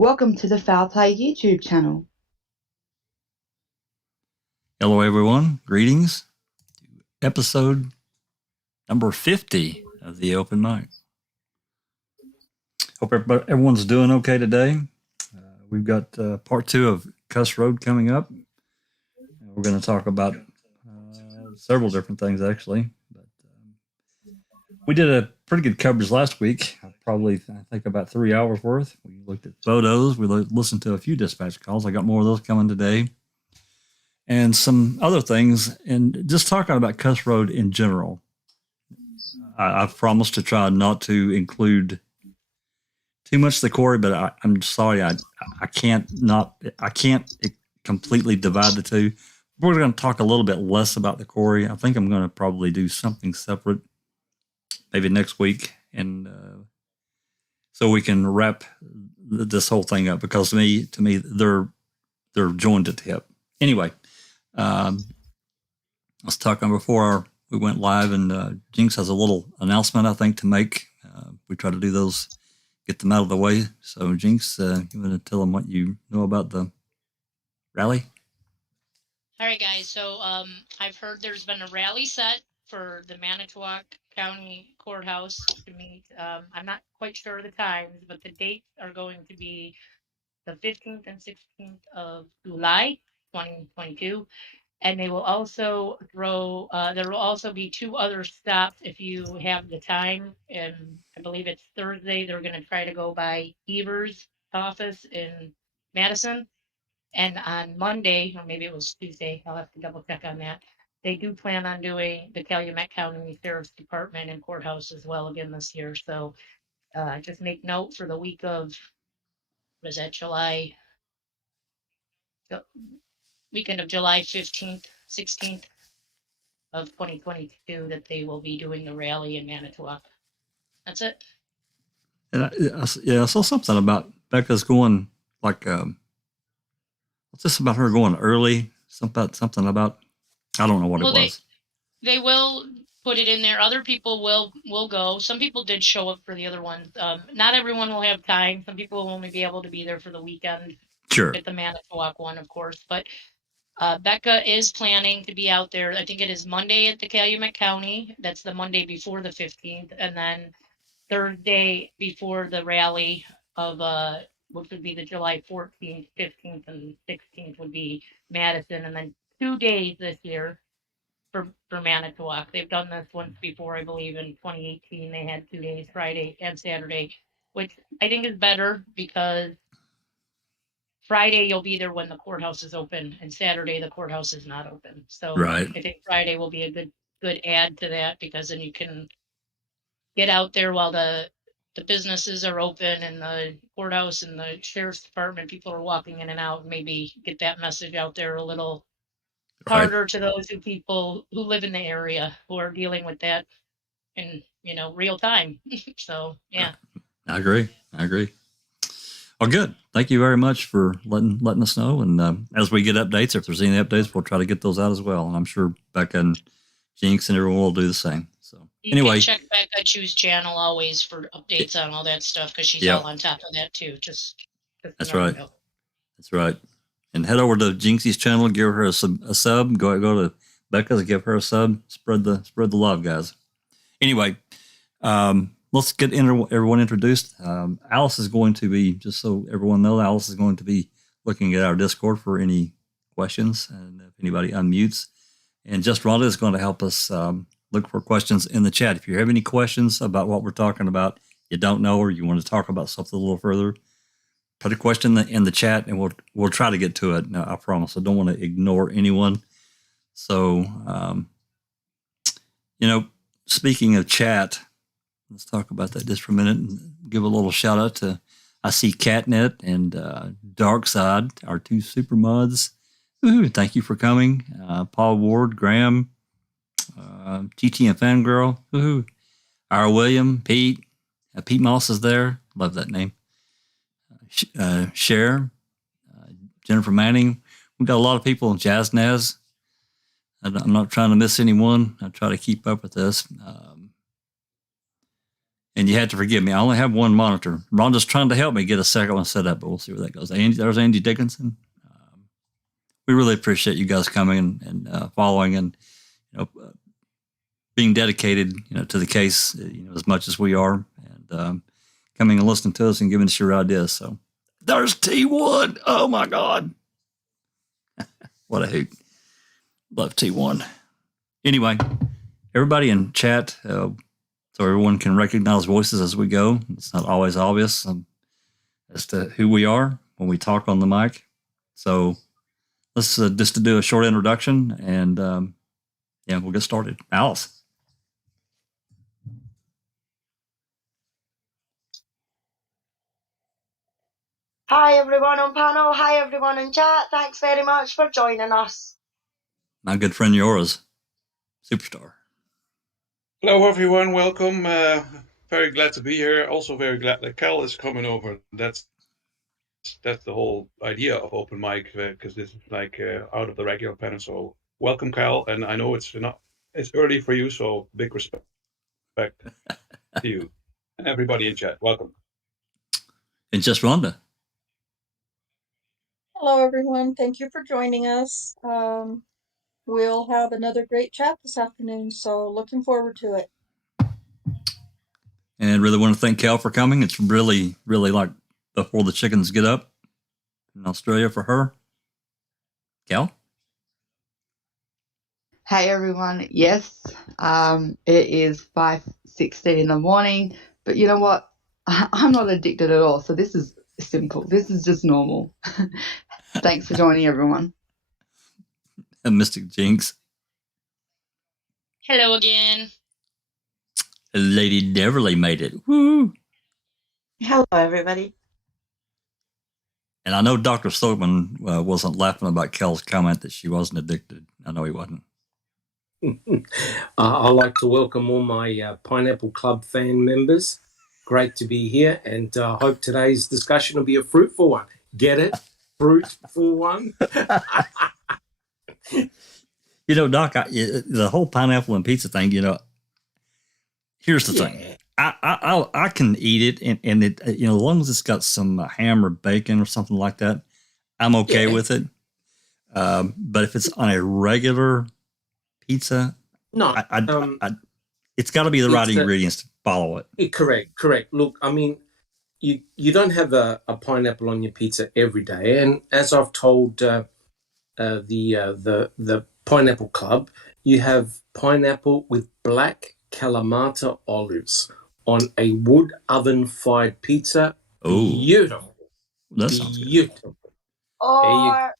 Welcome to the Foul Play YouTube channel. Hello, everyone. Greetings. Episode number 50 of the Open Mic. Hope everyone's doing okay today. We've got part 2 of Kuss Rd coming up. We're going to talk about several different things, actually. But we did a pretty good coverage last week. I think about 3 hours worth. We looked at photos. We listened to a few dispatch calls. I got more of those coming today. And some other things, and just talking about Kuss Rd in general. I've promised to try not to include too much of the quarry, but I'm sorry, I can't completely divide the two. We're going to talk a little bit less about the quarry. I think I'm going to probably do something separate, maybe next week, and so we can wrap this whole thing up. Because to me, they're joined at the hip. Anyway. I was talking before we went live, and Jinx has a little announcement, I think, to make. We try to do those, get them out of the way. So, Jinx, you want to tell them what you know about the rally? All right, guys. So I've heard there's been a rally set for the Manitowoc County Courthouse to meet. I'm not quite sure of the times, but the dates are going to be the 15th and 16th of July, 2022. And they will also throw, there will also be 2 other stops if you have the time. And I believe it's Thursday. They're going to try to go by Ever's office in Madison. And on Monday, or maybe it was Tuesday, I'll have to double check on that. They do plan on doing the Calumet County Sheriff's Department and courthouse as well again this year. So just make note for the week of, what is that, weekend of July 15th, 16th of 2022 that they will be doing the rally in Manitowoc. That's it. And I saw something about Becca's going, like, what's this about her going early? Something about, I don't know what it was. They will put it in there. Other people will go. Some people did show up for the other ones. Not everyone will have time. Some people will only be able to be there for the weekend. Sure. At the Manitowoc one, of course. But Becca is planning to be out there. I think it is Monday at the Calumet County. That's the Monday before the 15th. And then Thursday before the rally of, which would be the July 14th, 15th, and 16th would be Madison. And then 2 days this year for Manitowoc. They've done this once before, I believe, in 2018. They had 2 days, Friday and Saturday, which I think is better because Friday you'll be there when the courthouse is open, and Saturday the courthouse is not open. So right. I think Friday will be a good add to that, because then you can get out there while the businesses are open and the courthouse and the sheriff's department, people are walking in and out, and maybe get that message out there a little harder to those people who live in the area who are dealing with that in real time. So yeah. I agree. Well, good. Thank you very much for letting us know. And as we get updates, if there's any updates, we'll try to get those out as well. And I'm sure Becca and Jinx and everyone will do the same. So you can check Becca Chu's channel always for updates on all that stuff, because she's all on top of that too. Just that's right. That's right. And head over to Jinxie's channel, give her a sub. Go to Becca's, give her a sub. Spread the love, guys. Anyway, let's get everyone introduced. Alice is going to be, just so everyone knows, Alice is going to be looking at our Discord for any questions, and if anybody unmutes. And Just Rhonda is going to help us look for questions in the chat. If you have any questions about what we're talking about, you don't know, or you want to talk about something a little further, put a question in the chat, and we'll try to get to it. No, I promise. I don't want to ignore anyone. So, speaking of chat, let's talk about that just for a minute and give a little shout out to, I see Catnet and Darkside, our 2 super mods. Ooh, thank you for coming. Paul Ward, Graham, TT and Fangirl. Ooh, our William, Pete. Pete Moss is there. Love that name. Cher, Jennifer Manning. We've got a lot of people in Jazz Naz. I'm not trying to miss anyone. I try to keep up with this. And you had to forgive me. I only have one monitor. Rhonda's trying to help me get a second one set up, but we'll see where that goes. There's Andy Dickinson. We really appreciate you guys coming and following and being dedicated to the case as much as we are, and coming and listening to us and giving us your ideas. So there's T1. Oh my God, what a hoot! Love T1. Anyway, everybody in chat. So everyone can recognize voices as we go. It's not always obvious as to who we are when we talk on the mic. So let's just to do a short introduction, and we'll get started. Alice. Hi everyone on panel. Hi everyone in chat. Thanks very much for joining us. My good friend Joriz, superstar. Hello everyone, welcome. Very glad to be here. Also very glad that Cal is coming over. That's the whole idea of open mic, because this is like out of the regular panel. So welcome, Cal. And I know it's early for you, so big respect to you and everybody in chat. Welcome. And just Rhonda. Hello everyone. Thank you for joining us. We'll have another great chat this afternoon, so looking forward to it. And really want to thank Cal for coming. It's really, really like before the chickens get up in Australia for her. Cal? Hey everyone. Yes, it is 5:16 in the morning, but you know what? I'm not addicted at all, so this is simple. This is just normal. Thanks for joining, everyone. And Mystic Jinx. Hello again. Lady Deverly made it. Woo! Hello everybody. And I know Dr. Silkman wasn't laughing about Kel's comment that she wasn't addicted. I know he wasn't. I'd like to welcome all my Pineapple Club fan members. Great to be here, and hope today's discussion will be a fruitful one. Get it? Fruitful one? Doc, the whole pineapple and pizza thing, here's the thing. I can eat it, and it, as long as it's got some ham or bacon or something like that, I'm okay with it. But if it's on a regular pizza, no, it's got to be the right ingredients to follow it. Correct. Look, I mean, you don't have a pineapple on your pizza every day, and as I've told the Pineapple Club, you have pineapple with black Kalamata olives on a wood oven fired pizza. Oh, beautiful! That sounds beautiful. Or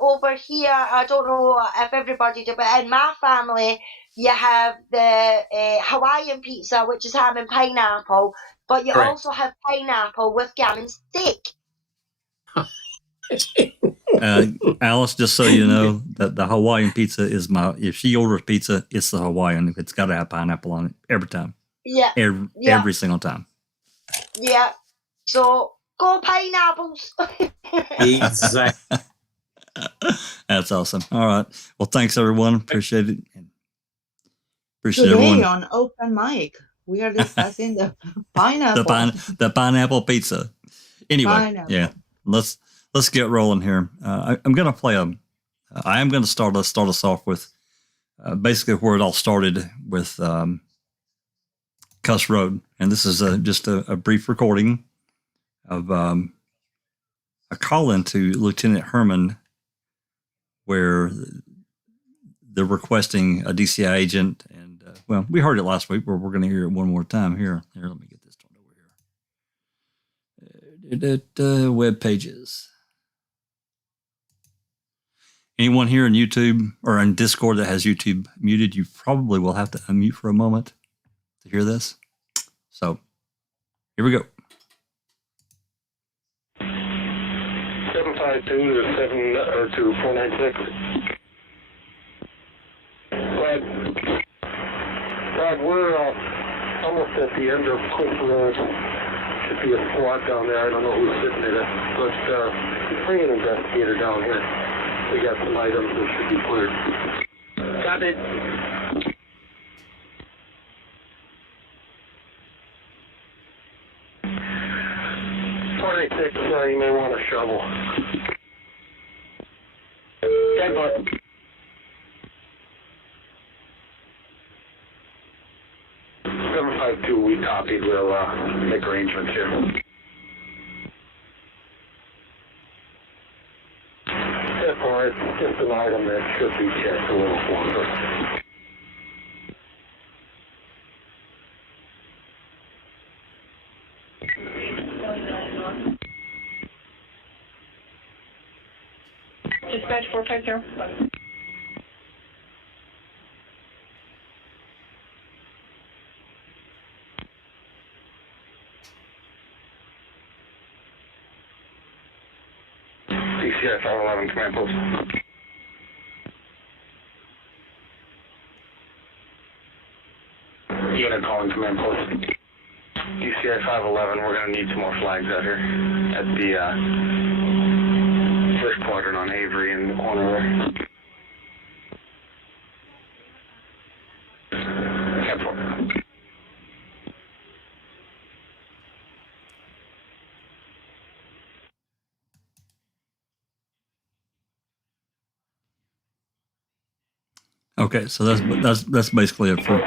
over here, I don't know if everybody do, but in my family, you have the Hawaiian pizza, which is ham and pineapple, but you also have pineapple with gammon steak. Alice, just so you know, that the Hawaiian pizza is if she orders pizza, it's the Hawaiian. It's got to have pineapple on it every time. Yeah. Every single time. Yeah. So go pineapples. Exactly. That's awesome. All right. Well, thanks everyone. Appreciate it. Appreciate Today everyone. on Open Mic, we are discussing the pineapple. The pineapple pizza. Anyway, Pineapple. Let's get rolling here. I'm going to play I am going to start us off with basically where it all started with Kuss Rd. And this is just a brief recording of a call in to Lieutenant Hermann, where they're requesting a DCI agent. And we heard it last week, but we're going to hear it one more time here. Here, let me get this turned over here. Web pages. Anyone here in YouTube or in Discord that has YouTube muted, you probably will have to unmute for a moment to hear this. So here we go. 752 to 496. Brad, we're almost at the end of Kuss Rd. Should be a squad down there. I don't know who's sitting in it, but bring an investigator down here. We got some items that should be cleared. Got it. 36, you may want a shovel. 10-4. Seven 5-2, we copied. We'll make arrangements here. Therefore, it's just an item that should be checked a little further. Dispatch 450. DCI 511, command post. Unit calling command post. DCI 511, we're going to need some more flags out here at the first quadrant on Avery in the corner there. 10-4. Okay, so that's basically it for.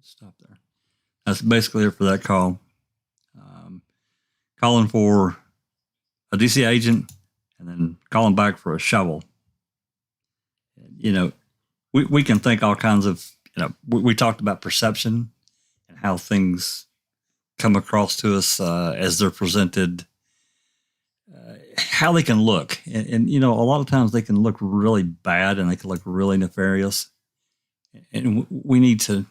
Stop there. That's basically it for that call. Calling for a DC agent and then calling back for a shovel. You know, we can think all kinds of. You know, we talked about perception and how things come across to us as they're presented. How they can look, and you know, a lot of times they can look really bad and they can look really nefarious, and we need to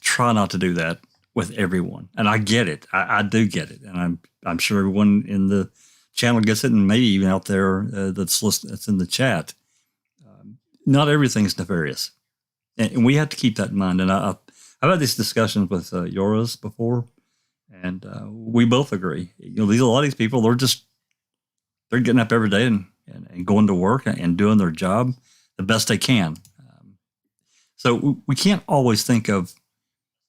try not to do that with everyone. And I get it, I do get it, and I'm sure everyone in the channel gets it, and maybe even out there that's in the chat. Not everything's nefarious, and we have to keep that in mind. And I've had these discussions with Joriz before, and we both agree. You know, a lot of these people, they're getting up every day and going to work and doing their job the best they can. So we can't always think of,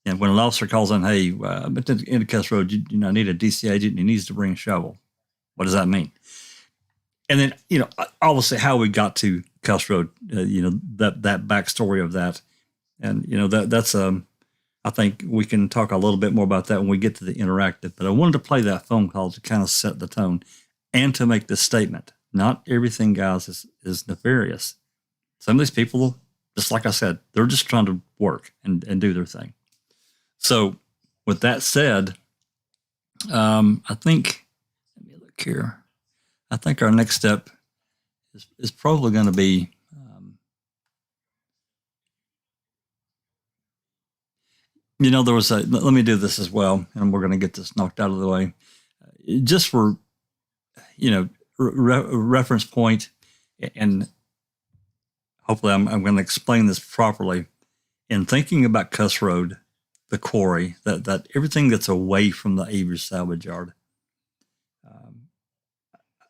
you know, when an officer calls in, hey, but in Kuss Rd, you know, I need a DC agent and he needs to bring a shovel. What does that mean? And then, you know, obviously how we got to Kuss Rd, you know, that backstory of that. And, you know, that's I think we can talk a little bit more about that when we get to the interactive. But I wanted to play that phone call to kind of set the tone. And to make this statement, not everything, guys, is nefarious. Some of these people, just like I said, they're just trying to work and do their thing. So with that said, I think, let me look here. I think our next step is probably going to be, you know, there was let me do this as well, and we're going to get this knocked out of the way. Just for, you know, reference point, and hopefully I'm going to explain this properly. In thinking about Kuss Rd, the quarry, that everything that's away from the Avery salvage yard,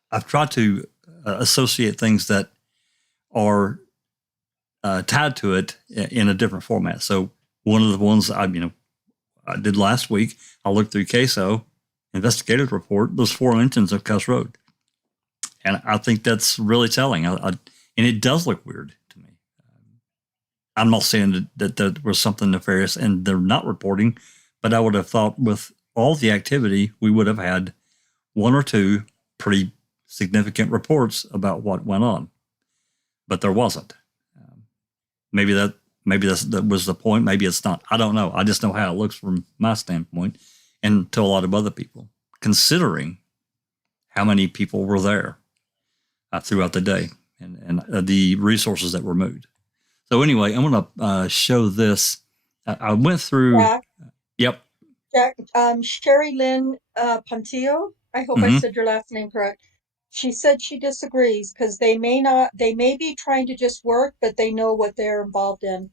I've tried to associate things that are tied to it in a different format. So one of the ones I did last week, I looked through CASO, investigative report, those 4 mentions of Kuss Rd. And I think that's really telling. And it does look weird to me. I'm not saying that there was something nefarious and they're not reporting, but I would have thought with all the activity, we would have had 1 or 2 pretty significant reports about what went on. But there wasn't. Maybe that was the point. Maybe it's not. I don't know. I just know how it looks from my standpoint and to a lot of other people, considering how many people were there throughout the day and the resources that were moved. So anyway, I'm going to show this. I went through. Jack, Yep. Jack, Sherry Lynn Pontillo, I hope I said your last name correct. She said she disagrees because they may be trying to just work, but they know what they're involved in.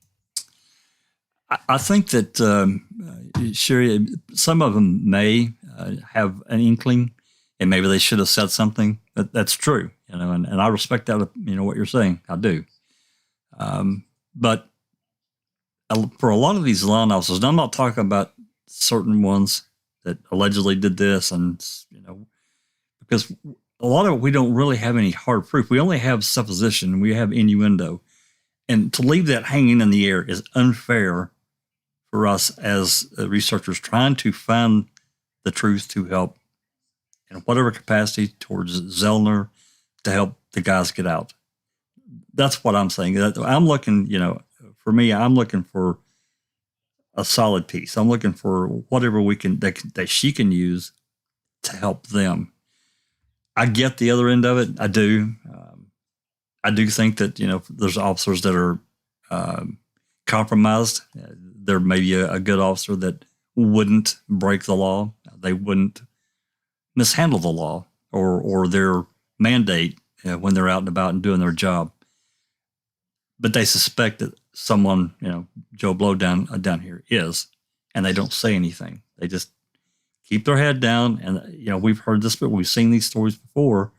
I think that Sherry, some of them may have an inkling, and maybe they should have said something. That's true, you know, and I respect that. You know what you're saying, I do. But for a lot of these line officers, and I'm not talking about certain ones that allegedly did this, and because a lot of it, we don't really have any hard proof. We only have supposition. We have innuendo. And to leave that hanging in the air is unfair for us as researchers trying to find the truth to help in whatever capacity towards Zellner to help the guys get out. That's what I'm saying. I'm looking, for me, I'm looking for a solid piece. I'm looking for whatever we can that she can use to help them. I get the other end of it. I do. I do think that there's officers that are compromised. There may be a good officer that wouldn't break the law. They wouldn't mishandle the law or their mandate when they're out and about and doing their job. But they suspect that someone, Joe Blow down here is, and they don't say anything. They just keep their head down. And, we've heard this, but we've seen these stories before.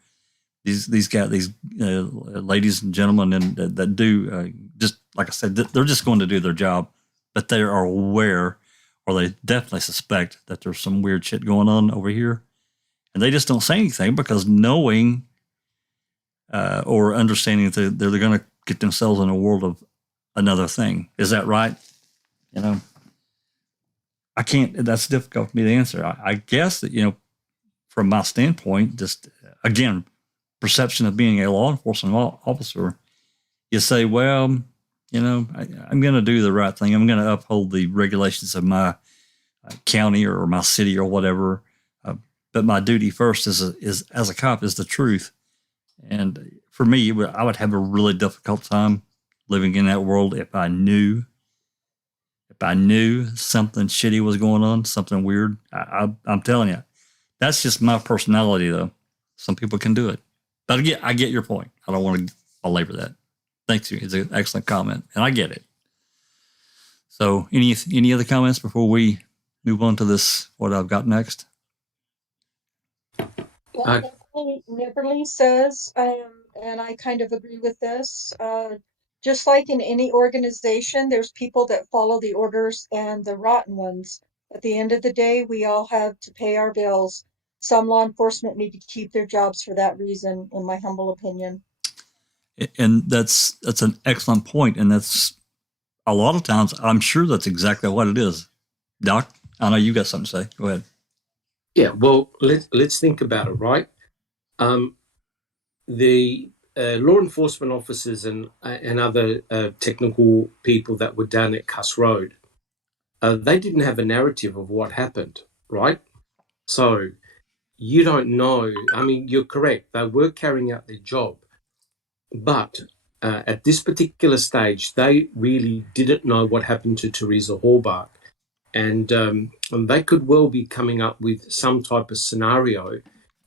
These guys, these ladies and gentlemen, and that do just like I said, they're just going to do their job, but they are aware, or they definitely suspect that there's some weird shit going on over here, and they just don't say anything because knowing or understanding that they're going to get themselves in a world of another thing. Is that right? I can't. That's difficult for me to answer. I guess that from my standpoint, just again. Perception of being a law enforcement officer, you say, well, I'm going to do the right thing. I'm going to uphold the regulations of my county or my city or whatever. But my duty first is as a cop is the truth. And for me, I would have a really difficult time living in that world if I knew something shitty was going on, something weird. I'm telling you, that's just my personality, though. Some people can do it. But I get your point. I don't want to belabor that. Thanks you. It's an excellent comment, and I get it. So, any other comments before we move on to this? What I've got next? Neverly says, and I kind of agree with this. Just like in any organization, there's people that follow the orders and the rotten ones. At the end of the day, we all have to pay our bills. Some law enforcement need to keep their jobs for that reason, in my humble opinion. And that's an excellent point. And that's a lot of times, I'm sure that's exactly what it is. Doc, I know you got something to say. Go ahead. Yeah, well, let's think about it, right? The law enforcement officers and other technical people that were down at Kuss Rd, they didn't have a narrative of what happened, right? So you don't know. I mean, you're correct. They were carrying out their job. But at this particular stage, they really didn't know what happened to Teresa Hallbach. And they could well be coming up with some type of scenario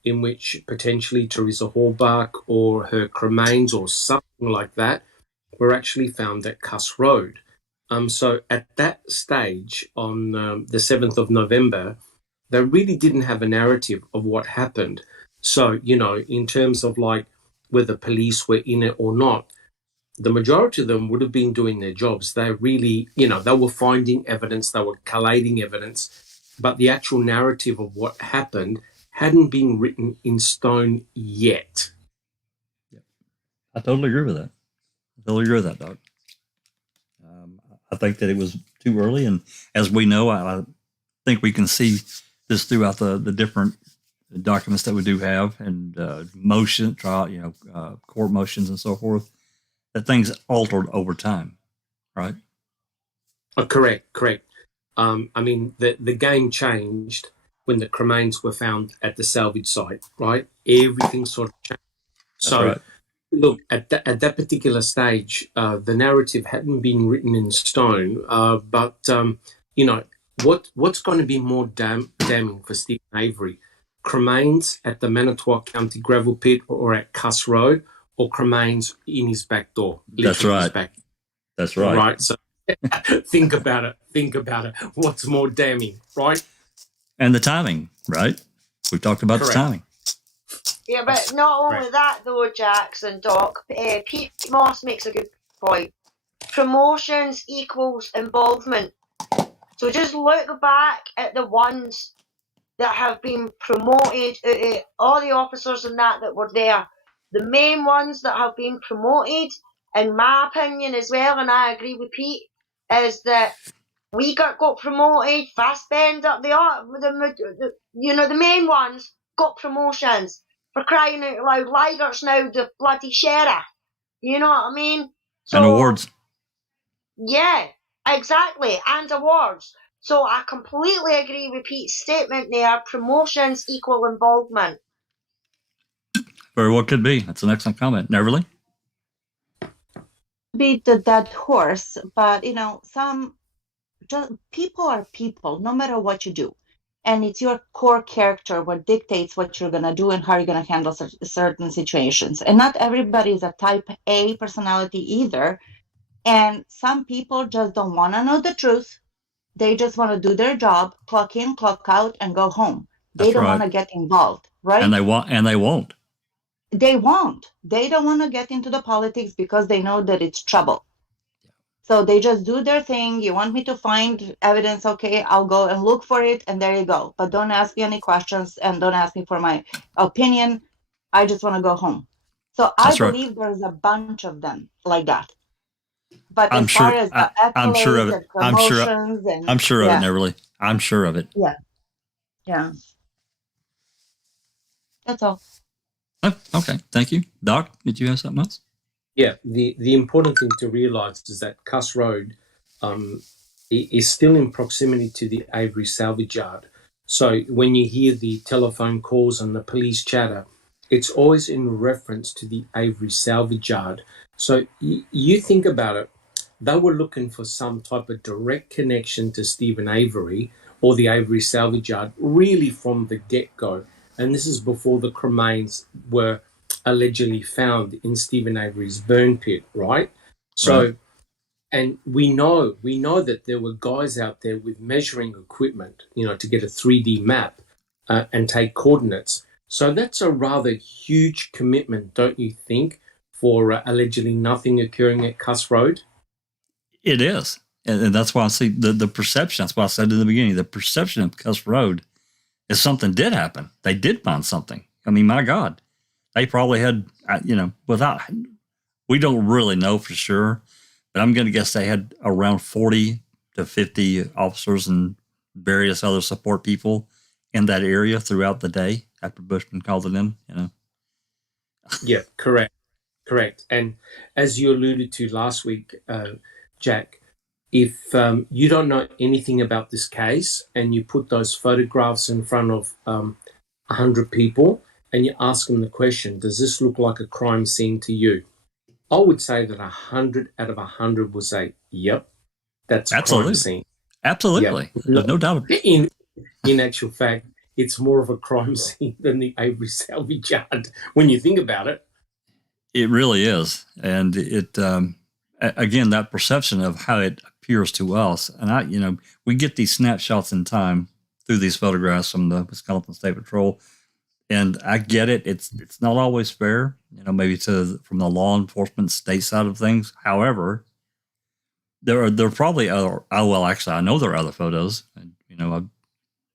in which potentially Teresa Hallbach or her cremains or something like that were actually found at Kuss Rd. So at that stage, on the 7th of November, they really didn't have a narrative of what happened. So, in terms of like whether police were in it or not, the majority of them would have been doing their jobs. They really, they were finding evidence, they were collating evidence, but the actual narrative of what happened hadn't been written in stone yet. Yeah. I totally agree with that. Doc. I think that it was too early, and as we know, I think we can see this throughout the different documents that we do have, and motion trial, court motions and so forth, that things altered over time, right? Correct. I mean, the game changed when the cremains were found at the salvage site, right? Everything sort of changed. So, right. Look, at that particular stage, the narrative hadn't been written in stone, but what's going to be more damning for Stephen Avery? Cremains at the Manitowoc County gravel pit or at Kuss Rd, or cremains in his back door? That's right. That's right. Right. So think about it. What's more damning, right? And the timing, right? We talked about Correct. The timing. Yeah, but not only that though, Jackson, Doc. Pete Moss makes a good point. Promotions equals involvement. So just look back at the ones that have been promoted, all the officers and that were there. The main ones that have been promoted, in my opinion as well, and I agree with Pete, is that we got promoted, Fassbender, the main ones got promotions. For crying out loud, Liger's now the bloody sheriff. You know what I mean? So, and awards. Yeah, exactly, and awards. So I completely agree with Pete's statement there. Promotions equal involvement. Very well could be. That's an excellent comment. Neverly? Beat the dead horse, but people are people, no matter what you do. And it's your core character what dictates what you're going to do and how you're going to handle certain situations. And not everybody is a type A personality either. And some people just don't want to know the truth. They just want to do their job, clock in, clock out, and go home. They don't want to get involved, right? And they won't. They won't. They don't want to get into the politics because they know that it's trouble. So they just do their thing. You want me to find evidence? Okay, I'll go and look for it, and there you go. But don't ask me any questions and don't ask me for my opinion. I just want to go home. So I believe there's a bunch of them like that. But as far as the accolades and promotions I'm sure of it, Neverly. I'm sure of it. Yeah. That's all. Oh, okay, thank you. Doc, did you have something else? Yeah, the important thing to realise is that Kuss Rd is still in proximity to the Avery salvage yard. So when you hear the telephone calls and the police chatter, it's always in reference to the Avery salvage yard. So you think about it, they were looking for some type of direct connection to Stephen Avery or the Avery salvage yard really from the get-go. And this is before the cremains were allegedly found in Stephen Avery's burn pit, right? So, and we know that there were guys out there with measuring equipment, to get a 3D map and take coordinates. So that's a rather huge commitment, don't you think, for allegedly nothing occurring at Kuss Rd? It is. And that's why I see the perception. That's why I said in the beginning, the perception of Kuss Rd is something did happen. They did find something. I mean, my God. They probably had, we don't really know for sure, but I'm going to guess they had around 40 to 50 officers and various other support people in that area throughout the day after Bushman called it in, Yeah, correct. And as you alluded to last week, Jack, if you don't know anything about this case and you put those photographs in front of 100 people, and you ask them the question, does this look like a crime scene to you? I would say that 100 out of 100 will say, yep, that's a crime scene. Absolutely. Yep. There's no doubt. In actual fact, it's more of a crime scene than the Avery salvage yard when you think about it. It really is. And it, again, that perception of how it appears to us. And we get these snapshots in time through these photographs from the Wisconsin State Patrol. And I get it. It's not always fair, maybe from the law enforcement state side of things. However, there are probably other. Actually, I know there are other photos. And I've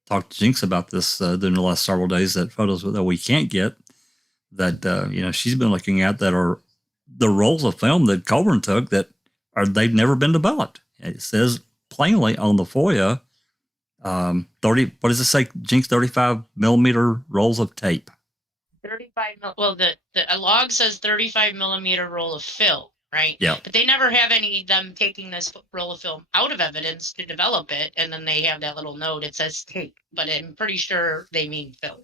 talked to Jinx about this during the last several days. That photos that we can't get, that she's been looking at, that are the rolls of film that Colburn took they've never been developed. It says plainly on the FOIA. 30, what does it say, Jinx? 35 millimeter rolls of tape. 35 well, the log says 35 millimeter roll of film, right? Yeah. But they never have any of them taking this roll of film out of evidence to develop it, and then they have that little note, it says tape, but I'm pretty sure they mean film.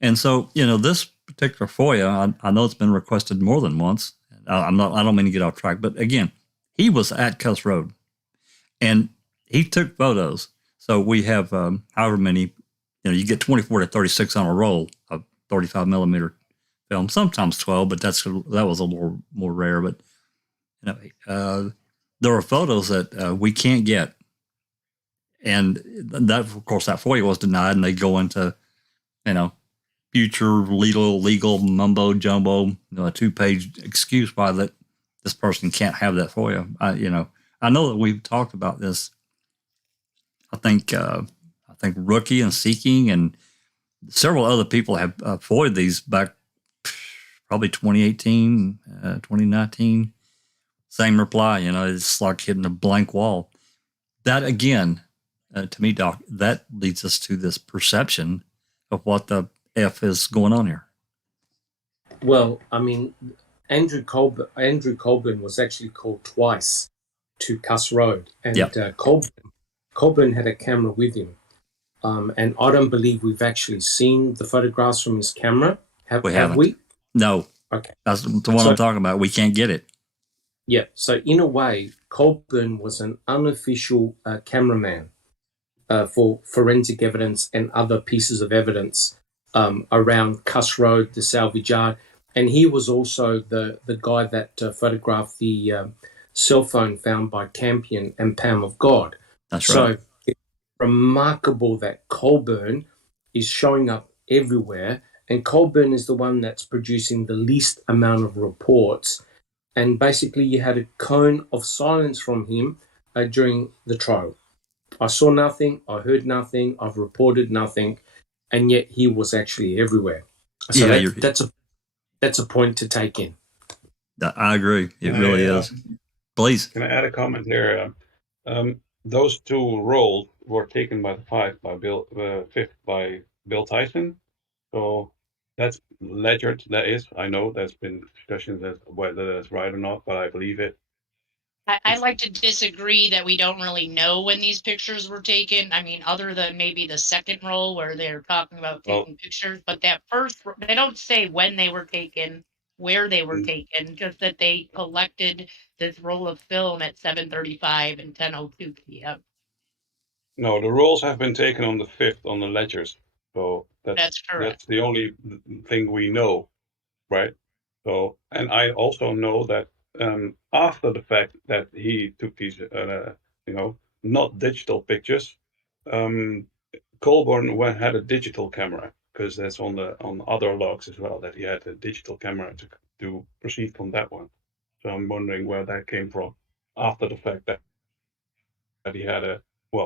And so, this particular FOIA, I know it's been requested more than once. I don't mean to get off track, but again, he was at Kuss Rd and he took photos. So we have however many, you get 24 to 36 on a roll of 35 millimeter film, sometimes 12, but that was a little more rare. But there are photos that we can't get, and that, of course, that FOIA was denied, and they go into, future legal mumbo jumbo, a 2-page excuse why that this person can't have that FOIA. I know that we've talked about this. I think think Rookie and Seeking and several other people have avoided these back probably 2018, 2019. Same reply, it's like hitting a blank wall. That again, to me, Doc, that leads us to this perception of what the F is going on here. Well, I mean, Andrew Colburn was actually called twice to Kuss Rd, and Colburn had a camera with him. And I don't believe we've actually seen the photographs from his camera. Have we? No. Okay. That's the one I'm talking about. We can't get it. Yeah. So in a way, Colburn was an unofficial cameraman for forensic evidence and other pieces of evidence around Kuss Rd, the salvage yard. And he was also the guy that photographed the cell phone found by Campion and Pam of God. That's right. So it's remarkable that Colburn is showing up everywhere, and Colburn is the one that's producing the least amount of reports. And basically you had a cone of silence from him during the trial. I saw nothing, I heard nothing, I've reported nothing, and yet he was actually everywhere. So that's a point to take in. I agree. It really is. Please. Can I add a comment here? Those two roles were taken by the fifth by Bill Tyson. So that's ledgered. That is, I know there's been discussions as whether that's right or not, but I believe it. I like to disagree that we don't really know when these pictures were taken. I mean, other than maybe the second roll where they're talking about taking pictures, but that first, they don't say when they were taken, where they were taken, just that they collected this roll of film at 7:35 and 10:02 p.m. No, the rolls have been taken on the 5th on the ledgers. So that's correct. That's the only thing we know, right? So, and I also know that after the fact that he took these, not digital pictures, Colburn had a digital camera, because that's on other logs as well, that he had a digital camera to proceed from that one. So I'm wondering where that came from after the fact that he had a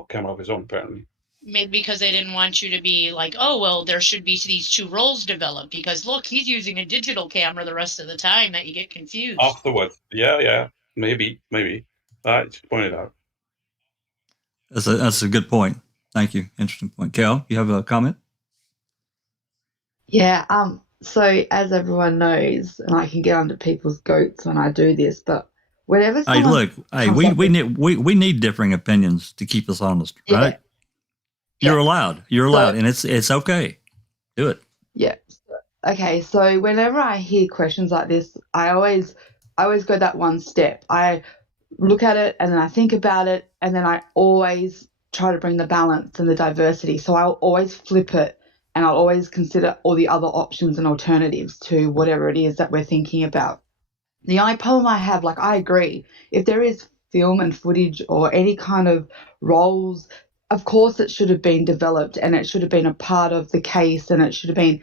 camera of his own, apparently. Maybe because they didn't want you to be like, oh, well, there should be these two roles developed, because look, he's using a digital camera the rest of the time, that you get confused. Afterwards. Yeah. Maybe. I just pointed out. That's a good point. Thank you. Interesting point. Cal, you have a comment? Yeah. So as everyone knows, and I can get under people's goats when I do this, but whenever someone we need differing opinions to keep us honest, right? You're allowed, and it's okay. Do it. Yeah. Okay. So whenever I hear questions like this, I always go that one step. I look at it and then I think about it, and then I always try to bring the balance and the diversity. So I'll always flip it, and I'll always consider all the other options and alternatives to whatever it is that we're thinking about. The only problem I have, I agree, if there is film and footage or any kind of roles, of course it should have been developed, and it should have been a part of the case, and it should have been,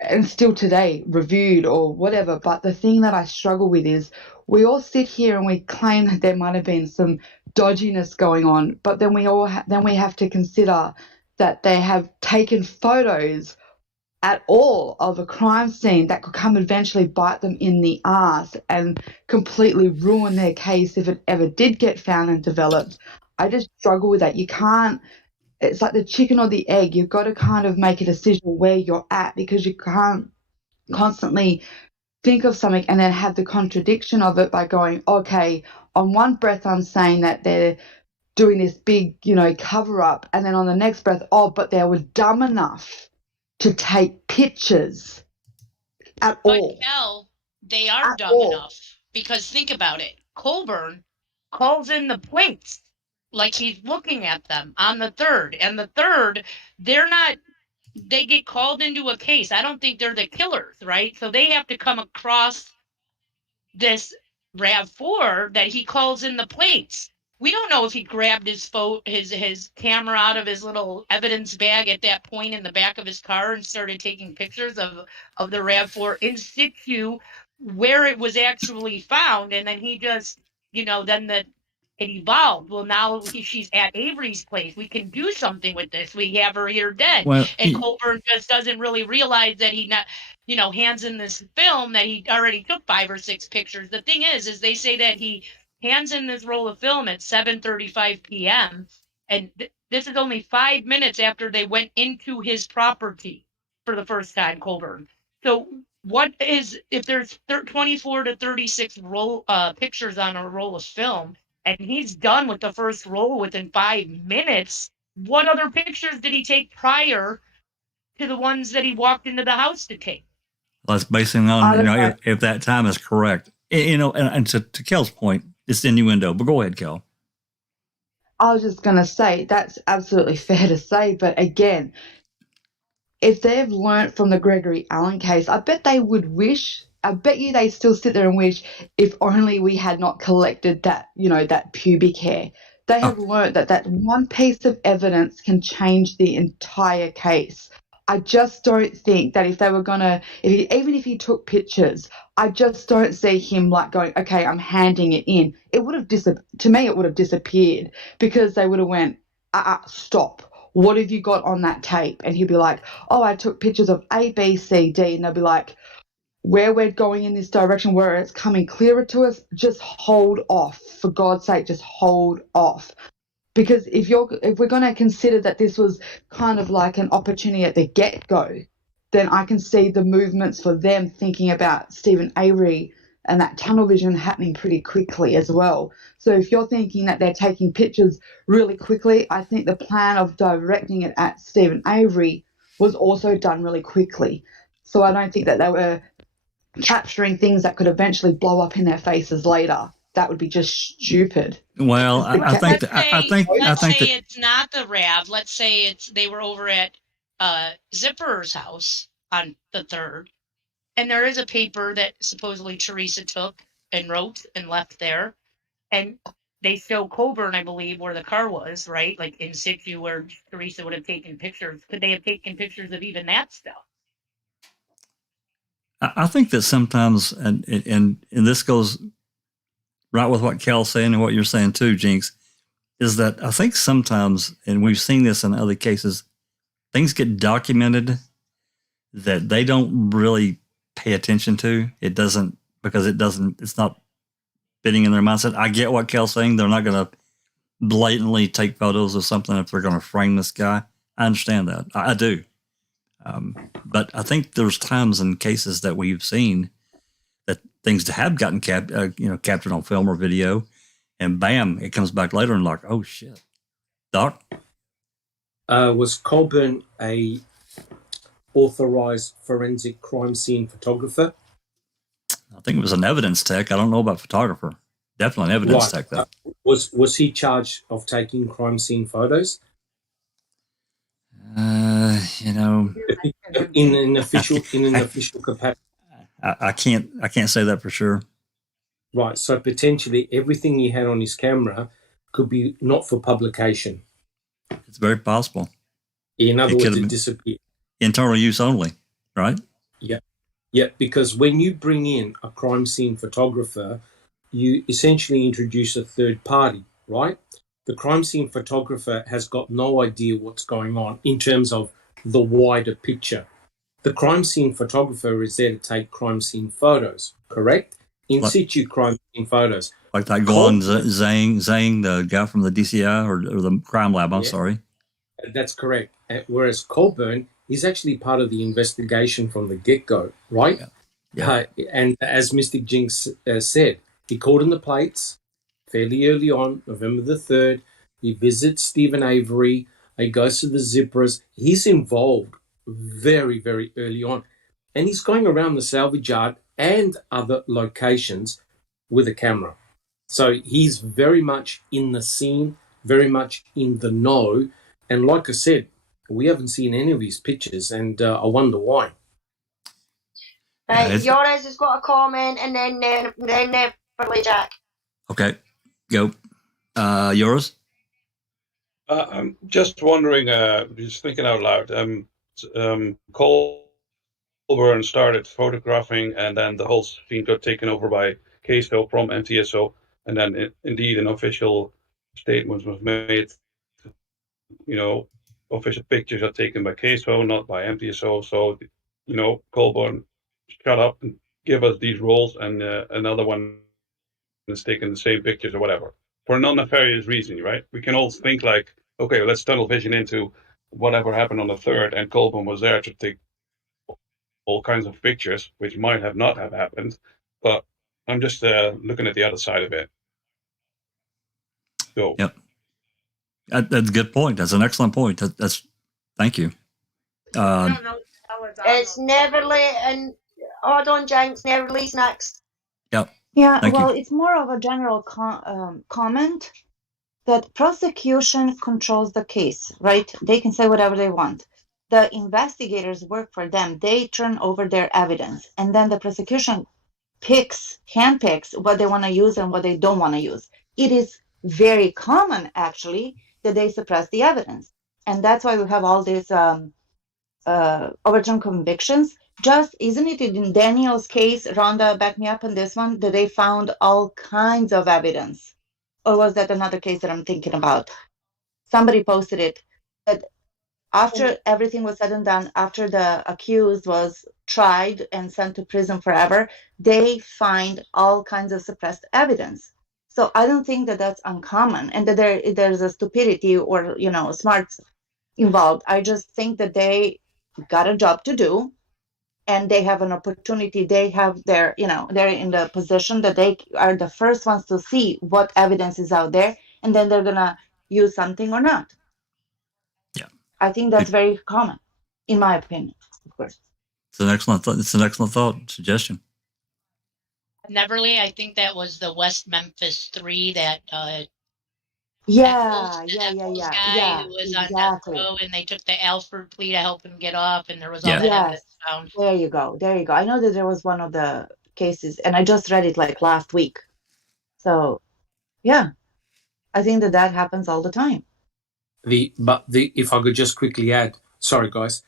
and still today reviewed or whatever. But the thing that I struggle with is we all sit here and we claim that there might have been some dodginess going on, but then we have to consider that they have taken photos at all of a crime scene that could come eventually bite them in the ass and completely ruin their case if it ever did get found and developed. I just struggle with that. You can't, it's like the chicken or the egg. You've got to kind of make a decision where you're at, because you can't constantly think of something and then have the contradiction of it by going, okay, on one breath I'm saying that they're doing this big, cover up, and then on the next breath, but they were dumb enough to take pictures at all. But Kel, they are dumb enough, because think about it. Colburn calls in the plates like he's looking at them on the 3rd. And the 3rd, they get called into a case. I don't think they're the killers, right? So they have to come across this RAV4 that he calls in the plates. We don't know if he grabbed his camera out of his little evidence bag at that point in the back of his car and started taking pictures of the RAV4 in situ where it was actually found. And then he just, then it evolved. Well, now she's at Avery's place. We can do something with this. We have her here dead. Well, and Colburn just doesn't really realize that he not, hands in this film that he already took 5 or 6 pictures. The thing is they say that he hands in this roll of film at 7:35 p.m. And this is only 5 minutes after they went into his property for the first time, Colburn. So what is, if there's 24 to 36 pictures on a roll of film, and he's done with the first roll within 5 minutes, what other pictures did he take prior to the ones that he walked into the house to take? That's basing on, if that time is correct. And to Kel's point, it's innuendo, but go ahead, Kel. I was just going to say, that's absolutely fair to say, but again, if they've learnt from the Gregory Allen case, I bet they would wish, I bet you they still sit there and wish, if only we had not collected that, that pubic hair. They have learnt that one piece of evidence can change the entire case. I just don't think that if they were going to, even if he took pictures, I just don't see him like going, okay, I'm handing it in. It would have to me, it would have disappeared, because they would have went, stop. What have you got on that tape? And he'd be like, oh, I took pictures of A, B, C, D. And they'll be like, where we're going in this direction, where it's coming clearer to us, just hold off. For God's sake, just hold off. Because if we're going to consider that this was kind of like an opportunity at the get-go, then I can see the movements for them thinking about Stephen Avery and that tunnel vision happening pretty quickly as well. So if you're thinking that they're taking pictures really quickly, I think the plan of directing it at Stephen Avery was also done really quickly. So I don't think that they were capturing things that could eventually blow up in their faces later. That would be just stupid. Well, I think it's not the RAV. Let's say they were over at Zipper's house on the 3rd. And there is a paper that supposedly Teresa took and wrote and left there. And they show Colburn, I believe, where the car was, right? Like in situ where Teresa would have taken pictures. Could they have taken pictures of even that stuff? I think that sometimes, and this goes right with what Kel's saying and what you're saying too, Jinx, is that I think sometimes, and we've seen this in other cases, things get documented that they don't really pay attention to. It's not fitting in their mindset. I get what Kel's saying. They're not going to blatantly take photos of something if they're going to frame this guy. I understand that. I do. But I think there's times and cases that we've seen that things have gotten captured on film or video, and bam, it comes back later and like, oh shit. Doc? Was Colburn a authorized forensic crime scene photographer? I think it was an evidence tech. I don't know about photographer. Definitely an evidence tech, though. Was he charged of taking crime scene photos? In an official capacity. I can't say that for sure. Right. So potentially everything he had on his camera could be not for publication. It's very possible. In other words, it disappeared. Internal use only, right? Yeah. Yeah, because when you bring in a crime scene photographer, you essentially introduce a third party, right? The crime scene photographer has got no idea what's going on in terms of the wider picture. The crime scene photographer is there to take crime scene photos, correct? In situ crime scene photos. Like that Guan Zhang, the guy from the DCI or the crime lab, I'm sorry. That's correct. Whereas Colburn is actually part of the investigation from the get-go, right? Yeah. And as Mystic Jinx said, he called in the plates fairly early on, November the 3rd. He visits Stephen Avery. He goes to the Zippers. He's involved very, very early on. And he's going around the salvage yard and other locations with a camera. So he's very much in the scene, very much in the know. And like I said, we haven't seen any of his pictures, and I wonder why. Joriz has got a comment, and then Burley Jack. Okay, go. Yours? I'm just wondering, just thinking out loud. Colburn started photographing, and then the whole scene got taken over by Queso from MTSO. and then indeed an official statement was made. Official pictures are taken by KSO, not by MTSO. So, Colborne, shut up and give us these roles, and another one is taking the same pictures or whatever for non-nefarious reason, right? We can all think like, okay, let's tunnel vision into whatever happened on the 3rd, and Colborne was there to take all kinds of pictures, which might have not have happened. But I'm just looking at the other side of it. So. Yep. That's a good point. That's an excellent point. Thank you. It's Neverly and hold on, Jenks. Neverly's next. Yep. Yeah, Thank well, you. it's more of a general comment that prosecution controls the case, right? They can say whatever they want. The investigators work for them. They turn over their evidence, and then the prosecution handpicks what they want to use and what they don't want to use. It is very common, actually, that they suppress the evidence. And that's why we have all these overturned convictions. Just, isn't it in Daniel's case, Rhonda, back me up on this one, that they found all kinds of evidence? Or was that another case that I'm thinking about? Somebody posted it, that after everything was said and done, after the accused was tried and sent to prison forever, they find all kinds of suppressed evidence. So I don't think that that's uncommon, and that there's a stupidity or smarts involved. I just think that they got a job to do, and they have an opportunity. They have they're in the position that they are the first ones to see what evidence is out there, and then they're gonna use something or not. Yeah, I think that's very common, in my opinion. Of course, it's an excellent thought suggestion. Neverly, I think that was the West Memphis 3 that yeah, guy who was on death row, and they took the Alford plea to help him get off, and there was all that evidence found. There you go. I know that there was one of the cases, and I just read it like last week. So, yeah, I think that happens all the time. If I could just quickly add, sorry guys,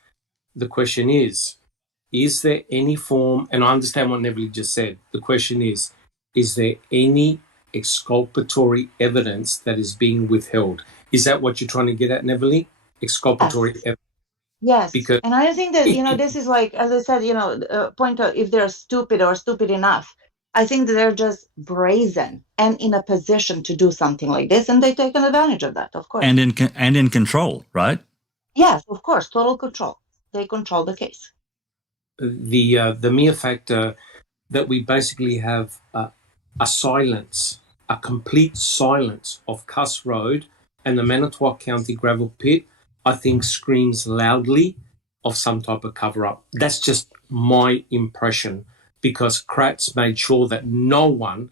the question is there any form, and I understand what Neverly just said, the question is there any exculpatory evidence that is being withheld? Is that what you're trying to get at, Neverly? Exculpatory evidence? Yes, because, and I think that, this is like, as I said, point out if they're stupid or stupid enough. I think that they're just brazen and in a position to do something like this, and they take advantage of that, of course. And in control, right? Yes, of course, total control. They control the case. The mere fact that we basically have a complete silence of Kuss Rd and the Manitowoc County gravel pit, I think screams loudly of some type of cover-up. That's just my impression, because Kratz made sure that no one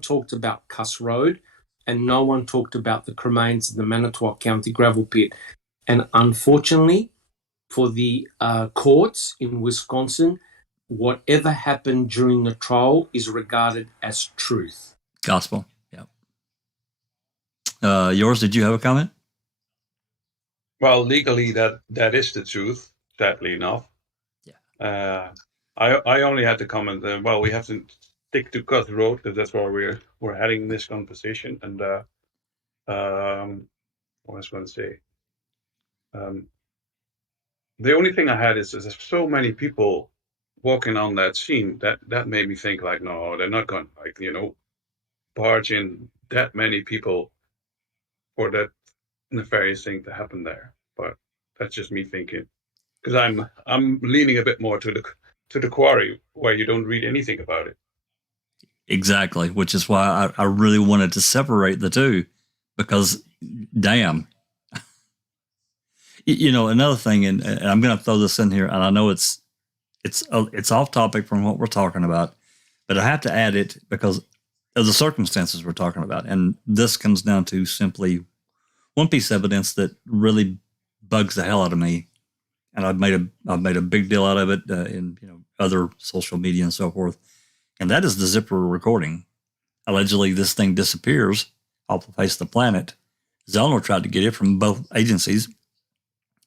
talked about Kuss Rd, and no one talked about the cremains in the Manitowoc County gravel pit. And unfortunately, for the courts in Wisconsin, whatever happened during the trial is regarded as truth. Gospel, yeah. Yours, did you have a comment? Well, legally, that is the truth, sadly enough. Yeah. I only had to comment, we have to stick to Kuss Rd, because that's where we're heading in this conversation. And what was I going to say? The only thing I had is there's so many people walking on that scene that made me think like, no, they're not going to barge in that many people for that nefarious thing to happen there. But that's just me thinking, because I'm leaning a bit more to the quarry, where you don't read anything about it. Exactly, which is why I really wanted to separate the two, because damn. Another thing, and I'm going to throw this in here, and I know it's off topic from what we're talking about, but I have to add it because of the circumstances we're talking about. And this comes down to simply one piece of evidence that really bugs the hell out of me, and I've made a big deal out of it in other social media and so forth, and that is the zipper recording. Allegedly, this thing disappears off the face of the planet. Zellner tried to get it from both agencies,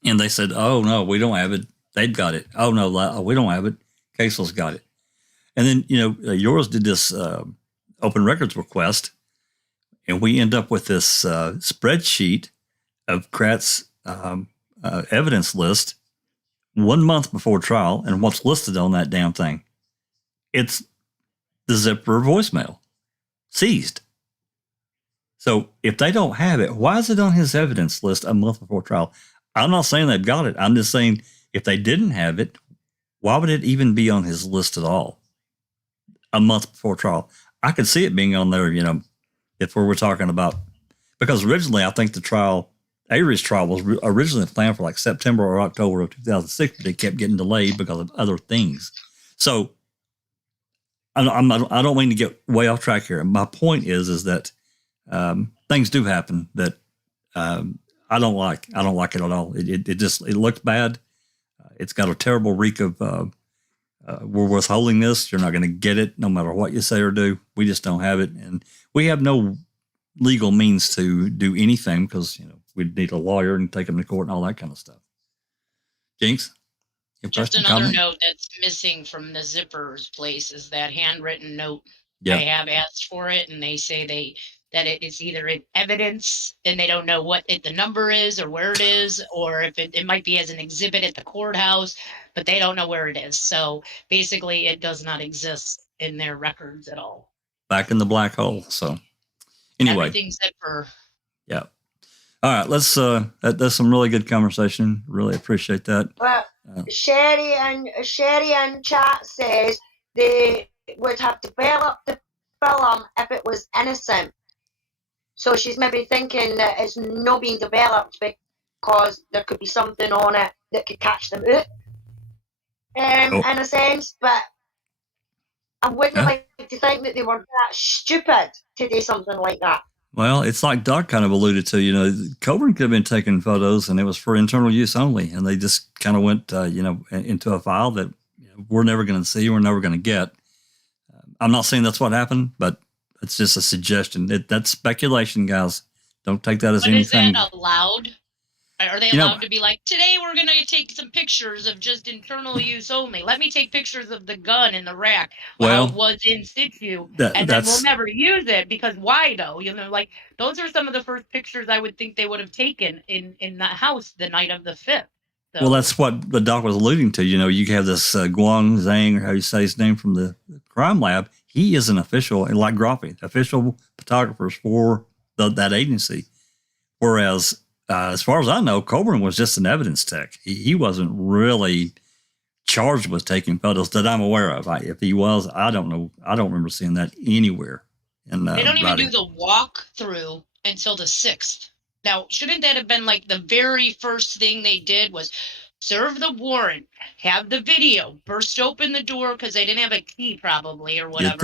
and they said, "Oh no, we don't have it. They've got it. Oh no, we don't have it. Casel's got it." And then Joriz did this open records request, and we end up with this spreadsheet of Kratz evidence list 1 month before trial, and what's listed on that damn thing? It's the zipper voicemail, seized. So if they don't have it, why is it on his evidence list a month before trial? I'm not saying they've got it. I'm just saying if they didn't have it, why would it even be on his list at all a month before trial? I could see it being on there, if we were talking about, because originally I think the trial, Avery's trial was originally planned for like September or October of 2006, but it kept getting delayed because of other things. So I don't mean to get way off track here. My point is that things do happen that I don't like. I don't like it at all. It looks bad. It's got a terrible reek of we're withholding this. You're not going to get it no matter what you say or do. We just don't have it. And we have no legal means to do anything because, we'd need a lawyer and take them to court and all that kind of stuff. Jinx? Just another note that's missing from the zipper's place is that handwritten note. Yeah. I have asked for it, and they say that it is either in evidence and they don't know what the number is or where it is, or if it might be as an exhibit at the courthouse, but they don't know where it is. So basically it does not exist in their records at all. Back in the black hole. So anyway. Everything's zipper. Yeah. All right. Let's, that's some really good conversation. Really appreciate that. Well, Sherry and chat says they would have developed the film if it was innocent. So she's maybe thinking that it's not being developed because there could be something on it that could catch them out, in a sense. But I wouldn't like to think that they were that stupid to do something like that. Well, it's like Doc kind of alluded to, Coburn could have been taking photos and it was for internal use only. And they just kind of went, into a file that we're never going to see, we're never going to get. I'm not saying that's what happened, but it's just a suggestion. That's speculation, guys. Don't take that as anything. Is that allowed? Are they allowed to be like, today we're going to take some pictures of just internal use only. Let me take pictures of the gun in the rack while it was in situ, and then we'll never use it because why though? Those are some of the first pictures I would think they would have taken in the house the night of the 5th. So. Well, that's what the doc was alluding to. You have this Guang Zhang, or how you say his name, from the crime lab. He is an official, like Groffy, official photographers for that agency. Whereas, as far as I know, Coburn was just an evidence tech. He wasn't really charged with taking photos that I'm aware of. If he was, I don't know. I don't remember seeing that anywhere. They don't even do the walkthrough until the 6th. Now, shouldn't that have been like the very first thing they did was serve the warrant, have the video, burst open the door because they didn't have a key probably or whatever.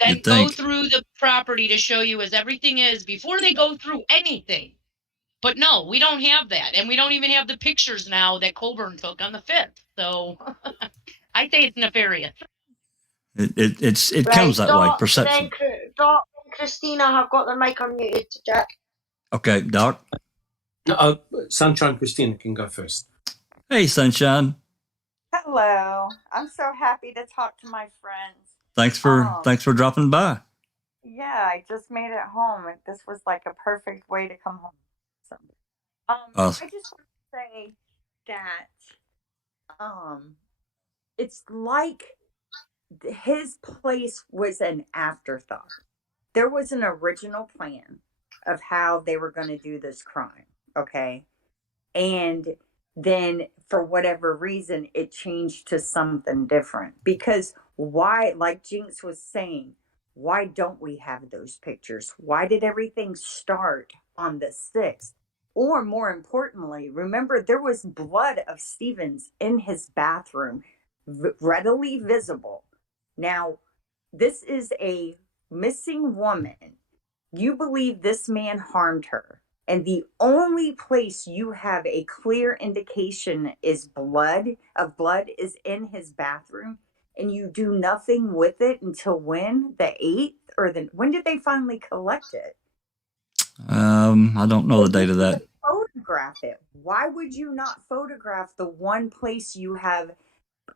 Then go through the property to show you as everything is before they go through anything. But no, we don't have that. And we don't even have the pictures now that Coburn took on the 5th. So I say it's nefarious. It comes that way, perception. Doc and Christina have got their mic unmuted, Jack. Okay, Doc. Sunshine Christina can go first. Hey, Sunshine. Hello. I'm so happy to talk to my friends. Thanks for dropping by. Yeah, I just made it home. This was like a perfect way to come home. So, I just want to say that it's like his place was an afterthought. There was an original plan of how they were going to do this crime, okay? And then for whatever reason, it changed to something different. Because why, like Jinx was saying, why don't we have those pictures? Why did everything start on the 6th? Or more importantly, remember there was blood of Stevens in his bathroom, readily visible. Now, this is a missing woman. You believe this man harmed her, and the only place you have a clear indication is blood is in his bathroom, and you do nothing with it until when? The 8th? Or when did they finally collect it? I don't know the date of that. Photograph it. Why would you not photograph the one place you have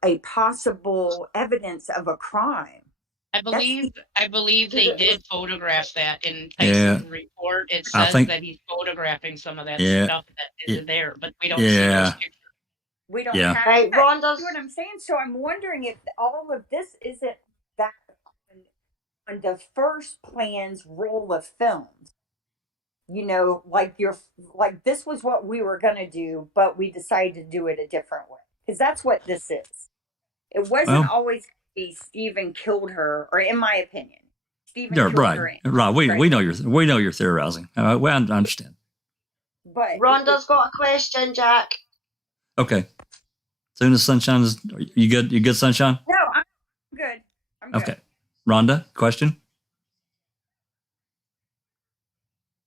a possible evidence of a crime? I believe they did photograph that in Yeah. Tyson's report. It I says think- that he's photographing some of that Yeah. stuff that is Yeah. there, but we don't see those Yeah. pictures. We don't Yeah. have Right, that. Rhonda's- See what I'm saying? So I'm wondering if all of this isn't that on the first plan's roll of films. You know, like this was what we were gonna do, but we decided to do it a different way. Because that's what this is. It wasn't Well- always gonna be Stephen killed her, or in my opinion, Stephen Yeah, killed right. her. Right. We know you're theorizing. Well, I understand. But Rhonda's got a question, Jack. Okay. Soon as Sunshine is, you good? You good, Sunshine? no, I'm good. I'm good. Okay. Rhonda, question?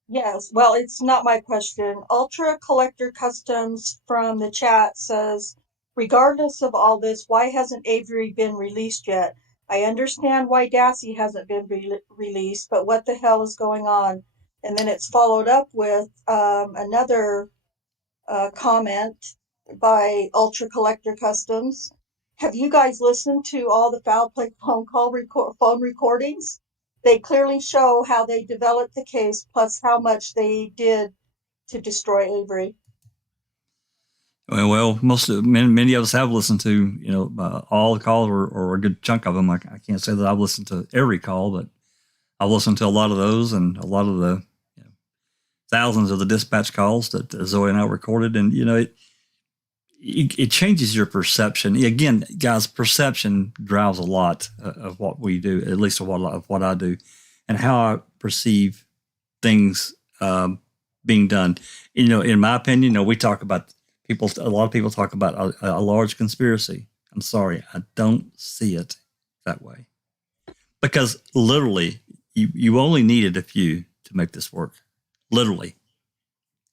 Yes, well, it's not my question. Ultra Collector Customs from the chat says, regardless of all this, why hasn't Avery been released yet? I understand why Dassey hasn't been released, but what the hell is going on? And then it's followed up with another comment by Ultra Collector Customs. Have you guys listened to all the foul play phone recordings? They clearly show how they developed the case, plus how much they did to destroy Avery. Well, many of us have listened to, all the calls or a good chunk of them. I can't say that I've listened to every call, but I've listened to a lot of those and a lot of the thousands of the dispatch calls that Zoe and I recorded. And, it changes your perception. Again, guys, perception drives a lot of what we do, at least of what I do, and how I perceive things being done. In my opinion, we talk about a lot of people talk about a large conspiracy. I'm sorry, I don't see it that way. Because literally, you only needed a few to make this work. Literally,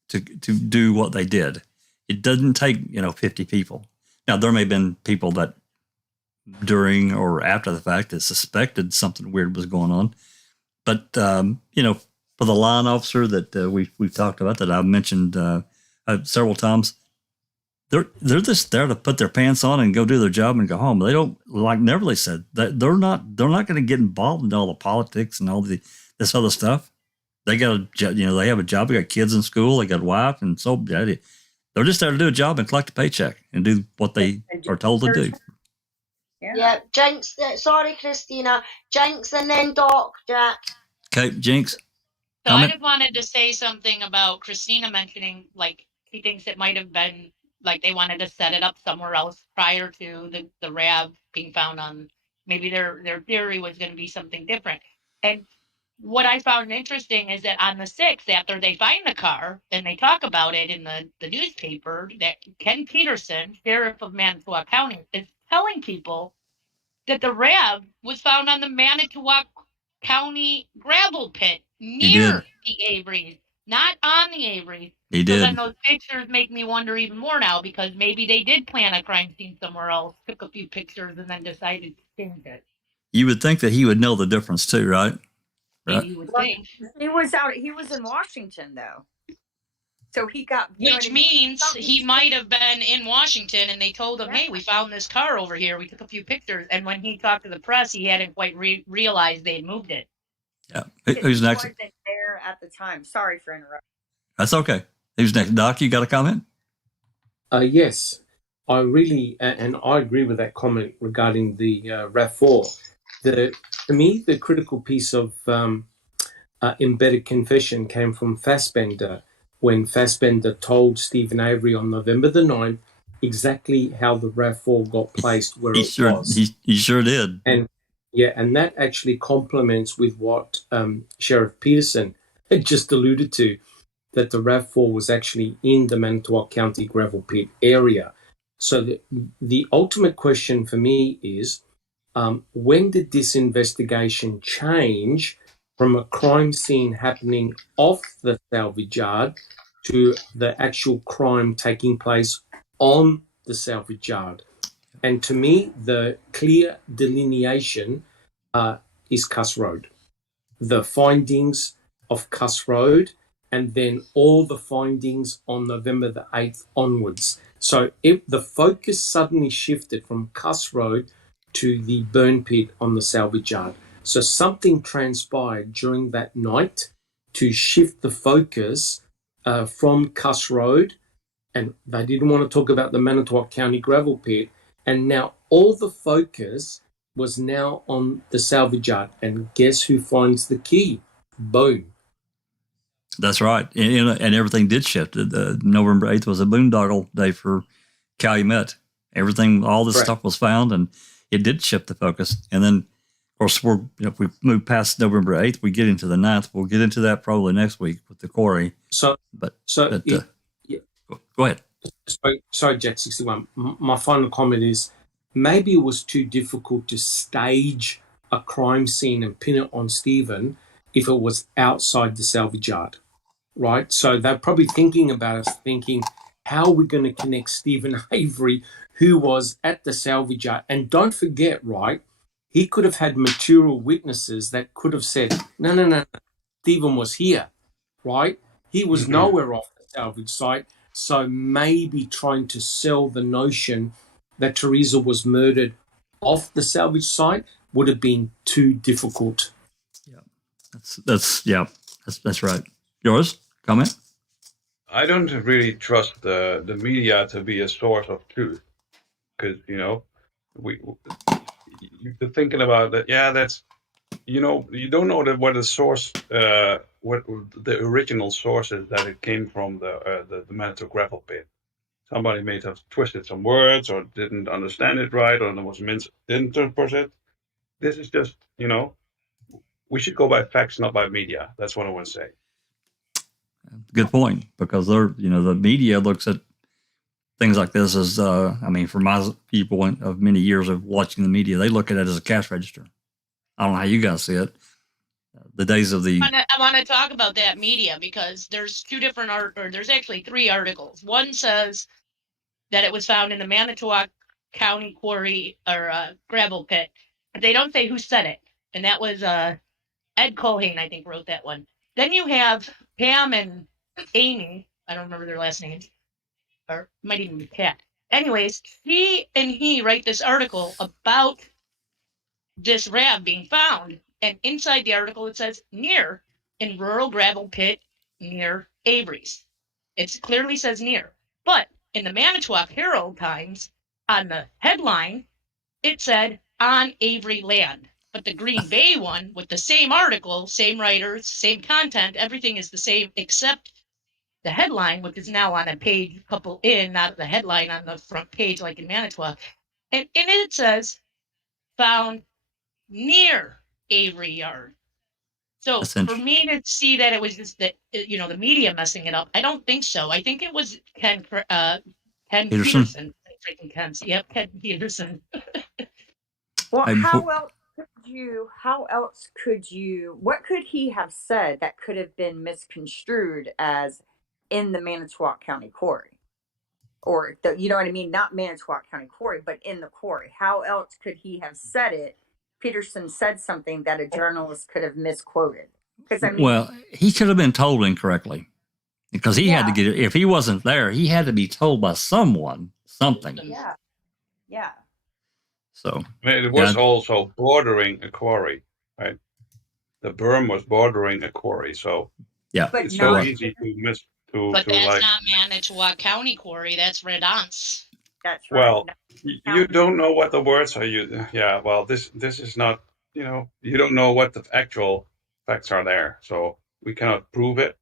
to do what they did. It doesn't take 50 people. Now there may have been people that during or after the fact that suspected something weird was going on, but for the line officer that we've talked about, that I've mentioned several times, they're just there to put their pants on and go do their job and go home. They don't, like Neverly said, that they're not going to get involved in all the politics and all this other stuff. They got they have a job. They got kids in school. They got a wife, and so they're just there to do a job and collect a paycheck and do what they are told to do. Yeah, Jinx. Sorry, Christina. Jinx and then Doc, Jack. Okay, Jinx. So Comment? I just wanted to say something about Christina mentioning, like, she thinks it might have been, like, they wanted to set it up somewhere else prior to the RAV being found on, maybe their theory was going to be something different. And what I found interesting is that on the 6th, after they find the car, and they talk about it in the newspaper, that Ken Peterson, sheriff of Manitowoc County, is telling people that the RAV was found on the Manitowoc County gravel pit near the Averys, not on the Averys. He So did. then those pictures make me wonder even more now, because maybe they did plan a crime scene somewhere else, took a few pictures, and then decided to change it. You would think that he would know the difference too, right? Maybe you would think. He was in Washington though. So he got, Which means he might have been in Washington, and they told him, "Hey, we found this car over here. We took a few pictures." And when he talked to the press, he hadn't quite realized they had moved it. Yeah. Who's He next? wasn't there at the time. Sorry for interrupting. That's okay. Who's next? Doc, you got a comment? Yes, I really, and I agree with that comment regarding the RAV4. To me, the critical piece of embedded confession came from Fassbender, when Fassbender told Stephen Avery on November the 9th exactly how the RAV4 got placed where it was. He sure did. And that actually complements with what Sheriff Peterson had just alluded to, that the RAV4 was actually in the Manitowoc County gravel pit area. So the ultimate question for me is, when did this investigation change from a crime scene happening off the salvage yard to the actual crime taking place on the salvage yard? And to me, the clear delineation is Kuss Rd. The findings of Kuss Rd, and then all the findings on November the 8th onwards. So if the focus suddenly shifted from Kuss Rd to the burn pit on the salvage yard, So something transpired during that night to shift the focus from Kuss Rd, and they didn't want to talk about the Manitowoc County gravel pit, and now all the focus was now on the salvage yard. And guess who finds the key? Boom. That's right. And everything did shift. November 8th was a boondoggle day for Calumet. Everything, all this stuff was found, and it did shift the focus. And then, of course, if we move past November 8th, we get into the 9th. We'll get into that probably next week with the quarry. Go ahead. Sorry, Jack 61. My final comment is maybe it was too difficult to stage a crime scene and pin it on Stephen if it was outside the salvage yard, right? So they're probably thinking about us, thinking, how are we going to connect Stephen Avery, who was at the salvage yard? And don't forget, right, he could have had material witnesses that could have said, no, Stephen was here, right? He was nowhere off the salvage site. So maybe trying to sell the notion that Teresa was murdered off the salvage site would have been too difficult. Yeah, that's right. Yours, comment? I don't really trust the media to be a source of truth, because you're thinking about that. Yeah, that's you don't know what the source, what the original source is, that it came from the Manitowoc gravel pit. Somebody may have twisted some words or didn't understand it right, or there was misinterpreted. This is just, we should go by facts, not by media. That's what I want to say. Good point, because the media looks at things like this as, for my people of many years of watching the media, they look at it as a cash register. I don't know how you guys see it. The days of the... I want to talk about that media, because there's there's actually 3 articles. One says that it was found in the Manitowoc County quarry or gravel pit. But they don't say who said it. And that was Ed Colhane, I think, wrote that one. Then you have Pam and Amy. I don't remember their last names. Or might even be Pat. Anyways, she and he write this article about this RAV being found. And inside the article, it says, near, in rural gravel pit near Avery's. It clearly says near. But in the Manitowoc Herald Times, on the headline, it said, on Avery land. But the Green Bay one, with the same article, same writers, same content, everything is the same except the headline, which is now on a page, couple in, not the headline on the front page like in Manitowoc. And in it says, found near Avery Yard. So for me to see that it was just the media messing it up, I don't think so. I think it was Ken Peterson. Yep, Ken Peterson. Well, how else could you, what could he have said that could have been misconstrued as in the Manitowoc County quarry? Or, you know what I mean? Not Manitowoc County quarry, but in the quarry. How else could he have said it? Peterson said something that a journalist could have misquoted. Well, he could have been told incorrectly, because he had to get it. If he wasn't there, he had to be told by someone something. Yeah. So it was also bordering a quarry, right? The berm was bordering a quarry, so but it's so easy to miss. But that's not Manitowoc County quarry. That's Radant's. That's right. Well, you don't know what the words are. Well, this is not. You don't know what the actual facts are there, so we cannot prove it.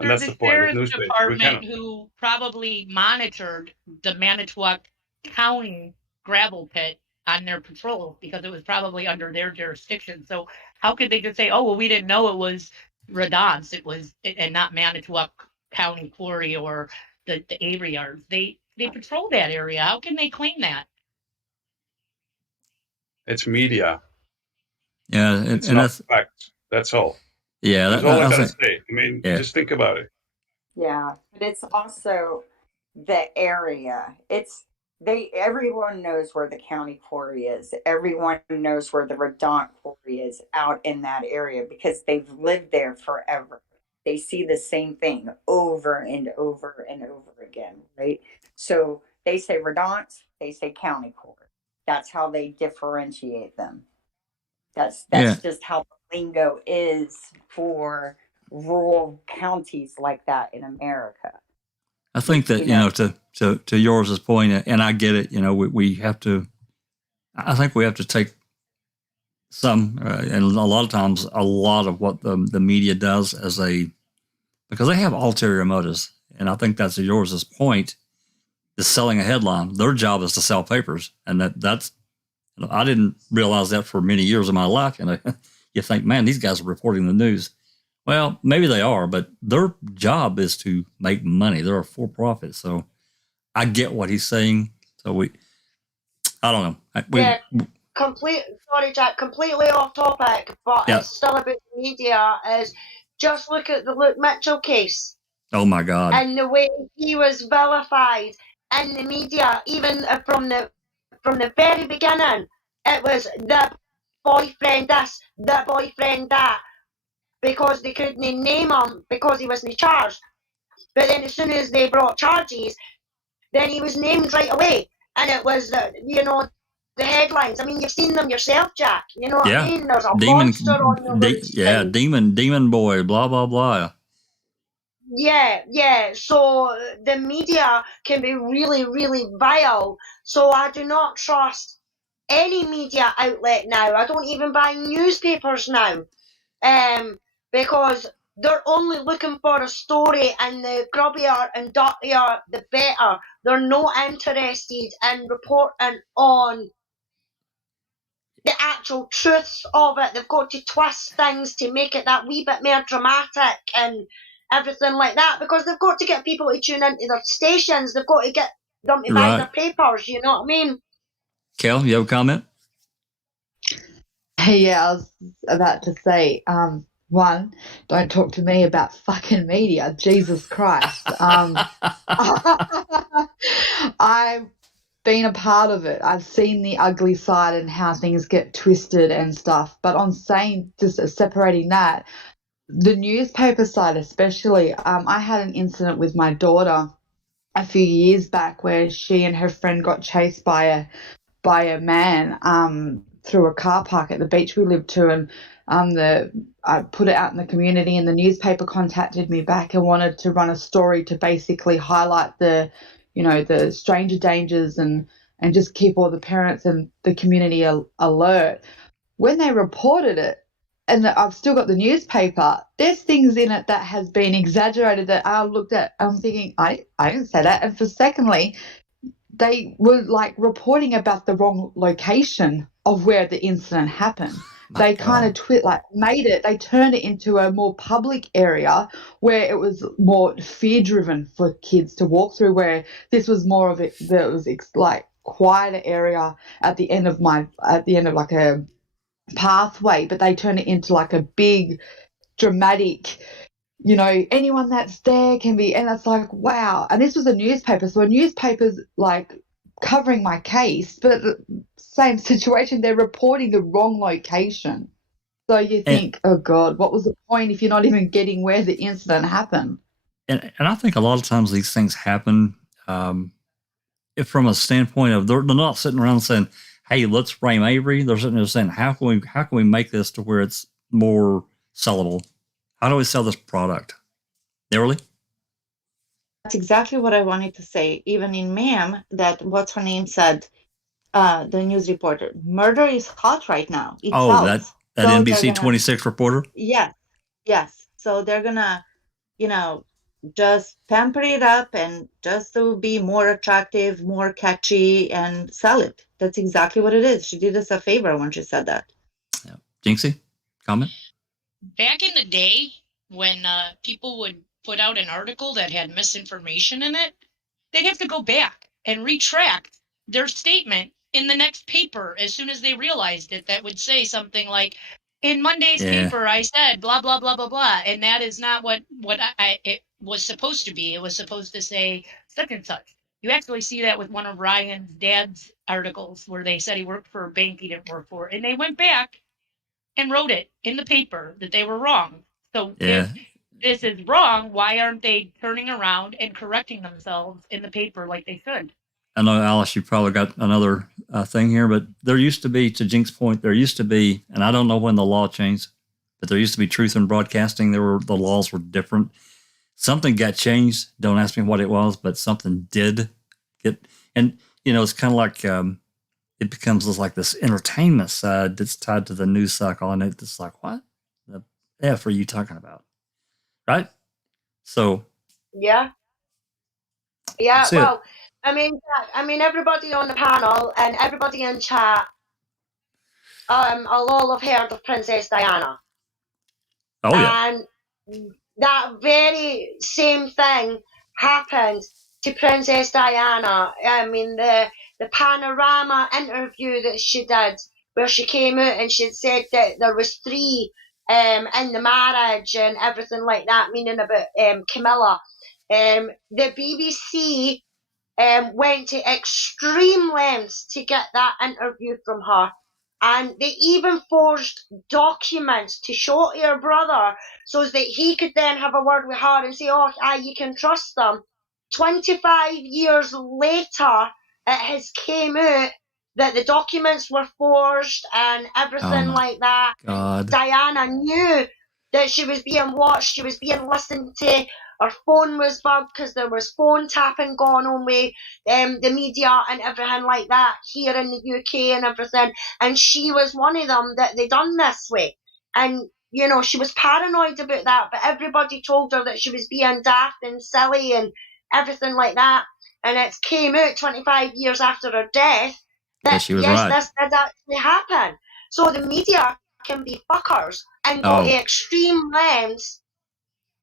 And that's the point of newspaper. Department who probably monitored the Manitowoc County gravel pit on their patrol, because it was probably under their jurisdiction. So how could they just say, "Oh, well, we didn't know it was Radant's, and not Manitowoc County quarry or the Avery Yards"? They patrol that area. How can they claim that? It's media. Yeah, it's and not that's facts. That's all. Yeah, that's all I gotta say. I mean, just think about it. Yeah, but it's also the area. Everyone knows where the county quarry is. Everyone knows where the Radant quarry is out in that area, because they've lived there forever. They see the same thing over and over and over again, right? So they say Radant, they say county quarry. That's how they differentiate them. That's Yeah. just how the lingo is for rural counties like that in America. I think that, to Joriz's point, and I get it, we have to, I think we have to take some, and a lot of times, a lot of what the media does because they have ulterior motives. And I think that's Joriz's point, is selling a headline. Their job is to sell papers. And that's, I didn't realize that for many years of my life. You think, man, these guys are reporting the news. Well, maybe they are, but their job is to make money. They're a for-profit. So I get what he's saying. So I don't know. Sorry, Jack, completely off topic, but Yeah. it's still about the media. Is just look at the Luke Mitchell case. Oh my God! And the way he was vilified in the media, even from the very beginning, it was the boyfriend this, the boyfriend that, because they couldn't name him because he wasn't charged. But then as soon as they brought charges, then he was named right away, and it was the headlines. I mean, you've seen them yourself, Jack. You know what I mean? There's a monster on the demon boy, blah blah blah. Yeah. So the media can be really, really vile. So I do not trust any media outlet now. I don't even buy newspapers now, because they're only looking for a story, and the grubbier and dirtier, the better. They're not interested in reporting on the actual truths of it. They've got to twist things to make it that wee bit more dramatic and everything like that, because they've got to get people to tune into their stations. They've got to get them to buy their papers. You know what I mean? Kel, you have a comment? Yeah, I was about to say, one, don't talk to me about fucking media. Jesus Christ. I've been a part of it. I've seen the ugly side and how things get twisted and stuff. But on saying, just separating that, the newspaper side especially, I had an incident with my daughter a few years back where she and her friend got chased by a man through a car park at the beach we lived to, and I put it out in the community, and the newspaper contacted me back and wanted to run a story to basically highlight the stranger dangers and just keep all the parents and the community alert. When they reported it, and I've still got the newspaper, there's things in it that has been exaggerated that I looked at. I'm thinking, I didn't say that. And for secondly, they were reporting about the wrong location of where the incident happened. They kind of they turned it into a more public area where it was more fear driven for kids to walk through, where this was more of it, that was quieter area at the end of like a pathway, but they turned it into like a big dramatic, anyone that's there can be, and it's like, wow. And this was a newspaper, so a newspaper's covering my case, but same situation, they're reporting the wrong location. So you think, oh God, what was the point if you're not even getting where the incident happened? And I think a lot of times these things happen if from a standpoint of they're not sitting around saying, hey, let's frame Avery. They're sitting there saying, how can we make this to where it's more sellable? How do we sell this product? Everly? That's exactly what I wanted to say. Even in Ma'am, that what's her name said, the news reporter, murder is hot right now. It sells. That so NBC 26 reporter? Yes. So they're gonna, just pamper it up and just to be more attractive, more catchy, and sell it. That's exactly what it is. She did us a favor when she said that. Yeah. Jinxie, comment? Back in the day, when people would put out an article that had misinformation in it, they'd have to go back and retract their statement in the next paper as soon as they realized it. That would say something like, in Monday's paper, I said blah, blah, blah, blah, blah. And that is not what it was supposed to be. It was supposed to say such and such. You actually see that with one of Ryan's dad's articles where they said he worked for a bank he didn't work for. And they went back and wrote it in the paper that they were wrong. So if this is wrong, why aren't they turning around and correcting themselves in the paper like they should? I know, Alice, you probably got another thing here, but there used to be, to Jink's point, there used to be, and I don't know when the law changed, but there used to be truth in broadcasting. The laws were different. Something got changed. Don't ask me what it was, but something did get, and it's kind of like it becomes like this entertainment side that's tied to the news cycle, and it's just like, what the F are you talking about, right? So yeah. Well, I mean, everybody on the panel and everybody in chat, all have heard of Princess Diana. Oh yeah. And that very same thing happened to Princess Diana. I mean, the panorama interview that she did, where she came out and she said that there was 3 in the marriage and everything like that, meaning about Camilla. The BBC went to extreme lengths to get that interview from her. And they even forged documents to show to her brother so that he could then have a word with her and say, oh, you can trust them. 25 years later, it has came out that the documents were forged and everything like that. God. Diana knew that she was being watched, she was being listened to. Her phone was bugged because there was phone tapping going on with the media and everything like that here in the UK and everything. And she was one of them that they done this with. And, she was paranoid about that, but everybody told her that she was being daft and silly and everything like that. And it came out 25 years after her death that, she was yes, right. this did actually happen. So the media can be fuckers and go to extreme lengths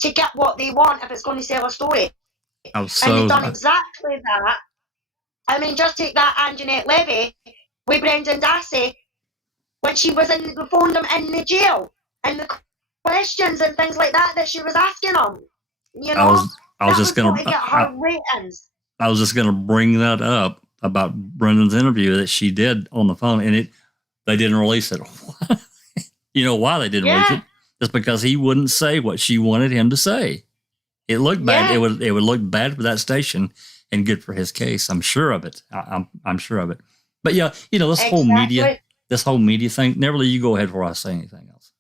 to get what they want if it's going to sell a story. And they've done exactly that. I mean, just take that Anjanette Levy with Brendan Dassey when she was we phoned them in the jail and the questions and things like that she was asking them. I was just going to get her ratings. I was just going to bring that up about Brendan's interview that she did on the phone, and they didn't release it. You know why they didn't release it? Just because he wouldn't say what she wanted him to say. It looked bad. It would look bad for that station and good for his case. I'm sure of it. I'm sure of it. But yeah, this whole media thing. Neverly, you go ahead before I say anything else.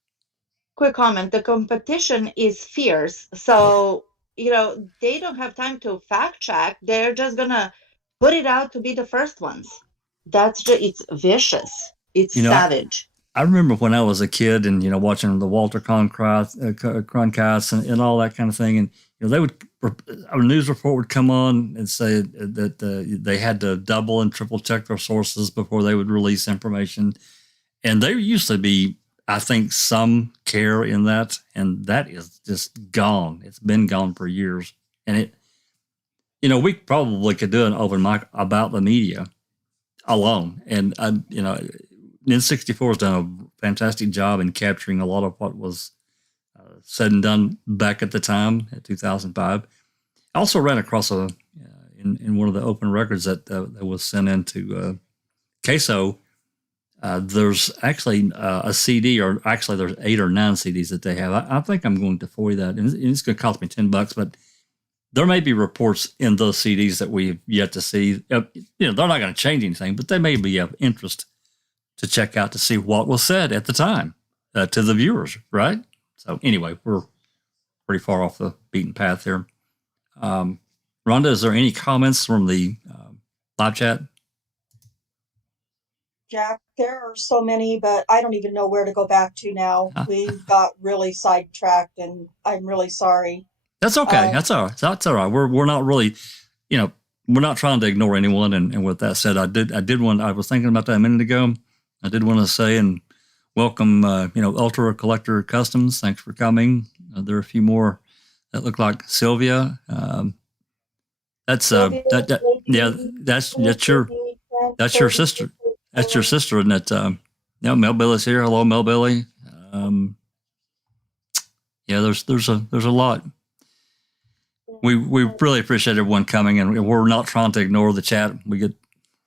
Quick comment. The competition is fierce. So, they don't have time to fact check. They're just going to put it out to be the first ones. It's vicious. It's savage. I remember when I was a kid and, watching the Walter Cronkite's and all that kind of thing. And, a news report would come on and say that they had to double and triple check their sources before they would release information. And there used to be, I think, some care in that. And that is just gone. It's been gone for years. And we probably could do an open mic about the media alone. And, N64 has done a fantastic job in capturing a lot of what was said and done back at the time, at 2005. I also ran across in one of the open records that was sent into Queso. There's actually a CD, or actually there's 8 or 9 CDs that they have. I think I'm going to forward that, and it's going to cost me $10, but there may be reports in those CDs that we've yet to see. They're not going to change anything, but they may be of interest to check out to see what was said at the time to the viewers, right? So anyway, we're pretty far off the beaten path here. Rhonda, is there any comments from the live chat? Jack, there are so many, but I don't even know where to go back to now. We got really sidetracked, and I'm really sorry. That's okay. That's all right. That's all right. We're not really, we're not trying to ignore anyone. And with that said, I was thinking about that a minute ago. I did want to say and welcome, Ultra Collector Customs. Thanks for coming. There are a few more that look like Sylvia. That's your sister. That's your sister, isn't it? Mel Billy's here. Hello, Mel Billy. There's a lot. We really appreciate everyone coming, and we're not trying to ignore the chat.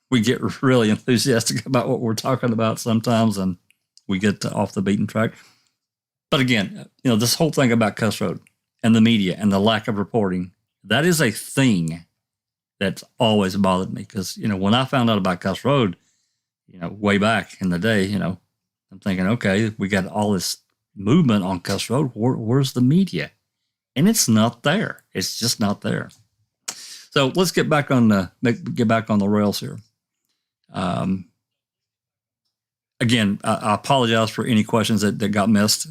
We get really enthusiastic about what we're talking about sometimes, and we get off the beaten track. But again, this whole thing about Kuss Rd and the media and the lack of reporting, that is a thing that's always bothered me. Because, when I found out about Kuss Rd, way back in the day, I'm thinking, okay, we got all this movement on Kuss Road. Where's the media? And it's not there. It's just not there. So let's get back on the rails here. Again, I apologize for any questions that got missed.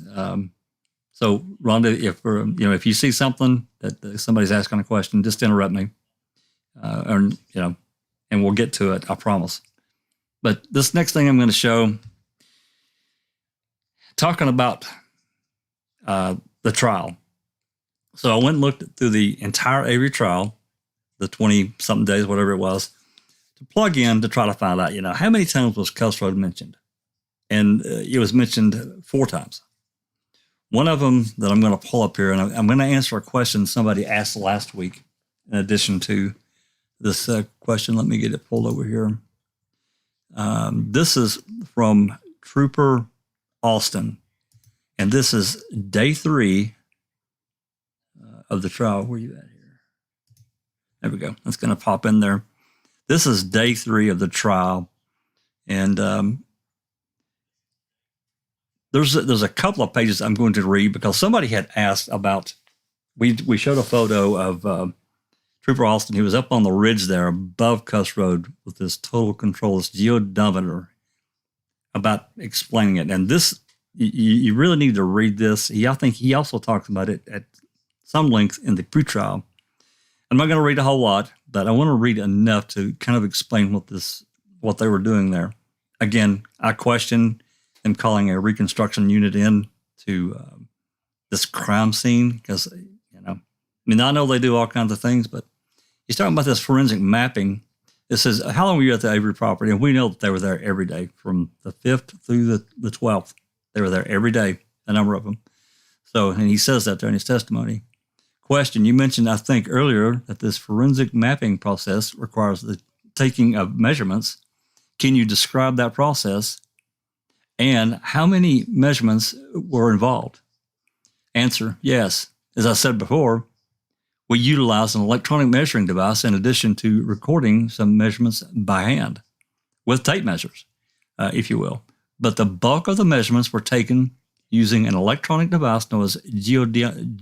So Rhonda, if you see something that somebody's asking a question, just interrupt me, and we'll get to it. I promise. But this next thing I'm going to show, talking about the trial. So I went and looked through the entire Avery trial, the 20-something days, whatever it was, to plug in to try to find out, how many times was Kuss Rd mentioned? And it was mentioned 4 times. One of them that I'm going to pull up here, and I'm going to answer a question somebody asked last week in addition to this question. Let me get it pulled over here. This is from Trooper Austin, and this is day 3 of the trial. Where are you at here? There we go. That's going to pop in there. This is day 3 of the trial, and there's a couple of pages I'm going to read because somebody had asked about. We showed a photo of Trooper Austin. He was up on the ridge there above Kuss Road with this total control, this geodometer, about explaining it. And this, you really need to read this. I think he also talks about it at some length in the pretrial. I'm not going to read a whole lot, but I want to read enough to kind of explain what they were doing there. Again, I question them calling a reconstruction unit in to this crime scene because, I know they do all kinds of things, but he's talking about this forensic mapping. It says, how long were you at the Avery property? And we know that they were there every day from the 5th through the 12th. They were there every day, a number of them. So, and he says that there in his testimony. Question, you mentioned, I think, earlier that this forensic mapping process requires the taking of measurements. Can you describe that process? And how many measurements were involved? Answer, yes. As I said before, we utilize an electronic measuring device in addition to recording some measurements by hand with tape measures, if you will. But the bulk of the measurements were taken using an electronic device known as geodometer.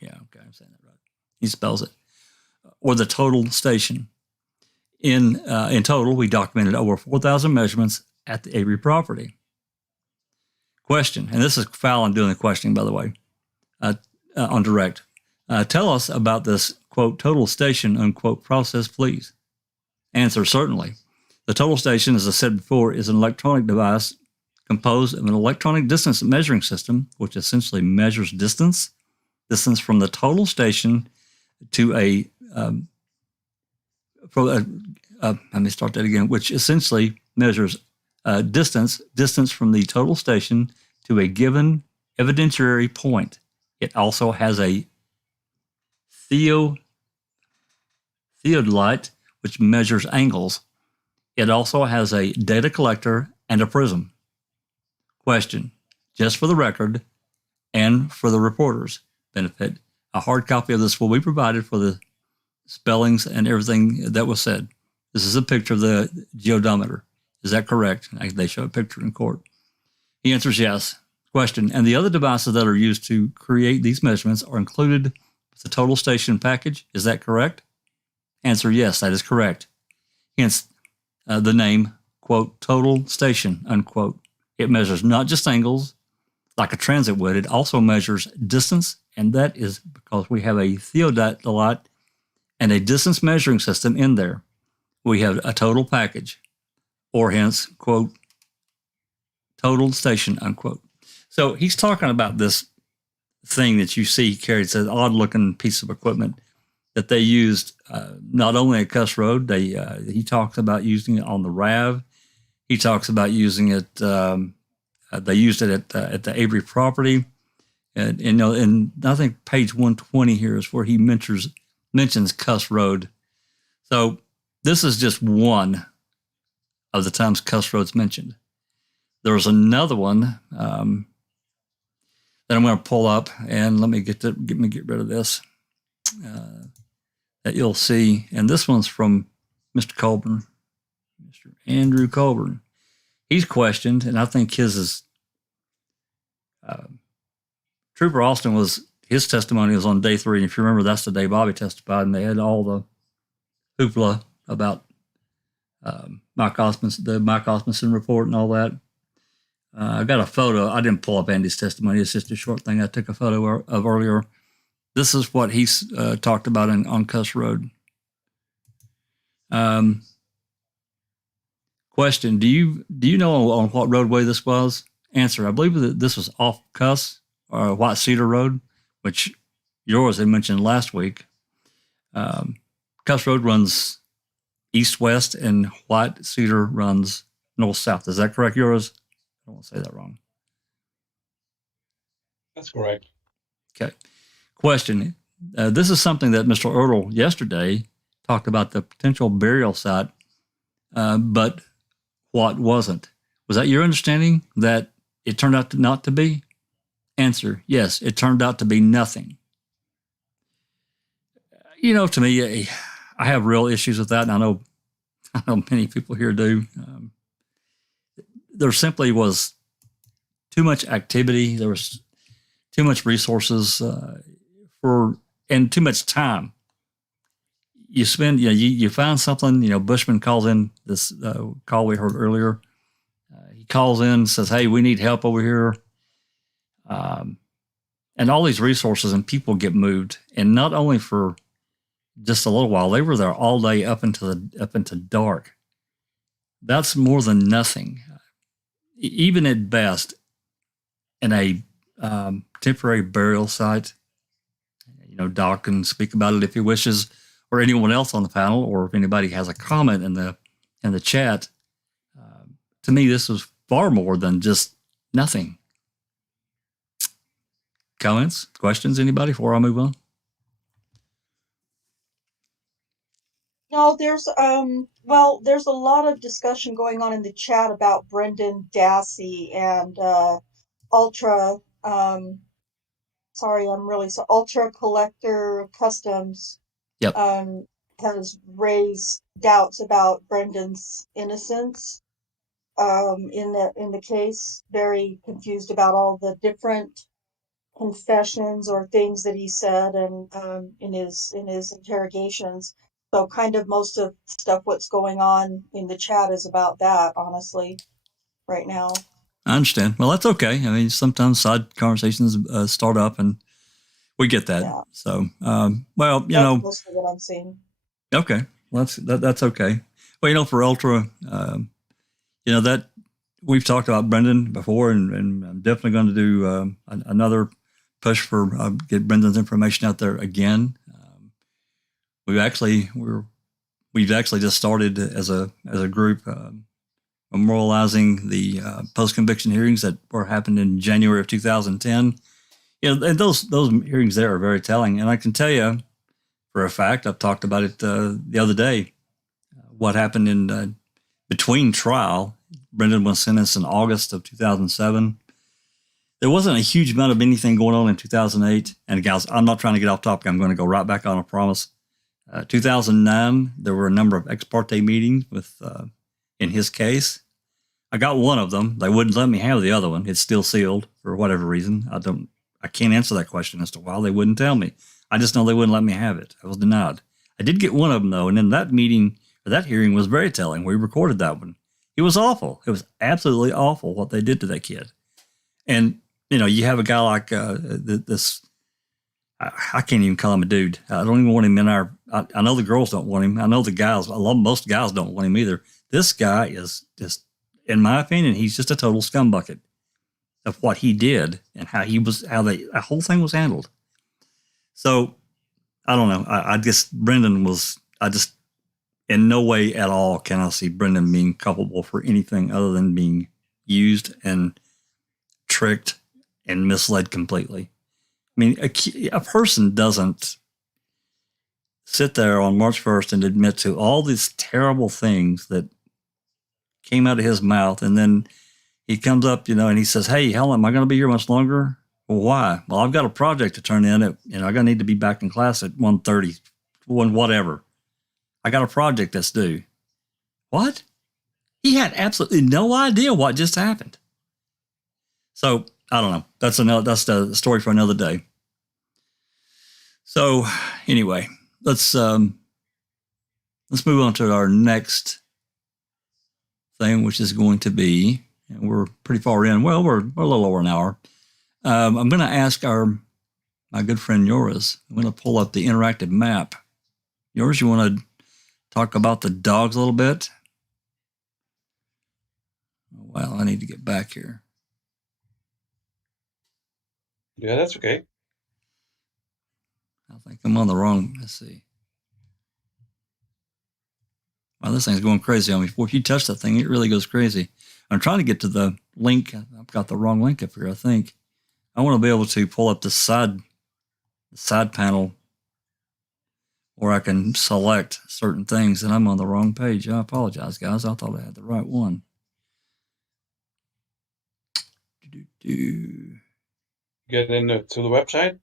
Yeah, okay, I'm saying that right. He spells it. Or the total station. In total, we documented over 4,000 measurements at the Avery property. Question, and this is Fallon doing the questioning, by the way, on direct. Tell us about this, quote, total station, unquote, process, please. Answer, certainly. The total station, as I said before, is an electronic device composed of an electronic distance measuring system, which essentially measures distance from the total station to let me start that again, which essentially measures distance from the total station to a given evidentiary point. It also has a theodolite, which measures angles. It also has a data collector and a prism. Question, just for the record and for the reporter's benefit, a hard copy of this will be provided for the spellings and everything that was said. This is a picture of the geodometer. Is that correct? They show a picture in court. He answers yes. Question, and the other devices that are used to create these measurements are included with the total station package. Is that correct? Answer, yes, that is correct. Hence the name, quote, total station, unquote. It measures not just angles like a transit would. It also measures distance, and that is because we have a theodolite and a distance measuring system in there. We have a total package, or hence, quote, total station, unquote. So he's talking about this thing that you see carried. It's an odd-looking piece of equipment that they used not only at Kuss Rd. He talks about using it on the RAV. He talks about using it. They used it at the Avery property, and I think page 120 here is where he mentions Kuss Rd. So this is just one of the times Kuss Rd's mentioned. There's another one that I'm going to pull up, and let me get rid of this that you'll see. And this one's from Mr. Colburn, Mr. Andrew Colburn. He's questioned, and I think his is Trooper Austin his testimony was on day 3. And if you remember, that's the day Bobby testified, and they had all the hoopla about Mike Osmondson, the Mike Osmondson report and all that. I got a photo. I didn't pull up Andy's testimony. It's just a short thing I took a photo of earlier. This is what he's talked about on Kuss Rd. Question: Do you know on what roadway this was? Answer: I believe that this was off Kuss or White Cedar Road, which Joriz had mentioned last week. Kuss Road runs east-west, and White Cedar runs north-south. Is that correct, Joriz? I don't want to say that wrong. That's correct. Okay. Question: this is something that Mr. Erdl yesterday talked about, the potential burial site, but what wasn't. Was that your understanding that it turned out not to be? Answer: yes, it turned out to be nothing. You know, to me, I have real issues with that, and I know many people here do. There simply was too much activity. There was too much resources and too much time. You spend, you find something. Bushman calls in this call we heard earlier. He calls in and says, "Hey, we need help over here," and all these resources and people get moved, and not only for just a little while. They were there all day up into dark. That's more than nothing. Even at best, in a temporary burial site, Doc can speak about it if he wishes, or anyone else on the panel, or if anybody has a comment in the chat. To me, this was far more than just nothing. Comments, questions, anybody before I move on? No, there's a lot of discussion going on in the chat about Brendan Dassey and Ultra Ultra Collector Customs. Yep. Has raised doubts about Brendan's innocence in the case. Very confused about all the different confessions or things that he said and in his interrogations. So kind of most of stuff what's going on in the chat is about that, honestly, right now. I understand. Well, that's okay. I mean, sometimes side conversations start up, and we get that. Yeah. So, that's mostly what I'm seeing. Okay, well, that's okay. Well, for Ultra, that we've talked about Brendan before, and I'm definitely going to do another push for get Brendan's information out there again. We've actually just started as a group memorializing the post-conviction hearings that were happened in January of 2010. And those hearings there are very telling. And I can tell you for a fact, I've talked about it the other day, what happened in between trial. Brendan was sentenced in August of 2007. There wasn't a huge amount of anything going on in 2008. And guys, I'm not trying to get off topic. I'm going to go right back on, I promise. 2009, there were a number of ex parte meetings with, in his case. I got one of them. They wouldn't let me have the other one. It's still sealed for whatever reason. I can't answer that question as to why they wouldn't tell me. I just know they wouldn't let me have it. I was denied. I did get one of them though, and then that meeting or that hearing was very telling. We recorded that one. It was awful. It was absolutely awful what they did to that kid. And you have a guy like this. I can't even call him a dude. I don't even want him in our. I know the girls don't want him. I know the guys. Most guys don't want him either. This guy is just, in my opinion, he's just a total scumbucket of what he did and how the whole thing was handled. So I don't know. I guess Brendan was. I just in no way at all can I see Brendan being culpable for anything other than being used and tricked and misled completely. I mean, a person doesn't sit there on March 1st and admit to all these terrible things that came out of his mouth. And then he comes up, and he says, "Hey, Helen, am I going to be here much longer?" Well, why? Well, I've got a project to turn in. I'm going to need to be back in class at 1:30, whatever. I got a project that's due. What? He had absolutely no idea what just happened. So I don't know. That's the story for another day. So anyway, let's move on to our next thing, which is going to be, and we're pretty far in. Well, we're a little over an hour. I'm going to ask my good friend Joriz. I'm going to pull up the interactive map. Joriz, you want to talk about the dogs a little bit? Well, I need to get back here. Yeah, that's okay. I think I'm on the wrong. Let's see. Wow, this thing's going crazy on me. If you touch that thing, it really goes crazy. I'm trying to get to the link. I've got the wrong link up here, I think. I want to be able to pull up the side panel where I can select certain things, and I'm on the wrong page. I apologize, guys. I thought I had the right one. Get into the website?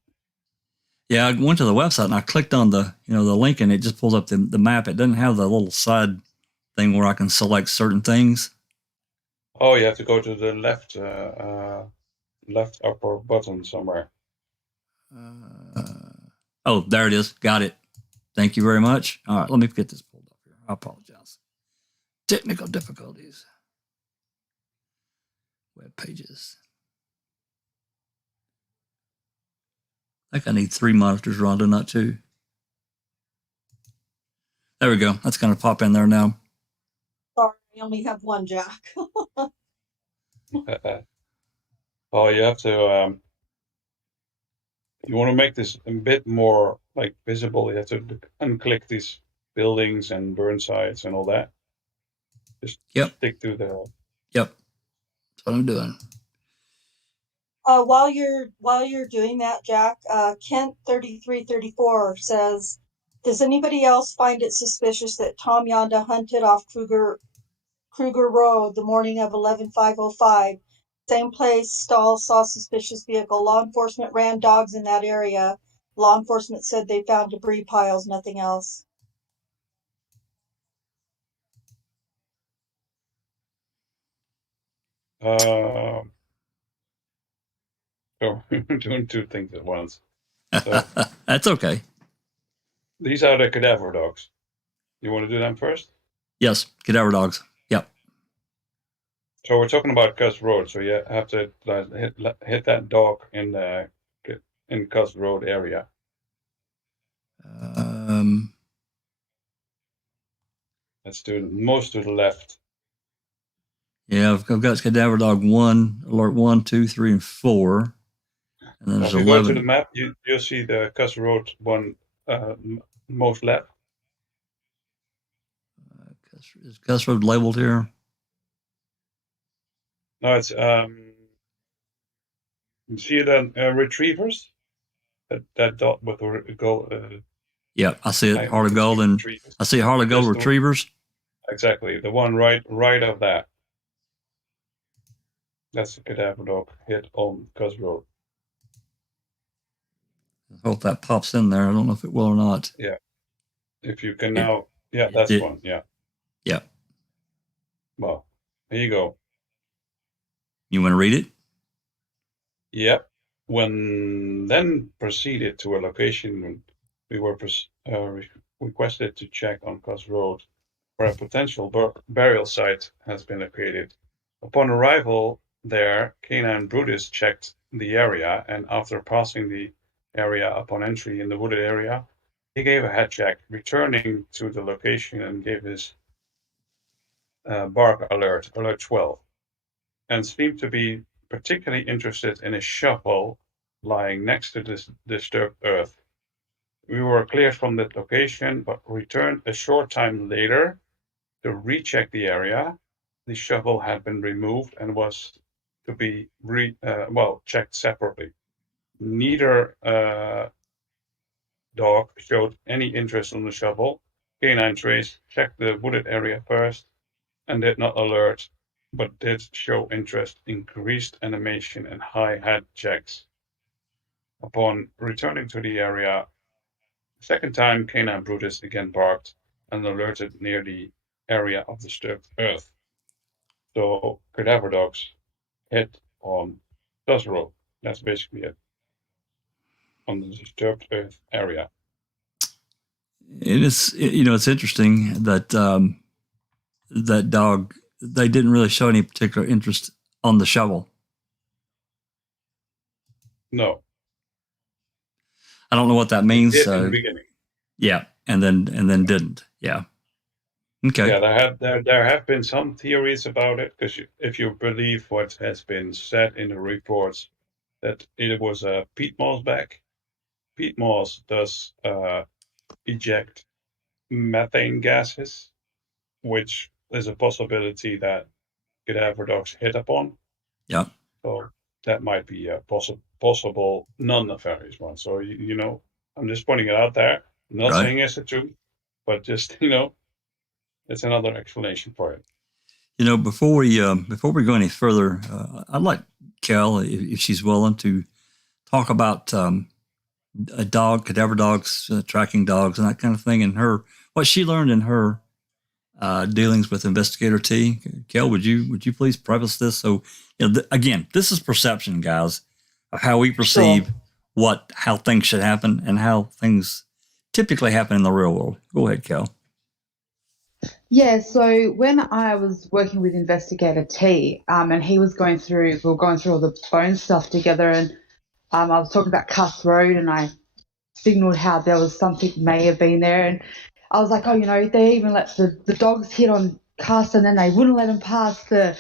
Yeah, I went to the website and I clicked on the link, and it just pulls up the map. It doesn't have the little side thing where I can select certain things. Oh, you have to go to the left upper button somewhere. Oh, there it is. Got it. Thank you very much. All right, let me get this pulled up here. I apologize. Technical difficulties. Web pages. I think I need 3 monitors, Rhonda, not 2. There we go. That's going to pop in there now. Sorry, I only have one, Jack. Oh, you have to. You want to make this a bit more like visible. You have to unclick these buildings and burn sites and all that. Just stick to the. Yep, that's what I'm doing. While you're doing that, Jack, Kent 3334 says, does anybody else find it suspicious that Tom Yonda hunted off Kruger Road the morning of 11/5/05? Same place, Stahl saw suspicious vehicle. Law enforcement ran dogs in that area. Law enforcement said they found debris piles, nothing else. Oh, doing 2 things at once. So, that's okay. These are the cadaver dogs. You want to do them first? Yes, cadaver dogs. Yep. So we're talking about Kuss Road. So you have to hit that dog in Kuss Road area. Let's do most to the left. Yeah, I've got cadaver dog 1, alert 1, 2, 3, and 4. And then If there's you 11. go to the map, you'll see the Kuss Road one most left. Is Kuss Road labeled here? No, it's you see the retrievers? That dot with the gold. Yeah, I see it. Heart of Gold, and I see Heart of Gold retrievers. Exactly, the one right of that. That's the cadaver dog hit on Kuss Road. I hope that pops in there. I don't know if it will or not. Yeah. If you can now, that's one. Yeah. Yeah. Well, here you go. You want to read it? Yep. When then proceeded to a location we were requested to check on Kuss Road, where a potential burial site has been located. Upon arrival there, Canine Brutus checked the area, and after passing the area upon entry in the wooded area, he gave a head check, returning to the location and gave his bark alert 12, and seemed to be particularly interested in a shovel lying next to this disturbed earth. We were cleared from that location, but returned a short time later to recheck the area. The shovel had been removed and was to be checked separately. Neither dog showed any interest on the shovel. Canine Trace checked the wooded area first and did not alert, but did show interest, increased animation, and high head checks. Upon returning to the area, second time Canine Brutus again barked and alerted near the area of disturbed earth. So cadaver dogs hit on Kuss Rd. That's basically it. On the disturbed earth area. It is, it's interesting that that dog, they didn't really show any particular interest on the shovel. No. I don't know what that means. It did in the beginning. Yeah, and then didn't. Yeah. Okay. Yeah, there have been some theories about it, because if you believe what has been said in the reports, that it was a peat moss bag. Peat moss does eject methane gases, which is a possibility that cadaver dogs hit upon. Yeah. So that might be a possible non-nefarious one. So, I'm just pointing it out there. I'm not saying it's the truth, but just, it's another explanation for it. Before we go any further, I'd like Cal, if she's willing, to talk about cadaver dogs, tracking dogs, and that kind of thing, and what she learned in her dealings with Investigator T. Cal, would you please preface this? So, again, this is perception, guys, of how we perceive how things should happen and how things typically happen in the real world. Go ahead, Cal. Yeah, so when I was working with Investigator T, and we were going through all the bone stuff together, and I was talking about Kuss Rd, and I signaled how there was something may have been there, and I was like, they even let the dogs hit on Kuss, and then they wouldn't let them pass the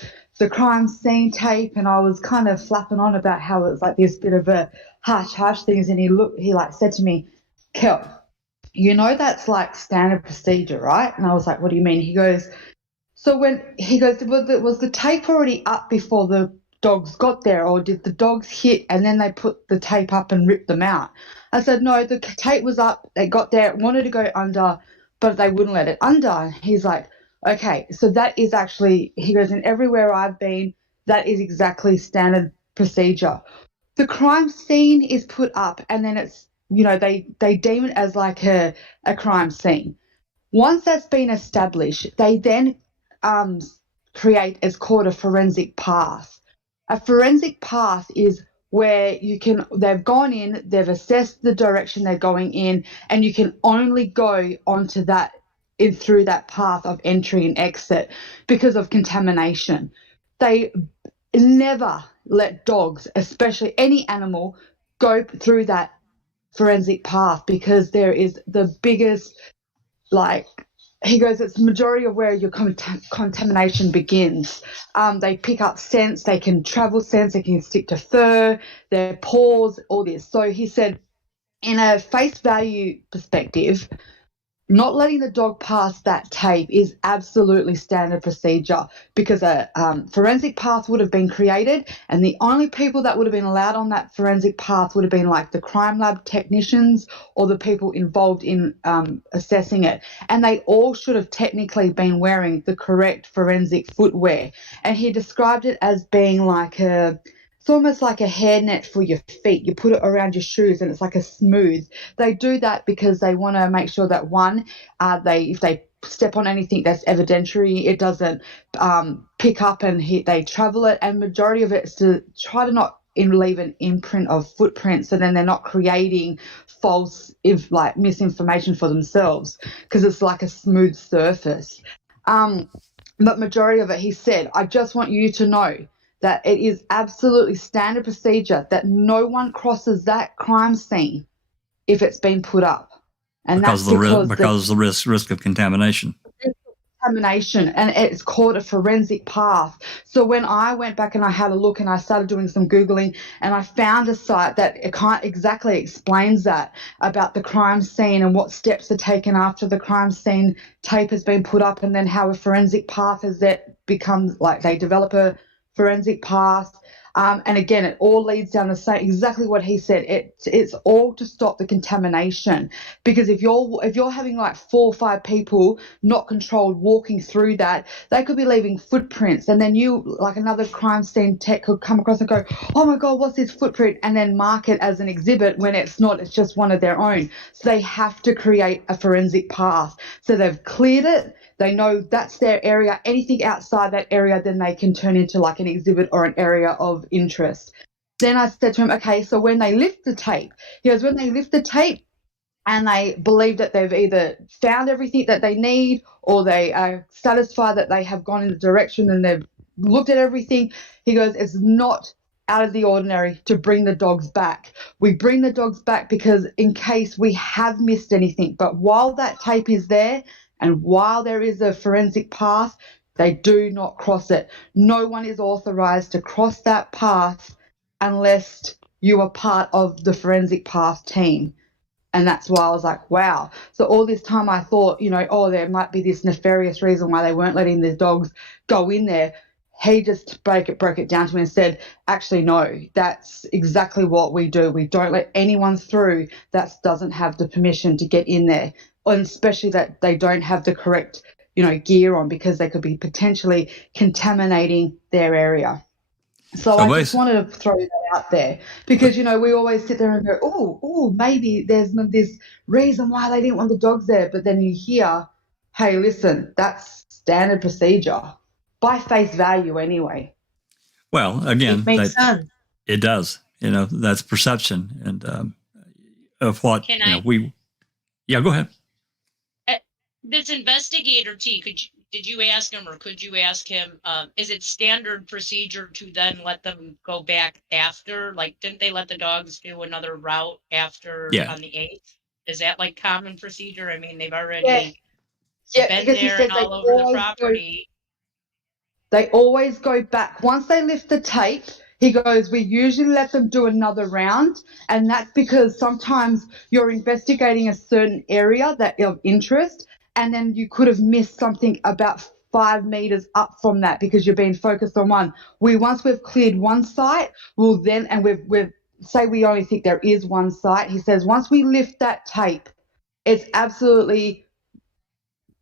crime scene tape, and I was kind of flapping on about how it was like this bit of a hush things, and he said to me, Kel, that's like standard procedure, right? And I was like, what do you mean? He goes, was the tape already up before the dogs got there, or did the dogs hit and then they put the tape up and ripped them out? I said, no, the tape was up, they got there, wanted to go under, but they wouldn't let it under. He's like, okay, so that is actually, he goes, and everywhere I've been, that is exactly standard procedure. The crime scene is put up, and then it's, they deem it as like a crime scene. Once that's been established, they then create, it's called a forensic path. A forensic path is where they've gone in, they've assessed the direction they're going in, and you can only go onto that, through that path of entry and exit because of contamination. They never let dogs, especially any animal, go through that forensic path because there is the biggest, he goes, it's the majority of where your contamination begins. They pick up scents, they can travel scents, they can stick to fur, their paws, all this. So he said, in a face value perspective, not letting the dog pass that tape is absolutely standard procedure because a forensic path would have been created, and the only people that would have been allowed on that forensic path would have been like the crime lab technicians or the people involved in assessing it. And they all should have technically been wearing the correct forensic footwear. And he described it as being like it's almost like a hairnet for your feet. You put it around your shoes and it's like a smooth. They do that because they want to make sure that if they step on anything that's evidentiary, it doesn't pick up and they travel it. And majority of it is to try to not leave an imprint of footprints, so then they're not creating false, misinformation for themselves because it's like a smooth surface. But majority of it, he said, I just want you to know that it is absolutely standard procedure that no one crosses that crime scene if it's been put up. And because of the risk of contamination. And it's called a forensic path. So when I went back and I had a look and I started doing some Googling, and I found a site that it can't exactly explains that about the crime scene and what steps are taken after the crime scene tape has been put up, and then how a forensic path is that becomes, like, they develop a forensic path. And again, it all leads down the same, exactly what he said. It's all to stop the contamination, because if you're having like 4 or 5 people not controlled walking through that, they could be leaving footprints, and then you, like another crime scene tech, could come across and go, oh my God, what's this footprint? And then mark it as an exhibit when it's not, it's just one of their own. So they have to create a forensic path. So they've cleared it. They know that's their area. Anything outside that area, then they can turn into like an exhibit or an area of interest. Then I said to him, okay, so when they lift the tape, he goes, when they lift the tape and they believe that they've either found everything that they need, or they are satisfied that they have gone in the direction and they've looked at everything, he goes, it's not out of the ordinary to bring the dogs back. We bring the dogs back because in case we have missed anything. But while that tape is there, and while there is a forensic path, they do not cross it. No one is authorized to cross that path unless you are part of the forensic path team. And that's why I was like, wow. So all this time I thought, oh, there might be this nefarious reason why they weren't letting the dogs go in there. He just broke it down to me and said, actually, no, that's exactly what we do. We don't let anyone through that doesn't have the permission to get in there, and especially that they don't have the correct, gear on, because they could be potentially contaminating their area. So I just wanted to throw that out there, because, we always sit there and go, oh, maybe there's this reason why they didn't want the dogs there. But then you hear, hey, listen, that's standard procedure. By face value anyway. Well, again, it makes sense. It does. That's perception and of what we. Yeah, go ahead. This investigator T, did you ask him, or could you ask him? Is it standard procedure to then let them go back after? Like, didn't they let the dogs do another route after on the 8th? Is that like common procedure? I mean, they've already been there and all over the property. They always go back. Once they lift the tape, he goes, we usually let them do another round. And that's because sometimes you're investigating a certain area that of interest, and then you could have missed something about 5 meters up from that because you're being focused on one. Once we've cleared one site, we'll then, and we've say we only think there is one site. He says, once we lift that tape, it's absolutely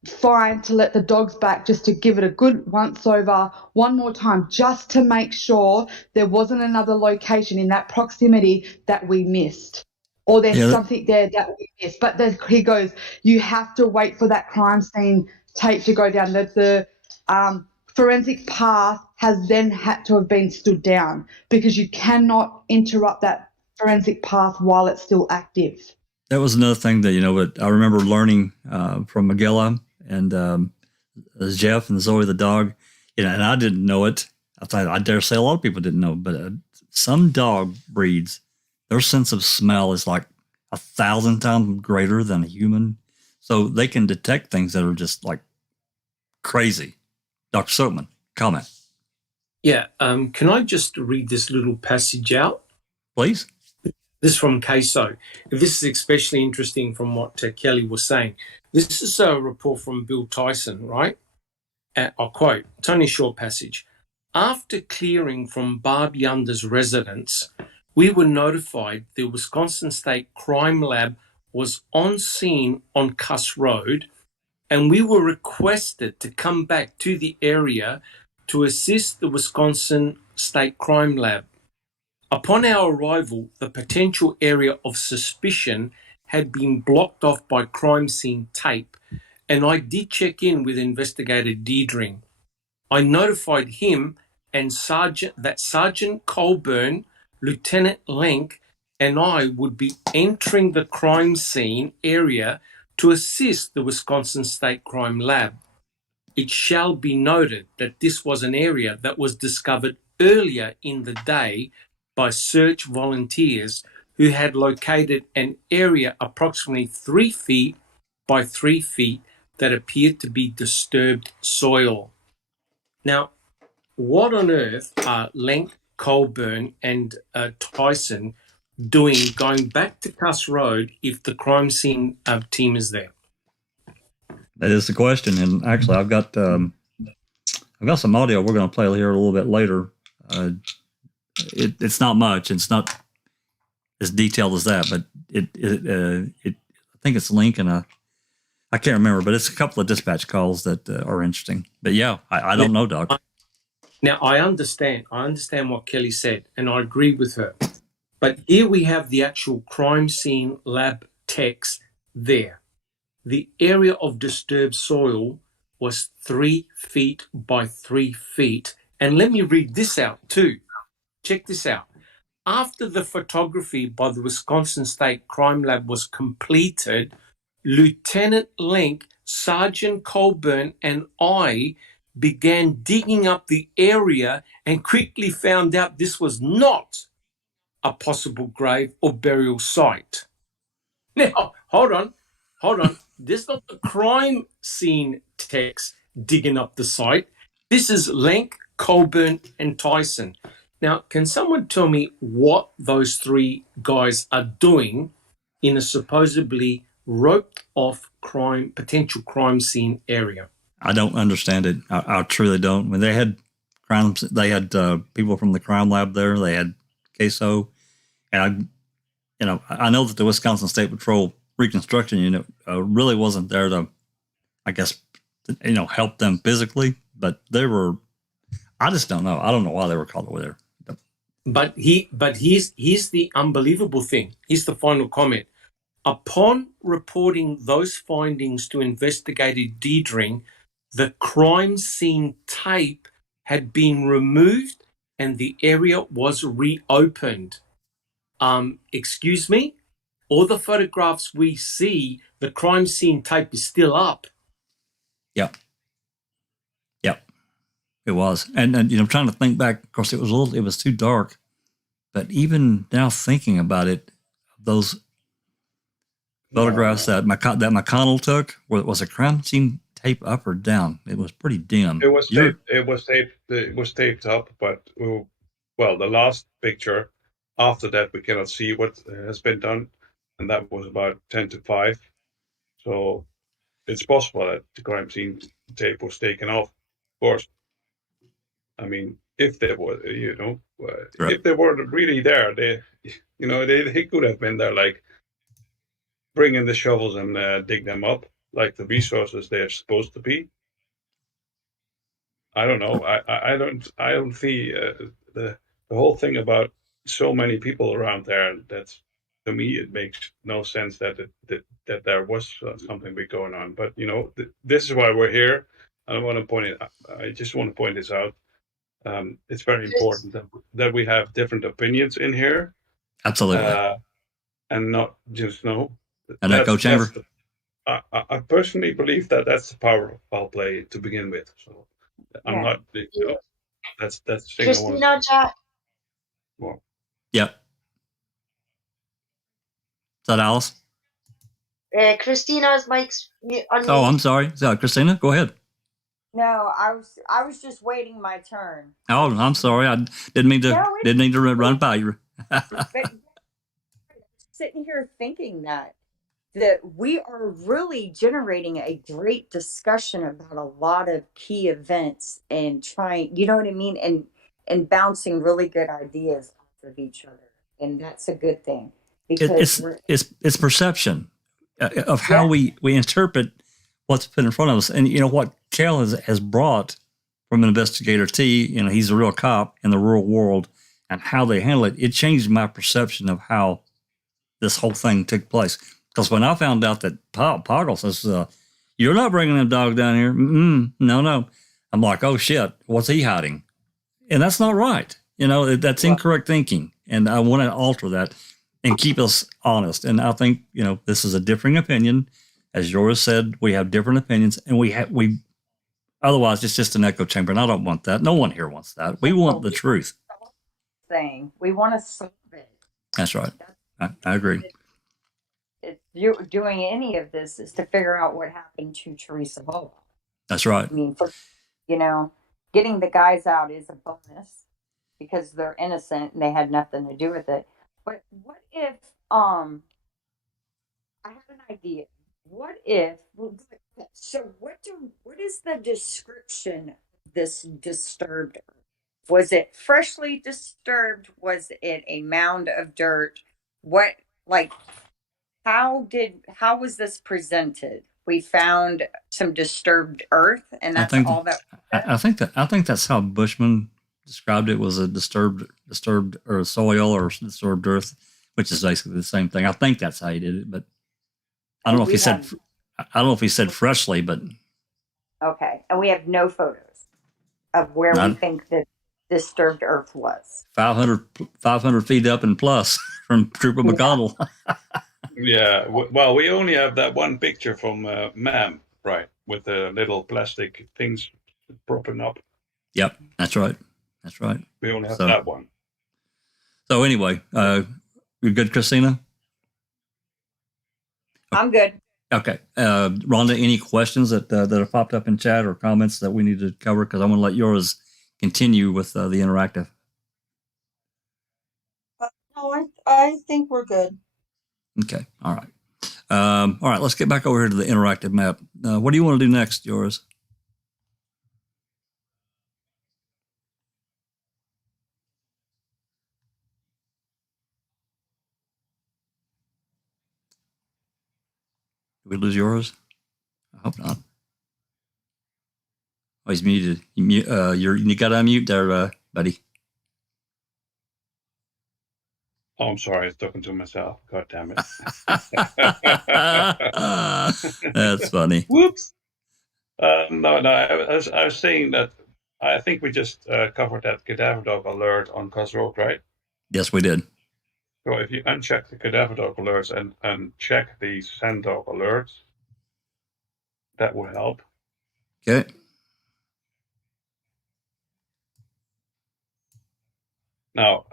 fine to let the dogs back, just to give it a good once over one more time, just to make sure there wasn't another location in that proximity that we missed, or there's something there that we missed. But he goes, you have to wait for that crime scene tape to go down. The forensic path has then had to have been stood down, because you cannot interrupt that forensic path while it's still active. That was another thing that, I remember learning from Magella and Jeff and Zoe the dog, and I didn't know it. I dare say a lot of people didn't know, but some dog breeds, their sense of smell is like 1,000 times greater than a human. So they can detect things that are just like crazy. Dr. Silkman, comment. Yeah, can I just read this little passage out? Please. This is from CASO. This is especially interesting from what Kelly was saying. This is a report from Bill Tyson, right? I'll quote, it's only a short passage. After clearing from Barb Yunder's residence, we were notified the Wisconsin State Crime Lab was on scene on Kuss Rd, and we were requested to come back to the area to assist the Wisconsin State Crime Lab. Upon our arrival, the potential area of suspicion had been blocked off by crime scene tape, and I did check in with investigator Deirdre. I notified him and Sergeant Colburn, Lieutenant Lenk, and I would be entering the crime scene area to assist the Wisconsin State Crime Lab. It shall be noted that this was an area that was discovered earlier in the day by search volunteers who had located an area approximately 3 feet by 3 feet that appeared to be disturbed soil. Now, what on earth are Lenk, Colburn, and Tyson doing going back to Kuss Rd if the crime scene team is there? That is the question. And actually, I've got some audio we're going to play here a little bit later. it's not much. It's not as detailed as that, but it I think it's Lenk and I can't remember, but it's a couple of dispatch calls that are interesting. But yeah, I don't know, Doc. Now, I understand what Kelly said, and I agree with her. But here we have the actual crime scene lab techs there. The area of disturbed soil was 3 feet by 3 feet. And let me read this out too. Check this out. After the photography by the Wisconsin State Crime Lab was completed, Lieutenant Lenk, Sergeant Colburn, and I began digging up the area and quickly found out this was not a possible grave or burial site. Now, hold on. This is not the crime scene techs digging up the site. This is Lenk, Colburn, and Tyson. Now, can someone tell me what those 3 guys are doing in a supposedly roped-off potential crime scene area? I don't understand it. I truly don't. When they had crimes, they had people from the crime lab there. They had queso, and I know that the Wisconsin State Patrol Reconstruction Unit really wasn't there to, I guess, help them physically, but they were. I just don't know. I don't know why they were called over there. But here's the unbelievable thing. Here's the final comment. Upon reporting those findings to investigator Diedring, the crime scene tape had been removed and the area was reopened. Excuse me? All the photographs we see, the crime scene tape is still up. Yep. It was. And I'm trying to think back. Of course, it was too dark. But even now thinking about it, those photographs that McConnell took, was a crime scene tape up or down? It was pretty dim. It was taped up, but the last picture after that we cannot see what has been done, and that was about 10 to 5. So it's possible that the crime scene tape was taken off. Of course, I mean, if they were, right. if they weren't really there, they could have been there, like bring in the shovels and dig them up, like the resources they're supposed to be. I don't know. I don't see the whole thing about so many people around there. That's, to me, it makes no sense that there was something big going on. But this is why we're here. I just want to point this out. It's very important that we have different opinions in here. Absolutely. And not just an echo chamber. I personally believe that that's the power of foul play to begin with. So I'm not. That's the thing. Christina, chat. Well, yep. Is that Alice? Christina's mic's unmuted. Oh, I'm sorry. Christina, go ahead. No, I was just waiting my turn. Oh, I'm sorry. I didn't mean to run by you. But sitting here thinking that we are really generating a great discussion about a lot of key events and trying, you know what I mean, and bouncing really good ideas off of each other, and that's a good thing because it's perception of how we interpret what's put in front of us, and what Cal has brought from an investigator T. He's a real cop in the real world, and how they handle it. It changed my perception of how this whole thing took place. Because when I found out that Poggle says, "You're not bringing that dog down here," no, I'm like, "Oh shit, what's he hiding?" And that's not right. That's incorrect thinking, and I want to alter that and keep us honest. And I think this is a differing opinion. As Joriz said, we have different opinions, and we otherwise it's just an echo chamber, and I don't want that. No one here wants that. We want the truth. We want to solve it. That's right. I agree. Doing any of this is to figure out what happened to Teresa Bola. That's right. I mean, getting the guys out is a bonus because they're innocent and they had nothing to do with it. But what if I have an idea. What if what is the description of this disturbed earth? Was it freshly disturbed? Was it a mound of dirt? What, like, how was this presented? We found some disturbed earth, and that's all that. I think that's how Bushman described it, was a disturbed or soil or disturbed earth, which is basically the same thing. I think that's how he did it, but I don't know if he said freshly, but okay. And we have no photos of where we think that disturbed earth was. 500 feet up and plus from Trooper McConnell. Yeah, well, we only have that one picture from Ma'am, right, with the little plastic things propping up. Yep, that's right. We only have that one. So anyway, you're good, Christina? I'm good. Okay. Rhonda, any questions that have popped up in chat or comments that we need to cover? Because I'm going to let yours continue with the interactive. No, I think we're good. Okay. All right. All right. Let's get back over here to the interactive map. What do you want to do next, Joriz? Did we lose yours? I hope not. Oh, he's muted. You got to unmute there, buddy. Oh, I'm sorry. I was talking to myself. God damn it. That's funny. Whoops. No. I was saying that I think we just covered that cadaver dog alert on Kuss Rd, right? Yes, we did. So if you uncheck the cadaver dog alerts and check the sand dog alerts, that will help. Okay. Now,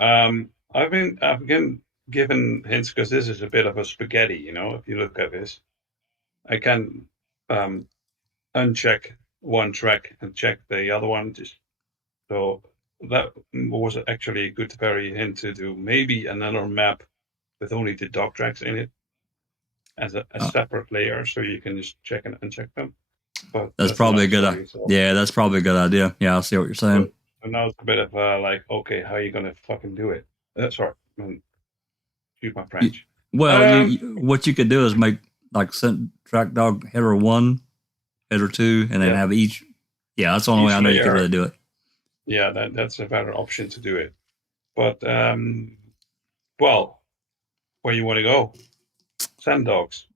I've been given hints because this is a bit of a spaghetti, you know. If you look at this, I can uncheck one track and check the other one. So that was actually a good very hint to do maybe another map with only the dog tracks in it as a separate layer, so you can just check and uncheck them. But that's probably a good idea. Yeah, that's probably a good idea. Yeah, I see what you're saying. So now it's a bit of like, okay, how are you gonna fucking do it? Sorry, excuse my French. Well, what you could do is make like track dog header 1, header 2, and then have each. Yeah, that's the only way I know you could really do it. Yeah, that's a better option to do it. But well, where you want to go? Sand dogs.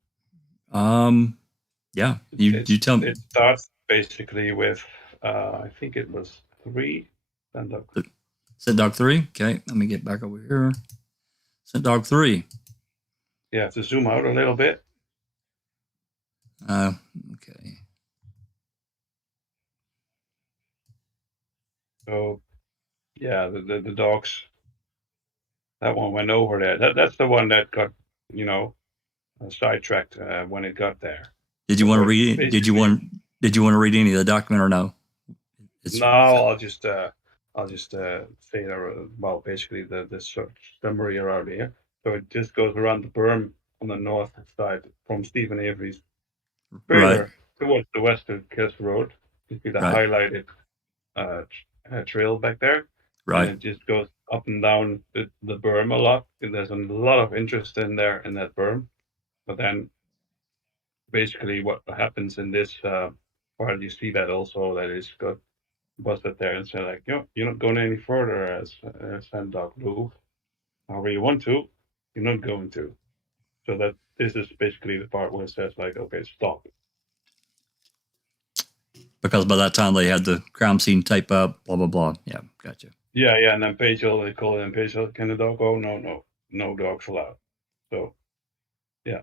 Yeah, you tell me. It starts basically with I think it was 3 sand dogs. Sand dog 3. Okay, let me get back over here. Sand dog 3. You have to zoom out a little bit. Okay. So, yeah, the dogs. That one went over there. That's the one that got, sidetracked when it got there. Did you want to read it? Did you want to read any of the document or no? No, I'll just say that. Well, basically the sort of summary around here. So it just goes around the berm on the north side from Stephen Avery's trailer towards the western Kuss Rd. You see the highlighted trail back there. Right. And it just goes up and down the berm a lot. There's a lot of interest in there in that berm. But then basically what happens in this part, you see that also that it's got busted there and say like, you're not going any further as sand dog move. However you want to, you're not going to. So that this is basically the part where it says like, okay, stop. Because by that time they had the crime scene tape up, blah blah blah. Yeah, gotcha. Yeah, and then Pagel, they call it in Pagel, can the dog go? No dogs allowed. So yeah.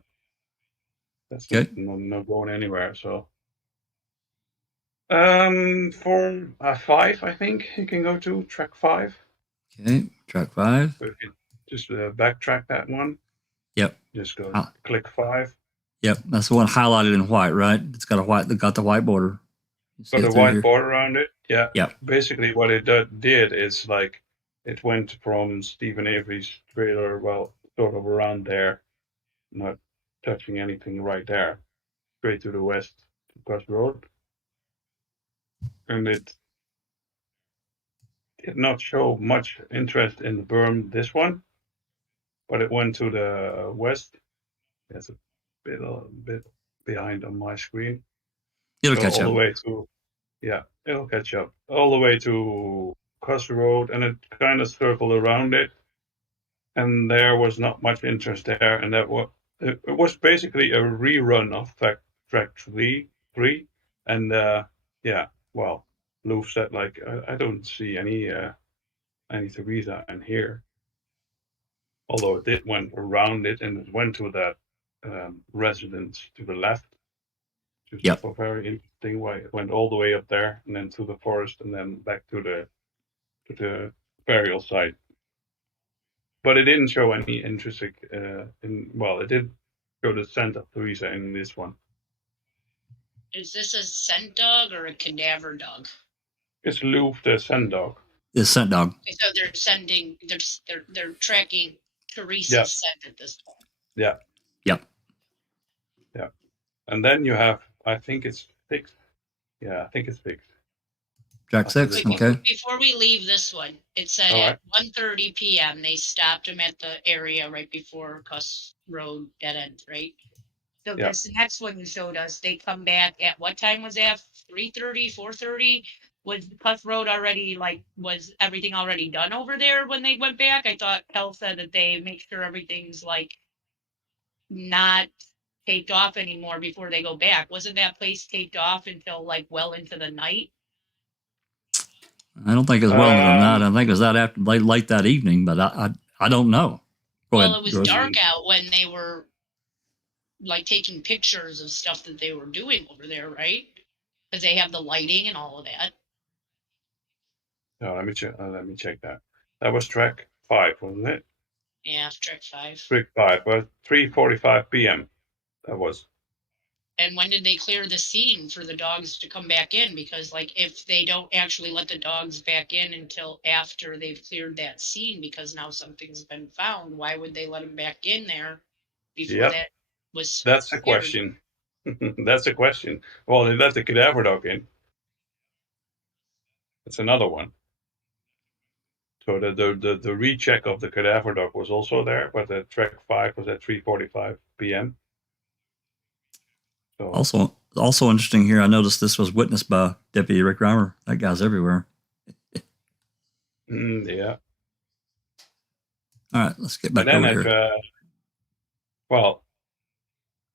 That's not going anywhere. So for 5, I think you can go to track 5. Okay, track 5. So if you just backtrack that one. Yep. Just go click 5. Yep, that's the one highlighted in white, right? It's got the white border. Got a white border around it. Yeah. Yep. Basically, what it did is like it went from Stephen Avery's trailer, well, sort of around there, not touching anything right there, straight to the west, to Kuss Rd. And it did not show much interest in the berm, this one, but it went to the west. It's a bit behind on my screen. It'll So catch all up. the way to, yeah, it'll catch up. All the way to Kuss Rd, and it kind of circled around it. And there was not much interest there. And it was basically a rerun of track three. And yeah, well, Lou said, like, I don't see any Teresa in here. Although it did went around it, and it went to that residence to the left. Which is also very interesting. Why it went all the way up there, and then to the forest, and then back to the burial site. But it didn't show any intrinsic. It did show the scent of Teresa in this one. Is this a scent dog or a cadaver dog? It's Lou, the scent dog. It's scent dog. So they're sending. They're tracking Teresa's scent at this point. Yeah. Yep. Yeah. And then you have, I think it's 6. Yeah, I think it's 6. Track 6. Okay. Before we leave this one, it said at 1:30 p.m. they stopped him at the area right before Kuss Rd dead end, right? So this next one you showed us, they come back at what time was that? 3:30, 4:30? Was Kuss Rd already, was everything already done over there when they went back? I thought Kel said that they make sure everything's not taped off anymore before they go back. Wasn't that place taped off until well into the night? I don't think it was well into the night. I think it was that after late that evening, but I don't know. Well, it was dark out when they were taking pictures of stuff that they were doing over there, right? Because they have the lighting and all of that. No, let me check that. That was track 5, wasn't it? Yeah, track 5. Track 5, but 3:45 p.m. That was. And when did they clear the scene for the dogs to come back in? Because if they don't actually let the dogs back in until after they've cleared that scene, because now something's been found, why would they let them back in there before that was? That's the question. That's the question. Well, they let the cadaver dog in. That's another one. So the recheck of the cadaver dog was also there, but the track 5 was at 3:45 p.m. So also interesting here. I noticed this was witnessed by Deputy Rick Reimer. That guy's everywhere. Yeah. All right, let's get back over here.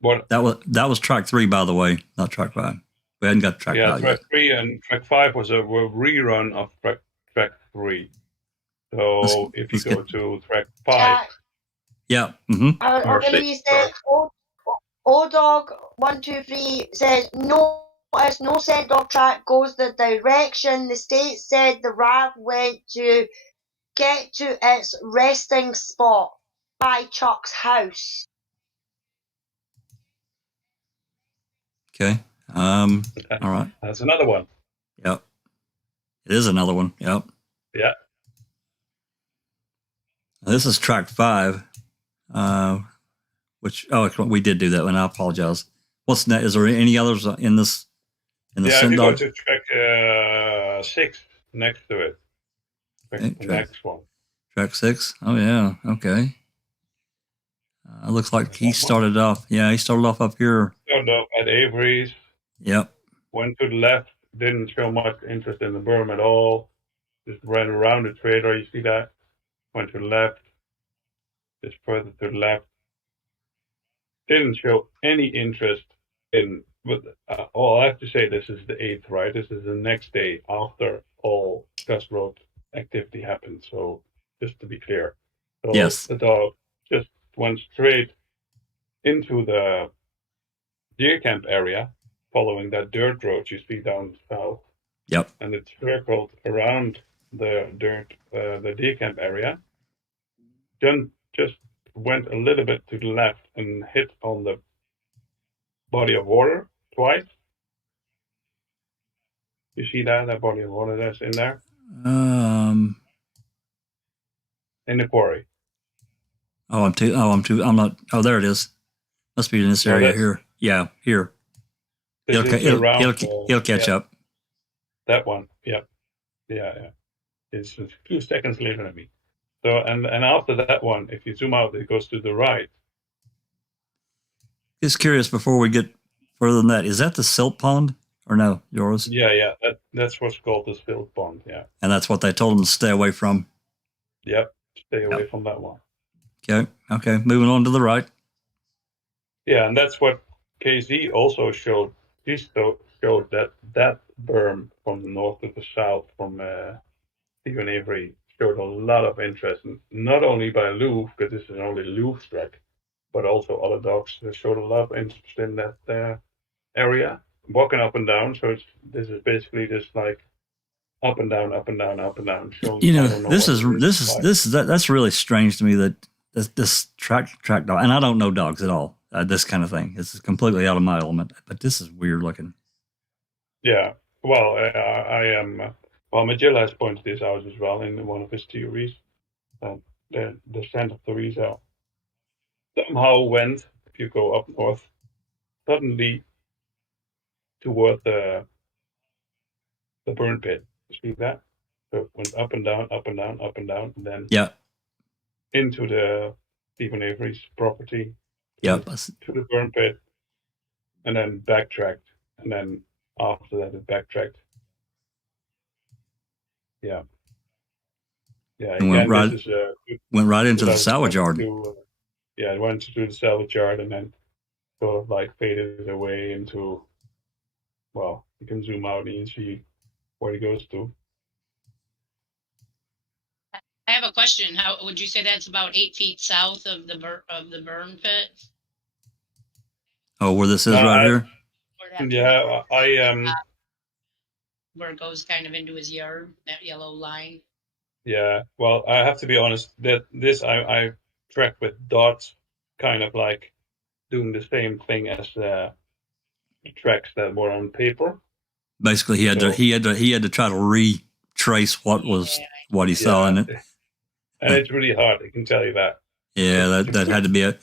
What that was track 3, by the way, not track 5. We hadn't got track 5 track yet. 3 and track 5 was a rerun of track 3. So if you go to track 5, yeah, mm-hmm. O-Dog 123 says no scent dog track goes the direction the state said the RAV went to get to its resting spot by Chuck's house. Okay. All right. That's another one. Yep. It is another one. Yep. Yeah. This is track 5. We did do that one. I apologize. What's next? Is there any others in this? If you go to track 6 next to it. The next one. Track 6. Oh yeah. Okay. It looks like he started off. Yeah, he started off up here. Started off at Avery's. Yep. Went to the left. Didn't show much interest in the berm at all. Just ran around the trailer. You see that? Went to the left. Just further to the left. Didn't show any interest in. But all I have to say, this is the 8th, right? This is the next day after all Kuss Rd activity happened. So just to be clear, so yes, the dog just went straight into the deer camp area, following that dirt road you see down south. Yep. And it circled around the deer camp area. Then just went a little bit to the left and hit on the body of water twice. You see that body of water that's in there? In the quarry. I'm not. Oh, there it is. Must be in this area here. Yeah, here. It'll catch up. That one. Yep. Yeah. It's a few seconds later than me. So and after that one, if you zoom out, it goes to the right. Just curious before we get further than that, is that the silt pond or no, Joriz? Yeah. That's what's called the silt pond. Yeah. And that's what they told them to stay away from. Yep. Stay away from that one. Okay. Moving on to the right. Yeah, and that's what KZ also showed. He showed that berm from the north to the south from Stephen Avery showed a lot of interest, not only by Louvre, because this is only Louvre's track, but also other dogs showed a lot of interest in that area, walking up and down. So this is basically just like up and down, up and down, up and down. Showing, that's really strange to me that this track dog, and I don't know dogs at all. This kind of thing, it's completely out of my element. But this is weird looking. Yeah, well, I am. Magilla has pointed this out as well in one of his theories. The descent of Theresa somehow went, if you go up north, suddenly toward the burn pit. You see that? So it went up and down, up and down, up and down, and then into the Stephen Avery's property. To the burn pit, and then backtracked, and then after that it backtracked. Yeah. And went right into the salvage yard. It went to the salvage yard and then sort of like faded away into. Well, you can zoom out and you can see where it goes to. I have a question. How would you say that's about 8 feet south of the burn pit? Oh, where this is right here? Yeah, I where it goes kind of into his yard, that yellow line. Yeah, well, I have to be honest that this I tracked with dots, kind of like doing the same thing as the tracks that were on paper. Basically, he had to try to retrace what he saw in it. And it's really hard. I can tell you that. Yeah, that had to be a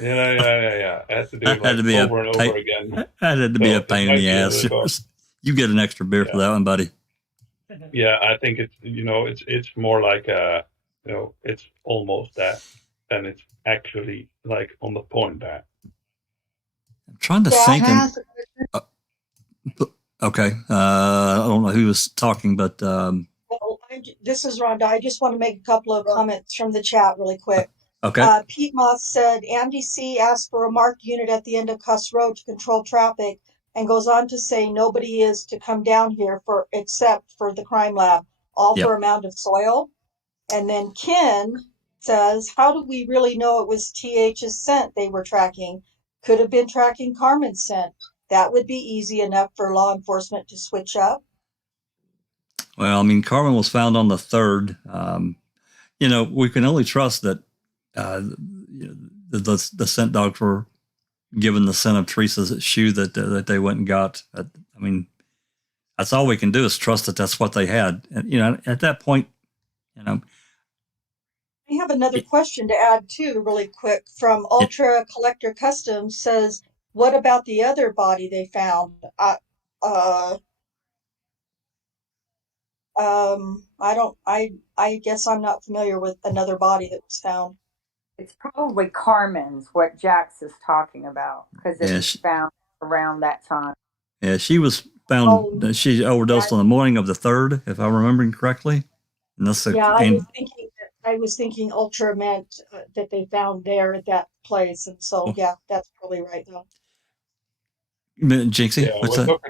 Yeah. I had to do it over and over again. That had to be a pain in the ass. You get an extra beer for that one, buddy. Yeah, I think it's more like it's almost that, and it's actually like on the point that. I'm trying to think. Okay, I don't know who was talking, but this is Rhonda. I just want to make a couple of comments from the chat really quick. Okay. Pete Moss said Andy C. asked for a marked unit at the end of Kuss Road to control traffic, and goes on to say nobody is to come down here except for the crime lab, all for a mound of soil. And then Ken says, how do we really know it was TH's scent they were tracking? Could have been tracking Carmen's scent. That would be easy enough for law enforcement to switch up. Well, I mean, Carmen was found on the 3rd. We can only trust that the scent dogs were given the scent of Teresa's shoe that they went and got. I mean, that's all we can do is trust that that's what they had. And, at that point, I have another question to add too, really quick, from Ultra Collector Customs says, what about the other body they found? I guess I'm not familiar with another body that was found. It's probably Carmen's, what Jax is talking about, because it was found around that time. Yeah, she was found. She overdosed on the morning of the 3rd, if I'm remembering correctly. And I was thinking Ultra meant that they found there at that place, and so that's probably right though. Jinxie,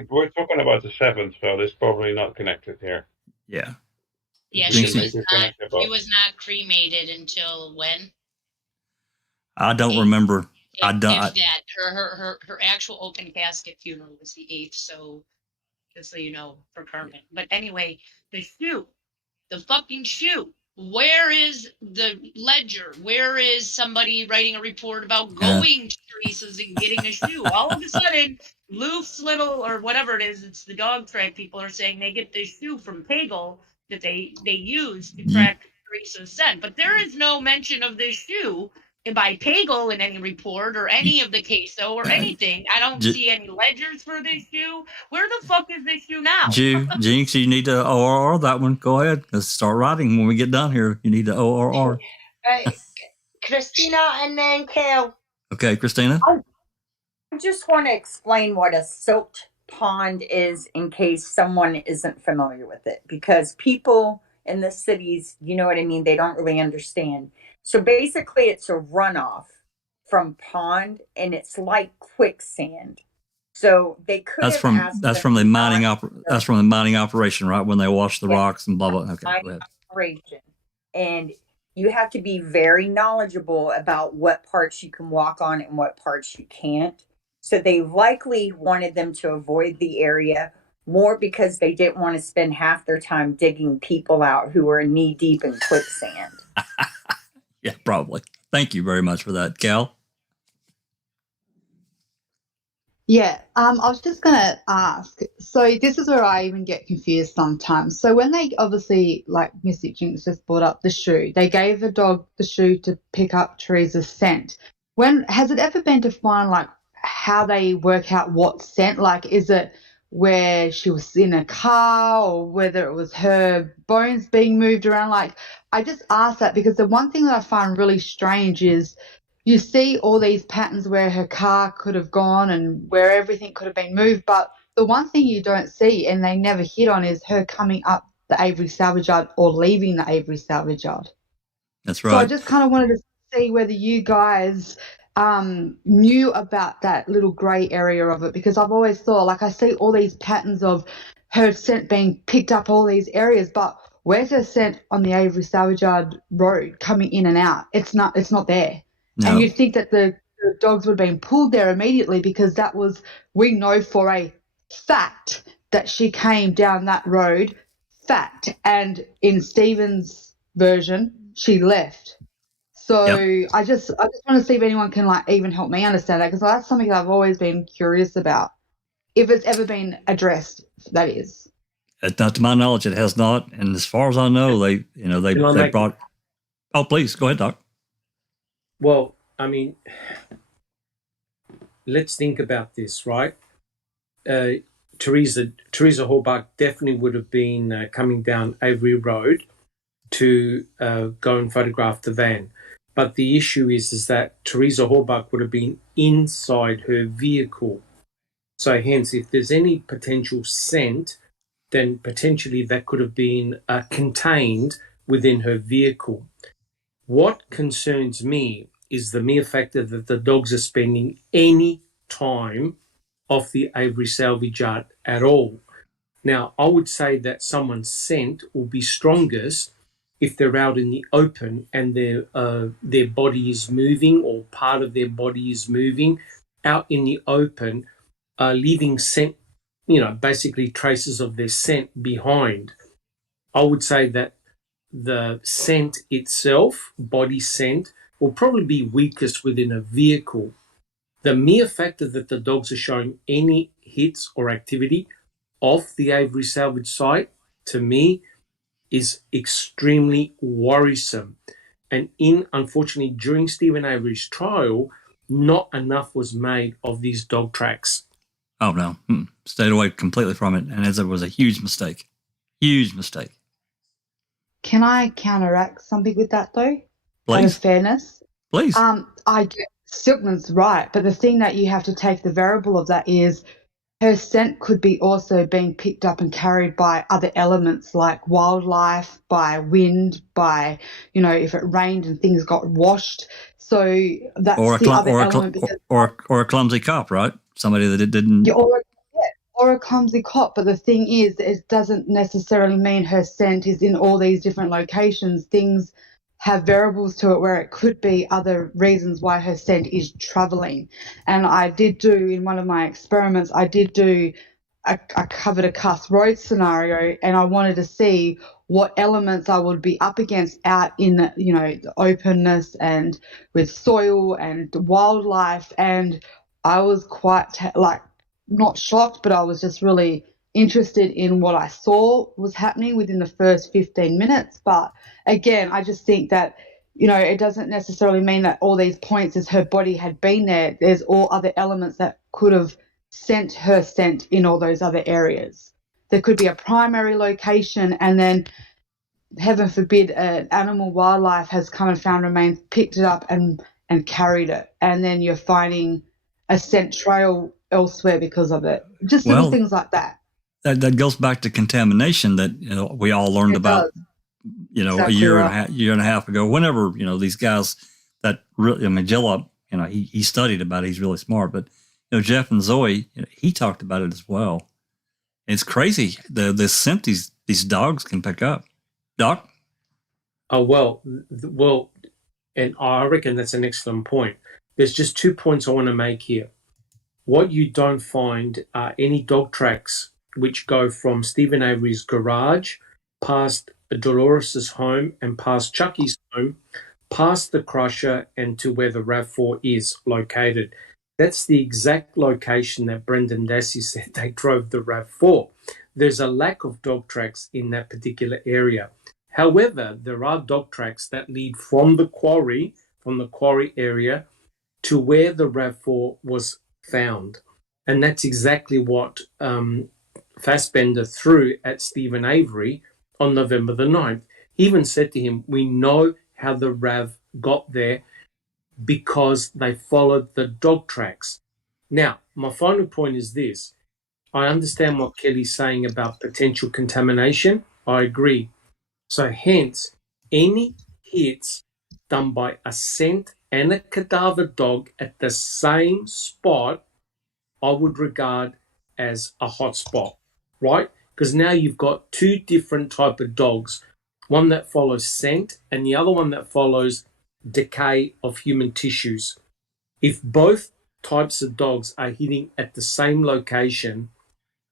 we're talking about the 7th, so it's probably not connected here. Yeah. Yeah, she was not cremated until when? I don't remember. Her actual open casket funeral was the 8th, so just so you know, for Carmen. But anyway, the shoe, the fucking shoe. Where is the ledger? Where is somebody writing a report about going to Teresa's and getting a shoe? All of a sudden, Loof's little, or whatever it is, it's the dog track people are saying they get this shoe from Pagel that they use to track Teresa's scent. But there is no mention of this shoe by Pagel in any report or any of the queso or anything. I don't see any ledgers for this shoe. Where the fuck is this shoe now? Jinx, you need to ORR that one. Go ahead. Let's start writing when we get done here. You need to ORR. Right, Christina and then Kel. Okay, Christina. I just want to explain what a silt pond is in case someone isn't familiar with it, because people in the cities, you know what I mean, they don't really understand. So basically it's a runoff from pond, and it's like quicksand. So they could that's from the mining that's from the mining operation, right? When they wash the rocks and blah blah. Okay, go ahead. Operation. And you have to be very knowledgeable about what parts you can walk on and what parts you can't. So they likely wanted them to avoid the area more because they didn't want to spend half their time digging people out who were knee deep in quicksand. Yeah, probably. Thank you very much for that, Cal. Yeah, I was just going to ask, so this is where I even get confused sometimes. So when they obviously, like Mystic Jinx just brought up the shoe, they gave the dog the shoe to pick up Joriz's scent. Has it ever been defined, like, how they work out what scent? Like, is it where she was in a car or whether it was her bones being moved around? Like, I just ask that because the one thing that I find really strange is you see all these patterns where her car could have gone and where everything could have been moved, but the one thing you don't see and they never hit on is her coming up the Avery salvage yard or leaving the Avery salvage yard. That's right. So I just kind of wanted to see whether you guys knew about that little grey area of it, because I've always thought, like, I see all these patterns of her scent being picked up all these areas, but where's her scent on the Avery salvage yard road coming in and out? It's not there. No. And you'd think that the dogs would have been pulled there immediately, because that was, we know for a fact that she came down that road, fact, and in Stephen's version she left. So I just want to see if anyone can, like, even help me understand that, because that's something that I've always been curious about, if it's ever been addressed. That is, not to my knowledge, it has not. And as far as I know, they brought. Oh, please go ahead, Doc. Well, I mean, let's think about this, right? Teresa Hallbuck definitely would have been coming down Avery Road to go and photograph the van. But the issue is that Teresa Hallbuck would have been inside her vehicle. So hence, if there's any potential scent, then potentially that could have been contained within her vehicle. What concerns me is the mere fact that the dogs are spending any time off the Avery salvage yard at all. Now, I would say that someone's scent will be strongest if they're out in the open and their body is moving, or part of their body is moving out in the open, leaving scent, basically traces of their scent behind. I would say that the scent itself, body scent, will probably be weakest within a vehicle. The mere factor that the dogs are showing any hits or activity off the Avery salvage site, to me, is extremely worrisome. And unfortunately, during Stephen Avery's trial, not enough was made of these dog tracks. Oh, no. Stayed away completely from it. And it was a huge mistake. Huge mistake. Can I counteract something with that, though? Please. Out of fairness? Please. I get Silkman's right, but the thing that you have to take the variable of that is her scent could be also being picked up and carried by other elements like wildlife, by wind, by, if it rained and things got washed. So that's the other element. Or a clumsy cop, right? Somebody that it didn't... Or a clumsy cop. But the thing is, it doesn't necessarily mean her scent is in all these different locations. Things have variables to it where it could be other reasons why her scent is traveling. And I did do, in one of my experiments, I covered a Kuss Rd scenario, and I wanted to see what elements I would be up against out in the openness and with soil and wildlife. And I was quite not shocked, but I was just really interested in what I saw was happening within the first 15 minutes. But again, I just think that it doesn't necessarily mean that all these points as her body had been there. There's all other elements that could have sent her scent in all those other areas. There could be a primary location, and then, heaven forbid, an animal wildlife has come and found remains, picked it up and carried it, and then you're finding a scent trail elsewhere because of it. Just little things like that. That goes back to contamination that we all learned about. Exactly, a year and a half ago. Whenever these guys that really, Jalop, he studied about it. He's really smart. But Jeff and Zoe, he talked about it as well. It's crazy the scent these dogs can pick up. Doc? Oh, well, and I reckon that's an excellent point. There's just 2 points I want to make here. What you don't find are any dog tracks which go from Stephen Avery's garage past Dolores's home and past Chucky's home, past the crusher and to where the RAV4 is located. That's the exact location that Brendan Dassey said they drove the RAV4. There's a lack of dog tracks in that particular area. However, there are dog tracks that lead from the quarry area to where the RAV4 was found. And that's exactly what Fassbender threw at Stephen Avery on November the 9th. He even said to him, we know how the RAV got there because they followed the dog tracks. Now, my final point is this. I understand what Kelly's saying about potential contamination. I agree. So hence, any hits done by a scent and a cadaver dog at the same spot, I would regard as a hot spot, right? Because now you've got two different type of dogs, one that follows scent and the other one that follows decay of human tissues. If both types of dogs are hitting at the same location,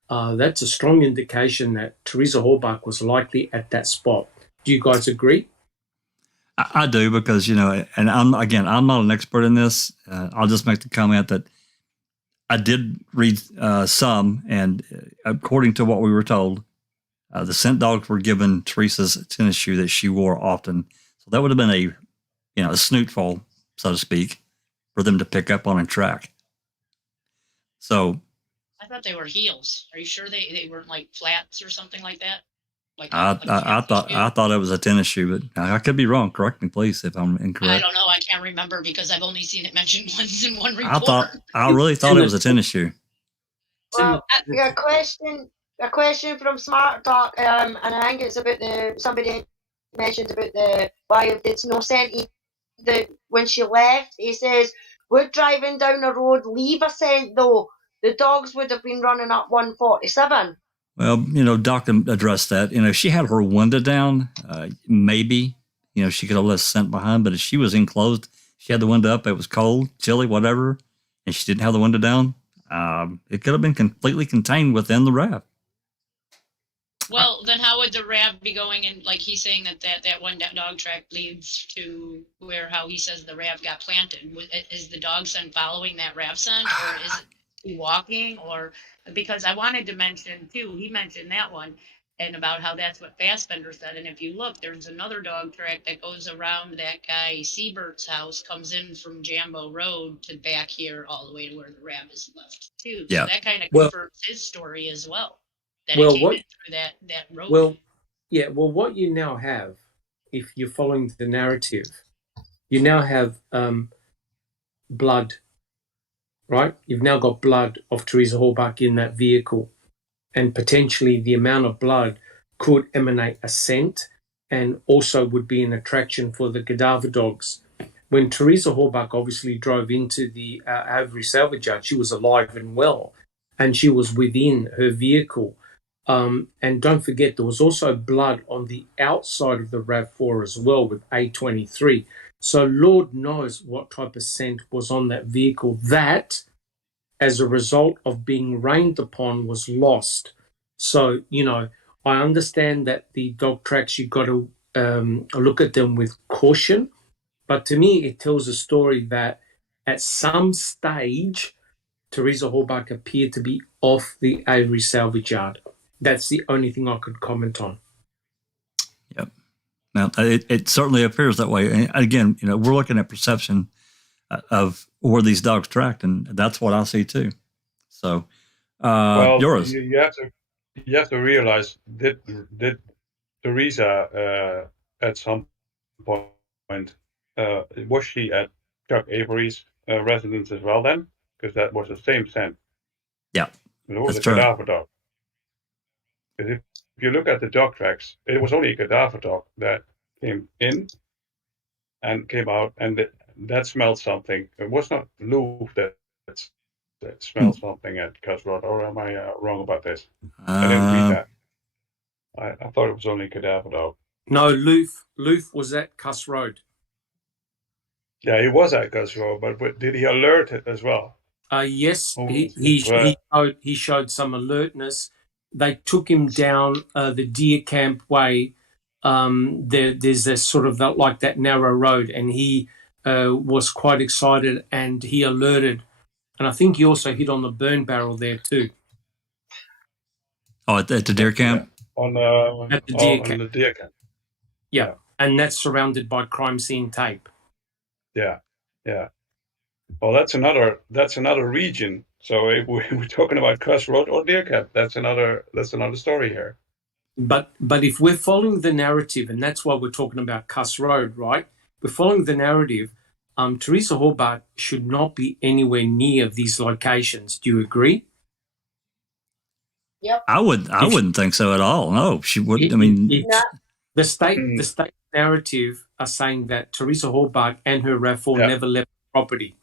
that's a strong indication that Teresa Horbach was likely at that spot. Do you guys agree? I do, because, and I'm not an expert in this. I'll just make the comment that I did read some, and according to what we were told, the scent dogs were given Teresa's tennis shoe that she wore often. So that would have been a snootful, so to speak, for them to pick up on and track. So I thought they were heels. Are you sure they weren't like flats or something like that? I thought it was a tennis shoe, but I could be wrong. Correct me, please, if I'm incorrect. I don't know. I can't remember because I've only seen it mentioned once in one report. I really thought it was a tennis shoe. Well, a question from Smart Talk, and I think it's about somebody mentioned about why it's no scent. When she left, he says, we're driving down the road, leave a scent though. The dogs would have been running up 147. Well, Doc addressed that. If she had her window down, maybe, she could have left scent behind. But if she was enclosed, she had the window up, it was cold, chilly, whatever, and she didn't have the window down, it could have been completely contained within the RAV. Well, then how would the RAV be going in, like he's saying that one dog track leads to how he says the RAV got planted? Is the dog scent following that RAV scent, or is it walking? Or because I wanted to mention too, he mentioned that one and about how that's what Fassbender said. And if you look, there's another dog track that goes around that guy Siebert's house, comes in from Jambo Road to back here all the way to where the RAV is left too. Yeah. So that kind of confirms his story as well. That it came in through that road. Well, what you now have, if you're following the narrative, you now have blood, right? You've now got blood of Teresa Horbach in that vehicle, and potentially the amount of blood could emanate a scent and also would be an attraction for the cadaver dogs. When Teresa Horbach obviously drove into the Avery salvage yard, she was alive and well, and she was within her vehicle. And don't forget, there was also blood on the outside of the RAV4 as well with A23. So Lord knows what type of scent was on that vehicle that, as a result of being rained upon, was lost. So, I understand that the dog tracks, you've got to look at them with caution. But to me, it tells a story that at some stage, Teresa Horbach appeared to be off the Avery salvage yard. That's the only thing I could comment on. Yep. Now, it certainly appears that way. And again, we're looking at perception of where these dogs tracked, and that's what I see too. So, Joriz. You have to realize that Teresa at some point was she at Chuck Avery's residence as well then? Because that was the same scent. Yeah, it was a cadaver dog. If you look at the dog tracks, it was only a cadaver dog that came in and came out, and that smelled something. It was not Lou that smelled something at Kuss Rd, or am I wrong about this? I didn't read that. I thought it was only cadaver dog. No, Loof was at Kuss Rd. Yeah, he was at Kuss Rd, but did he alert it as well? Yes, he showed some alertness. They took him down the deer camp way. There's a sort of like that narrow road, and he was quite excited, and he alerted. And I think he also hit on the burn barrel there too. Oh, at the deer camp? At the deer camp. On the deer camp. Yeah, and that's surrounded by crime scene tape. Yeah. Well, that's another region. So if we're talking about Kuss Rd or deer camp, that's another story here. But if we're following the narrative, and that's why we're talking about Kuss Rd, right? We're following the narrative. Teresa Hobart should not be anywhere near these locations. Do you agree? Yep. I wouldn't think so at all. No, she wouldn't. The state narrative are saying that Teresa Hobart and her RAV4 never left the property.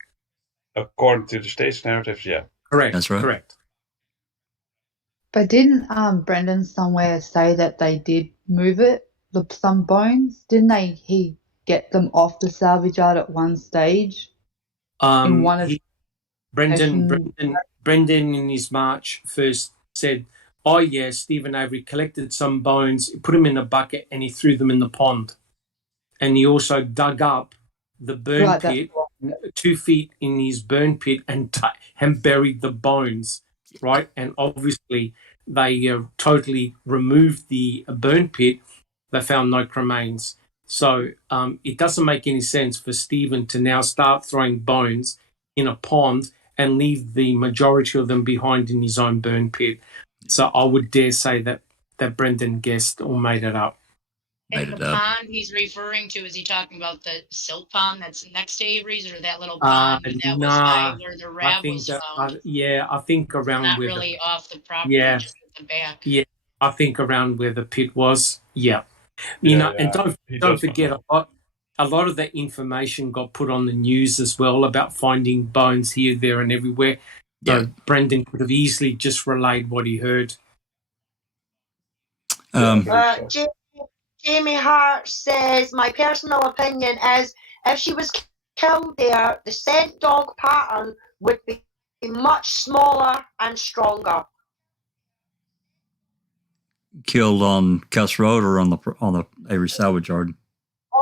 According to the state's narrative, yeah. Correct. That's right. Correct. But didn't Brendan somewhere say that they did move it? Some bones? Didn't he get them off the salvage yard at one stage? In one of Brendan in his March first said, "Oh yeah, Stephen Avery collected some bones, put them in a bucket, and he threw them in the pond. And he also dug up the burn pit, 2 feet in his burn pit, and buried the bones, right? And obviously they totally removed the burn pit. They found no cremains. So it doesn't make any sense for Stephen to now start throwing bones in a pond and leave the majority of them behind in his own burn pit. So I would dare say that Brendan guessed or made it up. And the pond he's referring to, is he talking about the silt pond that's next to Avery's, or that little pond that was by where the RAV was found? I think around not where really off the property, just at the back. Yeah, I think around where the pit was. Yeah. And don't forget, a lot of that information got put on the news as well about finding bones here, there, and everywhere. Yeah. So Brendan could have easily just relayed what he heard. Jamie Hart says, my personal opinion is if she was killed there, the scent dog pattern would be much smaller and stronger. Killed on Kuss Rd or on the Avery salvage yard?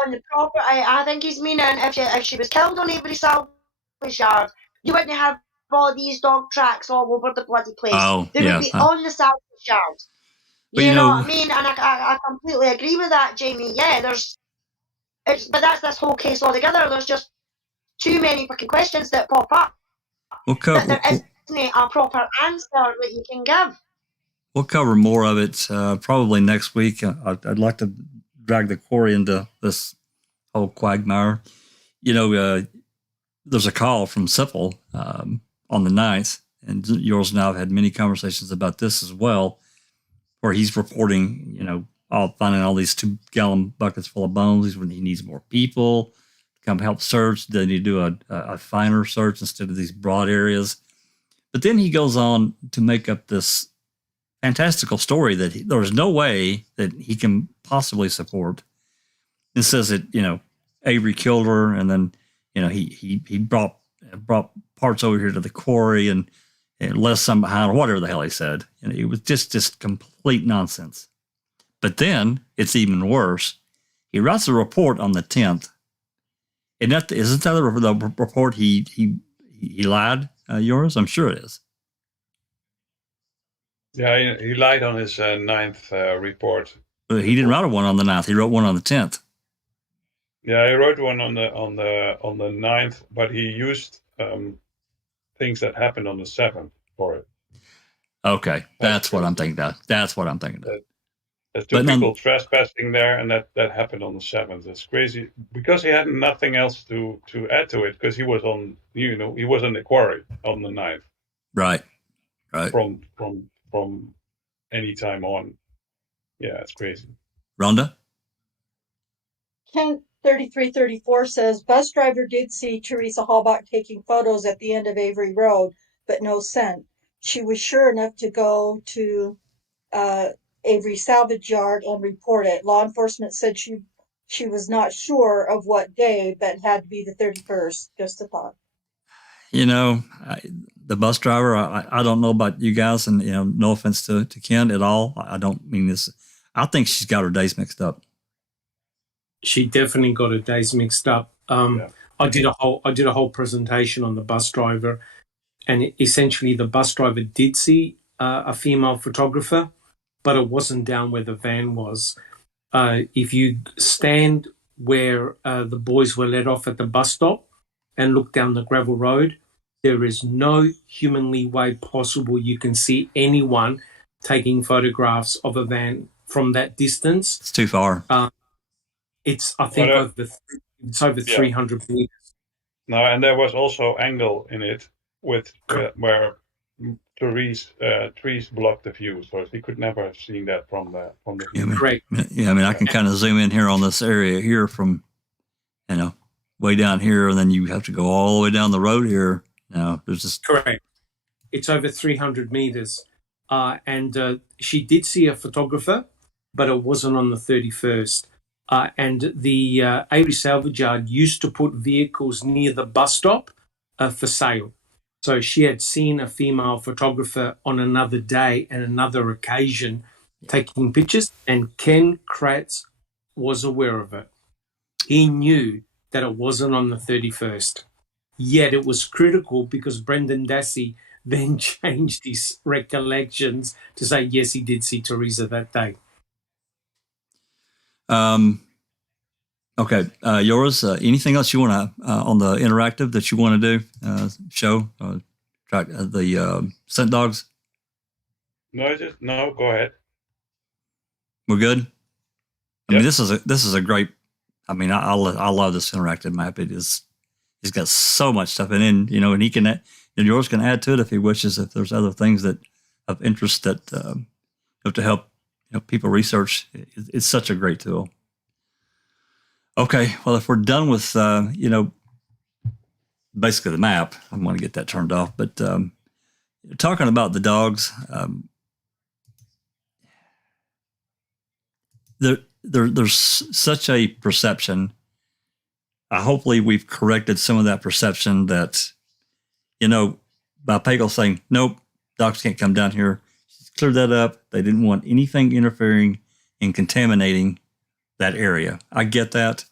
On the property, I think he's meaning if she was killed on Avery salvage yard, you wouldn't have all these dog tracks all over the bloody place. They would be on the salvage yard. You know what I mean? And I completely agree with that, Jamie. Yeah, but that's this whole case altogether. There's just too many fucking questions that pop up. There isn't a proper answer that you can give. We'll cover more of it probably next week. I'd like to drag the quarry into this whole quagmire. There's a call from Sippel on the 9th, and yours and I have had many conversations about this as well, where he's reporting, finding all these 2-gallon buckets full of bones. When he needs more people to come help search, they need to do a finer search instead of these broad areas. But then he goes on to make up this fantastical story that there's no way that he can possibly support. It says that, Avery killed her, and then, he brought parts over here to the quarry and left some behind, or whatever the hell he said. It was just complete nonsense. But then it's even worse. He writes a report on the 10th. Isn't that the report he lied, yours? I'm sure it is. Yeah, he lied on his 9th report. He didn't write one on the 9th. He wrote one on the 10th. Yeah, he wrote one on the 9th, but he used things that happened on the 7th for it. Okay, that's what I'm thinking of. There's two people trespassing there, and that happened on the 7th. It's crazy because he had nothing else to add to it because he was on he was in the quarry on the 9th. Right. From any time on. Yeah, it's crazy. Rhonda? Kent 3334 says bus driver did see Teresa Halbach taking photos at the end of Avery Road, but no scent. She was sure enough to go to Avery salvage yard and report it. Law enforcement said she was not sure of what day, but had to be the 31st. Just a thought. The bus driver, I don't know about you guys, and no offense to Ken at all. I don't mean this. I think she's got her days mixed up. She definitely got her days mixed up. Yeah. I did a whole presentation on the bus driver, and essentially the bus driver did see a female photographer, but it wasn't down where the van was. If you stand where the boys were let off at the bus stop and look down the gravel road, there is no humanly way possible you can see anyone taking photographs of a van from that distance. It's too far. It's over 300 meters. No, and there was also angle in it with where trees blocked the view, so he could never have seen that from the view. Correct. Yeah, I can kind of zoom in here on this area here from, way down here, and then you have to go all the way down the road here. There's just correct. It's over 300 meters, and she did see a photographer, but it wasn't on the 31st. And the Avery salvage yard used to put vehicles near the bus stop for sale. So she had seen a female photographer on another day and another occasion taking pictures, and Ken Kratz was aware of it. He knew that it wasn't on the 31st. Yet it was critical because Brendan Dassey then changed his recollections to say, yes, he did see Teresa that day. Okay, Joriz, anything else you want to on the interactive that you want to do? Show track the scent dogs. No. Go ahead. We're good. I Yep. mean, this is a great. I mean, I love this interactive map. It's got so much stuff, and then and he can, and Joriz can add to it if he wishes. If there's other things that of interest that to help people research, it's such a great tool. Okay, well, if we're done with basically the map, I'm going to get that turned off. But talking about the dogs, there's such a perception. Hopefully, we've corrected some of that perception that by Pagel saying nope, dogs can't come down here. She's cleared that up. They didn't want anything interfering and contaminating that area. I get that.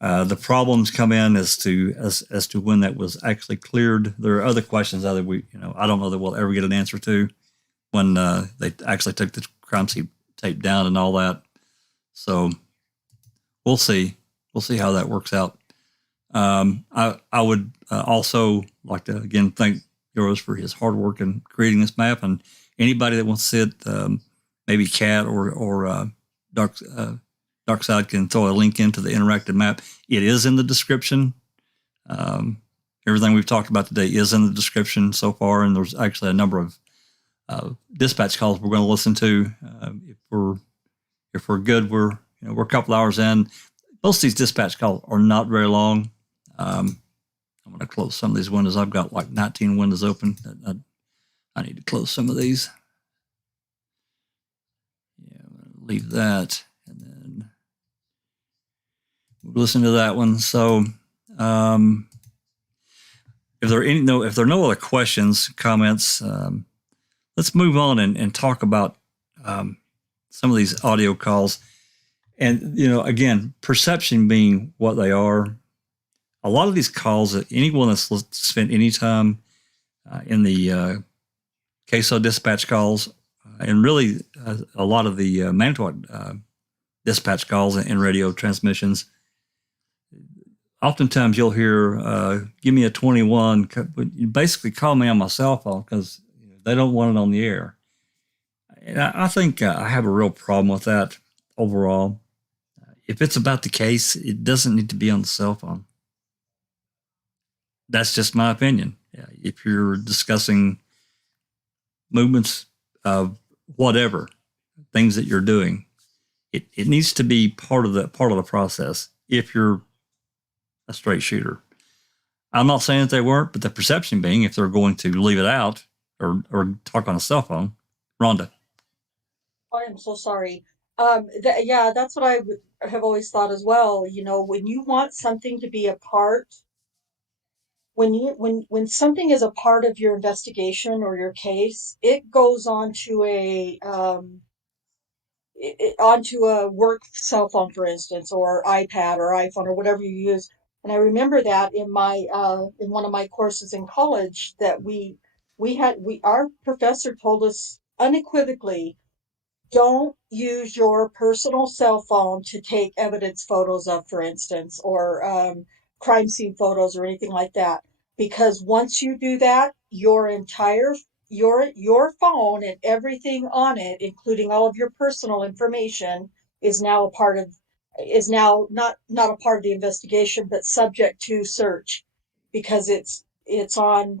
The problems come in as to when that was actually cleared. There are other questions that I don't know that we'll ever get an answer to when they actually took the crime scene tape down and all that. So we'll see. We'll see how that works out. I would also like to again thank Joriz for his hard work in creating this map, and anybody that wants to see it, maybe Kat or Dark Side can throw a link into the interactive map. It is in the description. Everything we've talked about today is in the description so far, and there's actually a number of dispatch calls we're going to listen to. If we're good, we're a couple hours in. Most of these dispatch calls are not very long. I'm going to close some of these windows. I've got like 19 windows open. I need to close some of these. Yeah, I'm going to leave that, and then we'll listen to that one. So, if there are no other questions, comments, let's move on and talk about some of these audio calls. And, again, perception being what they are, a lot of these calls that anyone that's spent any time in the queso dispatch calls and really a lot of the Manitowoc dispatch calls and radio transmissions, oftentimes you'll hear, give me a 21, basically call me on my cell phone because they don't want it on the air. And I think I have a real problem with that overall. If it's about the case, it doesn't need to be on the cell phone. That's just my opinion. If you're discussing movements of whatever, things that you're doing, it needs to be part of the process if you're a straight shooter. I'm not saying that they weren't, but the perception being if they're going to leave it out or talk on a cell phone. Rhonda. I am so sorry. That's what I have always thought as well. When you want something to be a part, when something is a part of your investigation or your case, it goes onto onto a work cell phone, for instance, or iPad or iPhone or whatever you use. And I remember that in one of my courses in college that our professor told us unequivocally, don't use your personal cell phone to take evidence photos of, for instance, or crime scene photos or anything like that. Because once you do that, your entire your phone and everything on it, including all of your personal information, is now not a part of the investigation, but subject to search, because it's on.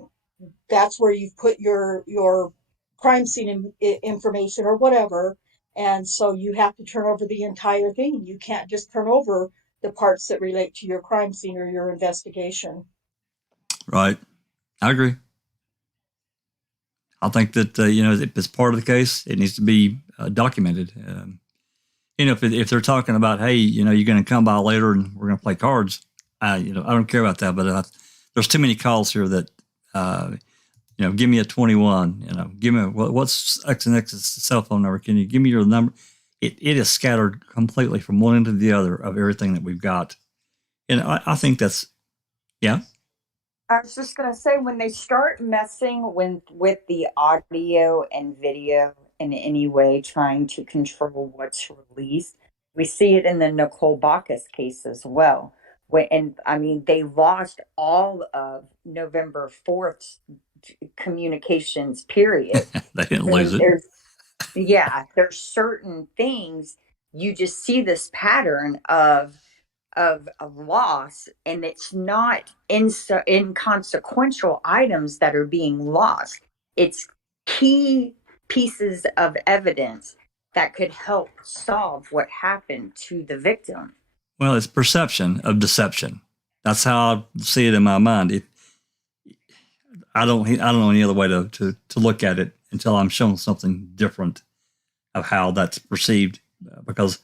That's where you've put your crime scene information or whatever, and so you have to turn over the entire thing. You can't just turn over the parts that relate to your crime scene or your investigation. Right. I agree. I think that, if it's part of the case, it needs to be documented. If they're talking about, hey, you're going to come by later and we're going to play cards, I don't care about that. But there's too many calls here that, give me a 21, give me what's X and X's cell phone number. Can you give me your number? It is scattered completely from one end to the other of everything that we've got. And I think that's, yeah. I was just going to say, when they start messing with the audio and video in any way, trying to control what's released, we see it in the Nicole Bacchus case as well. They lost all of November 4th's communications, period. They didn't lose it. There's certain things, you just see this pattern of a loss, and it's not inconsequential items that are being lost. It's key pieces of evidence that could help solve what happened to the victim. Well, it's perception of deception. That's how I see it in my mind. I don't know any other way to look at it until I'm shown something different of how that's perceived. Because,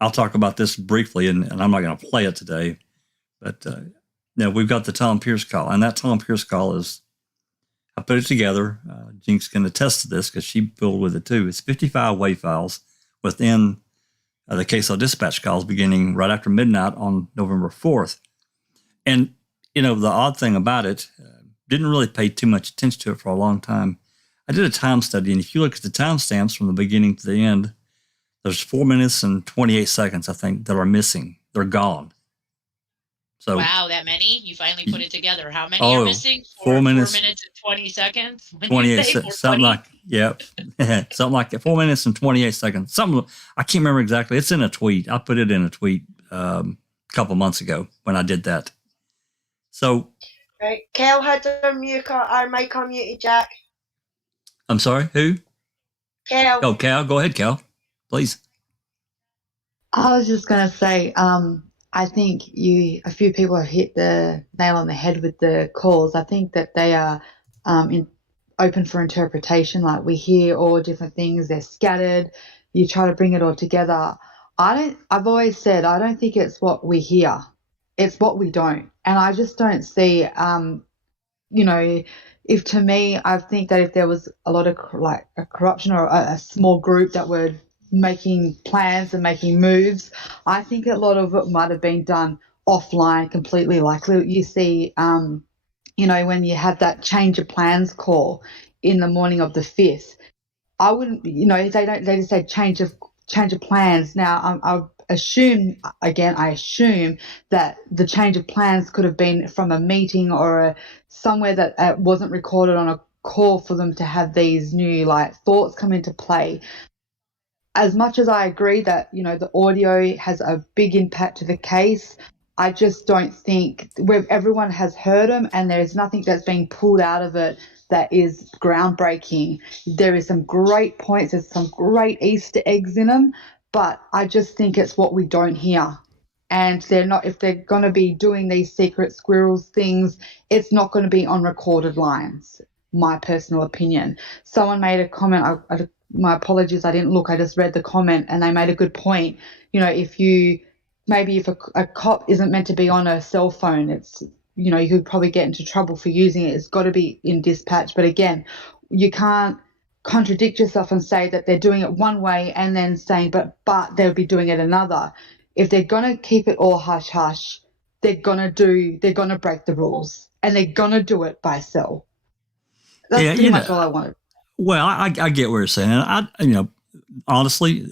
I'll talk about this briefly, and I'm not going to play it today. But, we've got the Tom Pierce call. And that Tom Pierce call is, I put it together. Jinx can attest to this because she filled with it too. It's 55 WAV files within the KSL dispatch calls beginning right after midnight on November 4th. And, the odd thing about it, didn't really pay too much attention to it for a long time. I did a time study, and if you look at the timestamps from the beginning to the end, there's 4 minutes and 28 seconds, I think, that are missing. They're gone. So, wow, that many? You finally put it together. How many are missing? 4 minutes. 4 minutes and 20 seconds? 28 seconds. Something like, something like that. 4 minutes and 28 seconds. Something, I can't remember exactly. It's in a tweet. I put it in a tweet a couple months ago when I did that. So. Right. Kel had our mic unmuted, Jack. I'm sorry, who? Kel. Oh, Cal. Go ahead, Cal. Please. I was just going to say, I think a few people have hit the nail on the head with the calls. I think that they are open for interpretation. Like, we hear all different things. They're scattered. You try to bring it all together. I've always said, I don't think it's what we hear. It's what we don't. And I just don't see, if to me, I think that if there was a lot of a corruption or a small group that were making plans and making moves, I think a lot of it might have been done offline completely. Like you see, when you have that change of plans call, in the morning of the 5th. I wouldn't, they just say change of plans. Now, I assume that the change of plans could have been from a meeting or somewhere that wasn't recorded on a call for them to have these new thoughts come into play. As much as I agree that, the audio has a big impact to the case, I just don't think everyone has heard them and there's nothing that's being pulled out of it that is groundbreaking. There is some great points, there's some great Easter eggs in them, but I just think it's what we don't hear. And if they're going to be doing these secret squirrels things, it's not going to be on recorded lines, my personal opinion. Someone made a comment, my apologies, I didn't look, I just read the comment, and they made a good point. If a cop isn't meant to be on a cell phone, it's, you could probably get into trouble for using it. It's got to be in dispatch. But again, you can't contradict yourself and say that they're doing it one way and then saying, but they'll be doing it another. If they're going to keep it all hush hush, they're going to break the rules, and they're going to do it by cell. That's pretty much all I wanted. Well, I get what you're saying. And honestly,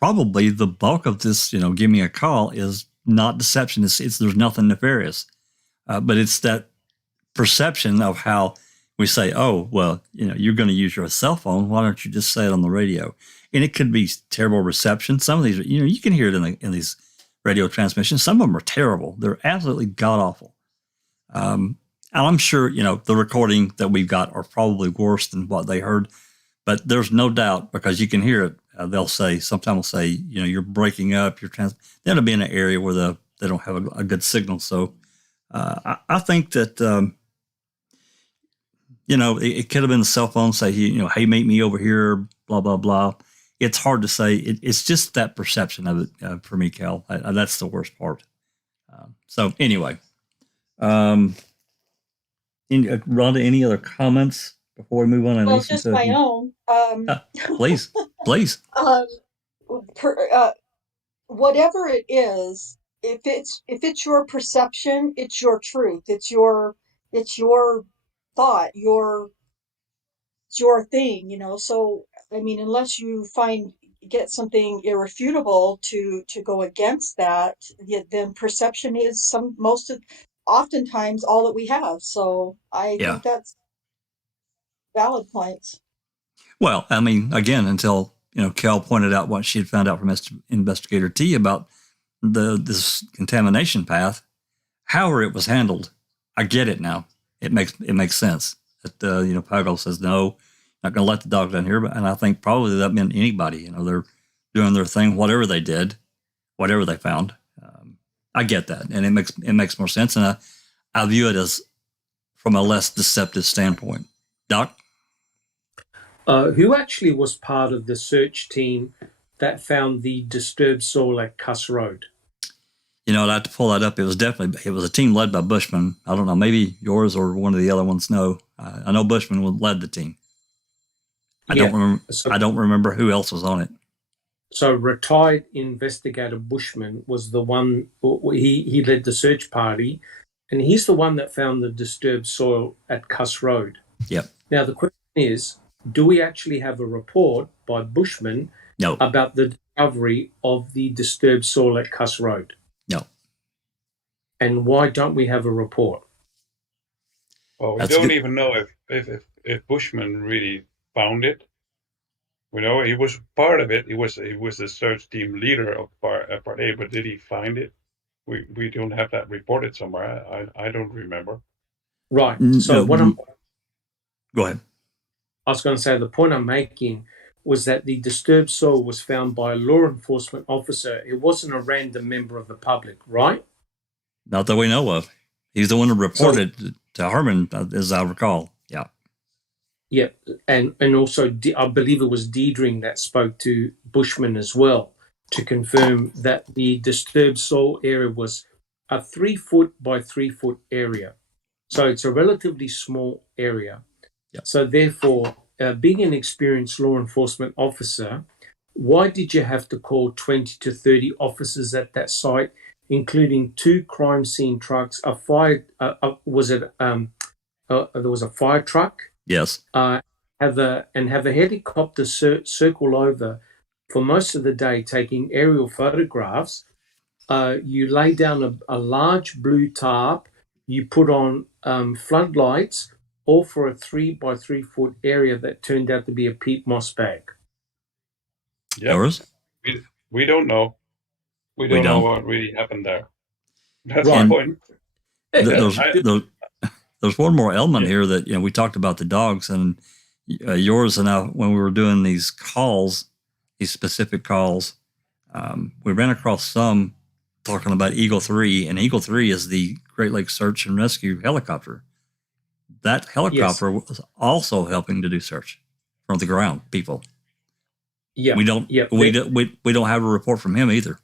probably the bulk of this, give me a call is not deception. It's there's nothing nefarious. But it's that perception of how we say, oh, well, you're going to use your cell phone. Why don't you just say it on the radio? And it could be terrible reception. Some of these, you can hear it in these radio transmissions. Some of them are terrible. They're absolutely god awful. And I'm sure, the recording that we've got are probably worse than what they heard. But there's no doubt, because you can hear it. Sometimes they'll say, you're breaking up. They'll be in an area where they don't have a good signal. So I think that, it could have been the cell phone say, hey, meet me over here, blah, blah, blah. It's hard to say. It's just that perception of it for me, Cal. That's the worst part. So anyway, Rhonda, any other comments before we move on? Well, just my own. Please. Whatever it is, if it's your perception, it's your truth. It's your thought, your thing. So I mean, unless you get something irrefutable to go against that, then perception is oftentimes all that we have. So I think that's valid points. Well, I mean, again, until Cal pointed out what she had found out from Investigator T about this contamination path, however it was handled, I get it now. It makes sense that Pago says no, not going to let the dog down here. And I think probably that meant anybody. They're doing their thing, whatever they did, whatever they found. I get that, and it makes more sense, and I view it as from a less deceptive standpoint. Doc? Who actually was part of the search team that found the disturbed soil at Kuss Rd? I'd have to pull that up. It was a team led by Bushman. I don't know, maybe yours or one of the other ones know. I know Bushman led the team. I don't remember who else was on it. So retired investigator Bushman was the one. He led the search party, and he's the one that found the disturbed soil at Kuss Rd. Yep. Now the question is, do we actually have a report by Bushman about the discovery of the disturbed soil at Kuss Rd? No. And why don't we have a report? Well, we don't even know if Bushman really found it. He was part of it. He was the search team leader of part A, but did he find it? We don't have that reported somewhere. I don't remember. Right. So go ahead. I was going to say the point I'm making was that the disturbed soil was found by a law enforcement officer. It wasn't a random member of the public, right? Not that we know of. He's the one who reported to Hermann, as I recall. Yeah. Yeah, and also I believe it was Deidring that spoke to Bushman as well to confirm that the disturbed soil area was a 3 foot by 3 foot area. So it's a relatively small area. Yeah. So therefore, being an experienced law enforcement officer, why did you have to call 20 to 30 officers at that site, including 2 crime scene trucks, a fire, there was a fire truck? Yes. have a helicopter circle over for most of the day, taking aerial photographs. You lay down a large blue tarp. You put on floodlights, all for a 3 by 3 foot area that turned out to be a peat moss bag. Yep. Joriz? We don't know. We don't know what really happened there. That's Right. the point. There's one more element here that, you know, we talked about the dogs, and yours and I, when we were doing these calls, these specific calls, we ran across some talking about Eagle 3, and Eagle 3 is the Great Lakes Search and Rescue helicopter. That helicopter was also helping to do search from the ground, people. Yeah, we don't have a report from him either.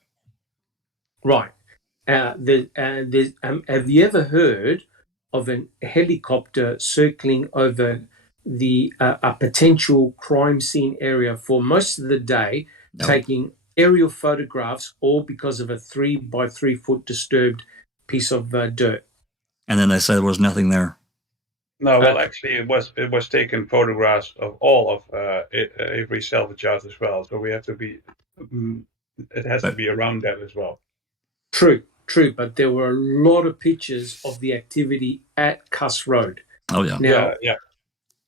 Right. Have you ever heard of a helicopter circling over a potential crime scene area for most of the day, taking aerial photographs, all because of a 3 by 3 foot disturbed piece of dirt? And then they said there was nothing there. No, well, actually, it was taken photographs of all of Avery salvage yards as well. So we have to be. It has to be around that as well. True, but there were a lot of pictures of the activity at Kuss Rd. Oh yeah. Now,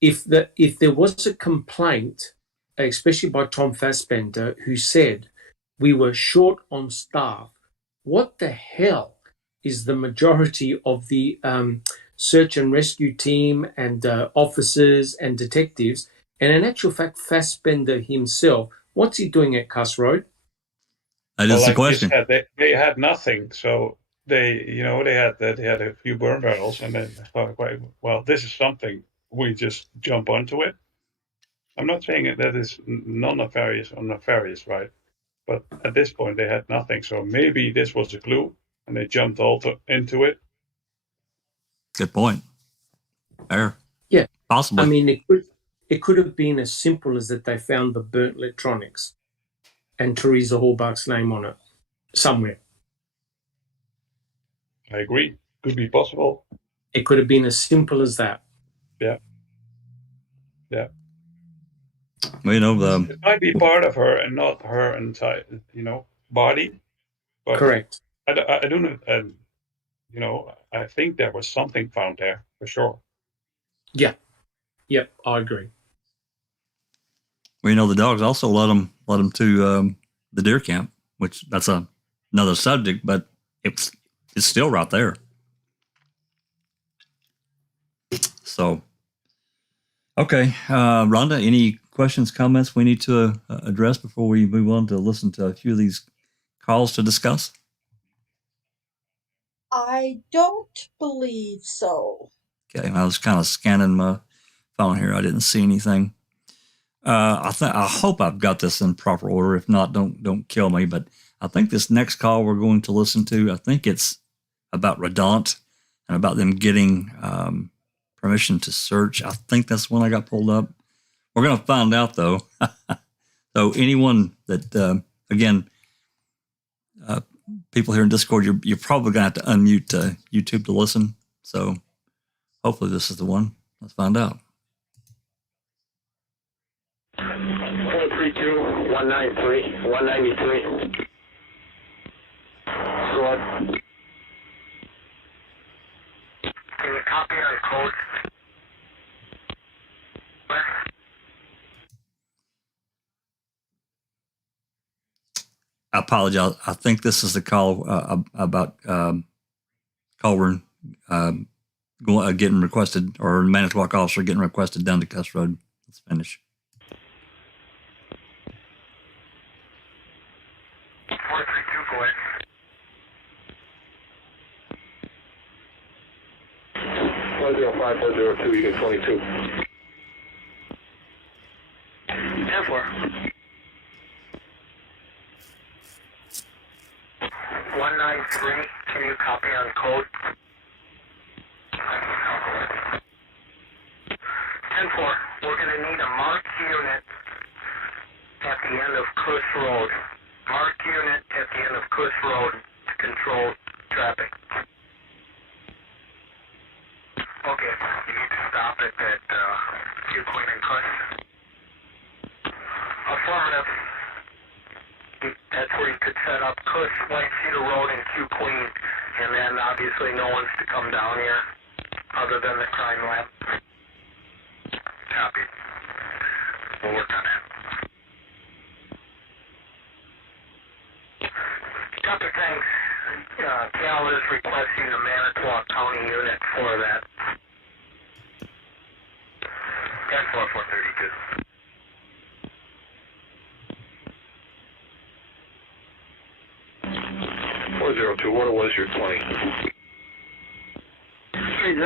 if there was a complaint, especially by Tom Fassbender, who said we were short on staff, what the hell is the majority of the search and rescue team and officers and detectives, and in actual fact, Fassbender himself, what's he doing at Kuss Rd? That is the question. They had nothing, so they had a few burn barrels, and then thought, well, this is something. We just jump onto it. I'm not saying that is non-nefarious or nefarious, right? But at this point, they had nothing, so maybe this was a clue, and they jumped into it. Good point. Fair. Yeah, possibly. I mean, it could have been as simple as that they found the burnt electronics and Teresa Hallbach's name on it somewhere. I agree. Could be possible. It could have been as simple as that. Yeah. Well, you know, it might be part of her and not her entire, body. But correct. I don't know. I think there was something found there for sure. Yeah. Yep, I agree. Well, you know, the dogs also let them to the deer camp, which that's another subject, but it's still right there. So, okay, Rhonda, any questions, comments we need to address before we move on to listen to a few of these calls to discuss? I don't believe so. Okay, I was kind of scanning my phone here. I didn't see anything. I hope I've got this in proper order. If not, don't kill me. But I think this next call we're going to listen to, I think it's about Radant and about them getting permission to search. I think that's when I got pulled up. We're going to find out, though. So anyone that, again, people here in Discord, you're probably going to have to unmute YouTube to listen. So hopefully this is the one. Let's find out. 432, 193, 193. Sword. Can you copy on code? I apologize. I think this is the call about Colburn getting requested, or Manitowoc officer getting requested down to Kuss Rd. Let's finish. 432, go ahead. 105, 402, you get 22. 10-4. 193, can you copy on code? 10-4, we're going to need a marked unit at the end of Kuss Rd. Marked unit at the end of Kuss Rd to control traffic. Okay, you need to stop it at Q Queen and Kuss. Affirmative. That's where you could set up Kuss, White Cedar Road, and Q Queen, and then obviously no one's to come down here other than the crime lab. Copy. We'll work on that. Copy, thanks. Cal is requesting the Manitowoc County unit for that. 10-4-432. 402, what was your 20? 30.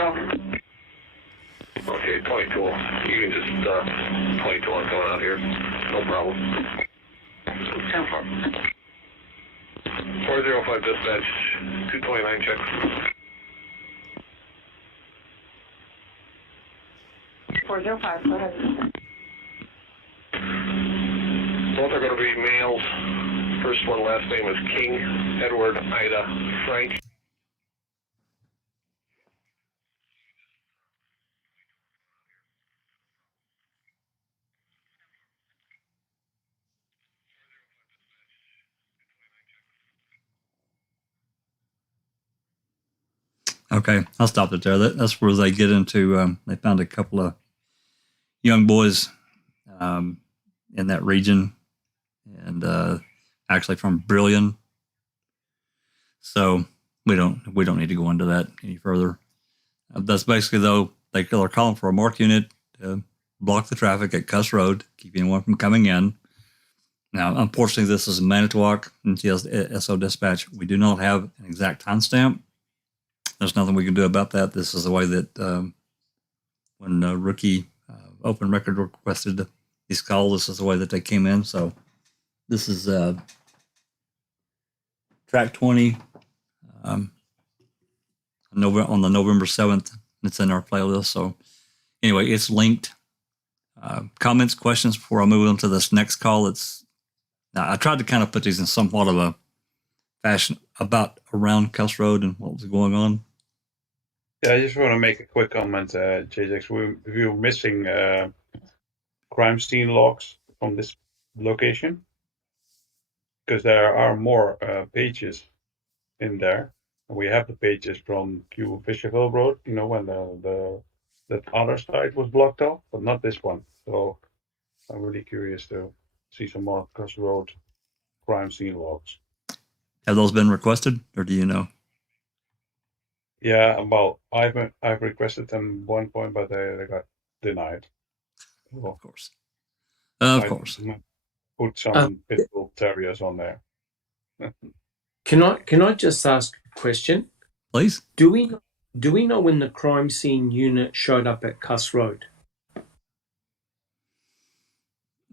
Okay, 22. You can just, 22 on coming out here. No problem. 10-4. 405 dispatch, 229 check. Go ahead. Both are going to be males. First one, last name is King, Edward, Ida, Frank. Okay, I'll stop it there. That's where they get into. They found a couple of young boys in that region, and actually from Brillion. So we don't need to go into that any further. That's basically though they're calling for a marked unit to block the traffic at Kuss Road, keep anyone from coming in. Now, unfortunately, this is Manitowoc NTSO dispatch. We do not have an exact timestamp. There's nothing we can do about that. This is the way that when Rookie Open Record requested these calls, this is the way that they came in. So this is track 20 on the November 7th. It's in our playlist. So anyway, it's linked. Comments, questions before I move on to this next call. Now I tried to kind of put these in somewhat of a fashion around Kuss Road and what was going on. Yeah, I just want to make a quick comment, JJX. We were missing crime scene logs from this location because there are more pages in there. We have the pages from Q Fisherville Road, when the other side was blocked off, but not this one. So I'm really curious to see some more Kuss Road crime scene logs. Have those been requested, or do you know? Yeah, well, I've requested them one point, but they got denied. Well, of course. Of course. Put some pitbull terriers on there. Can I just ask a question? Please. Do we know when the crime scene unit showed up at Kuss Road?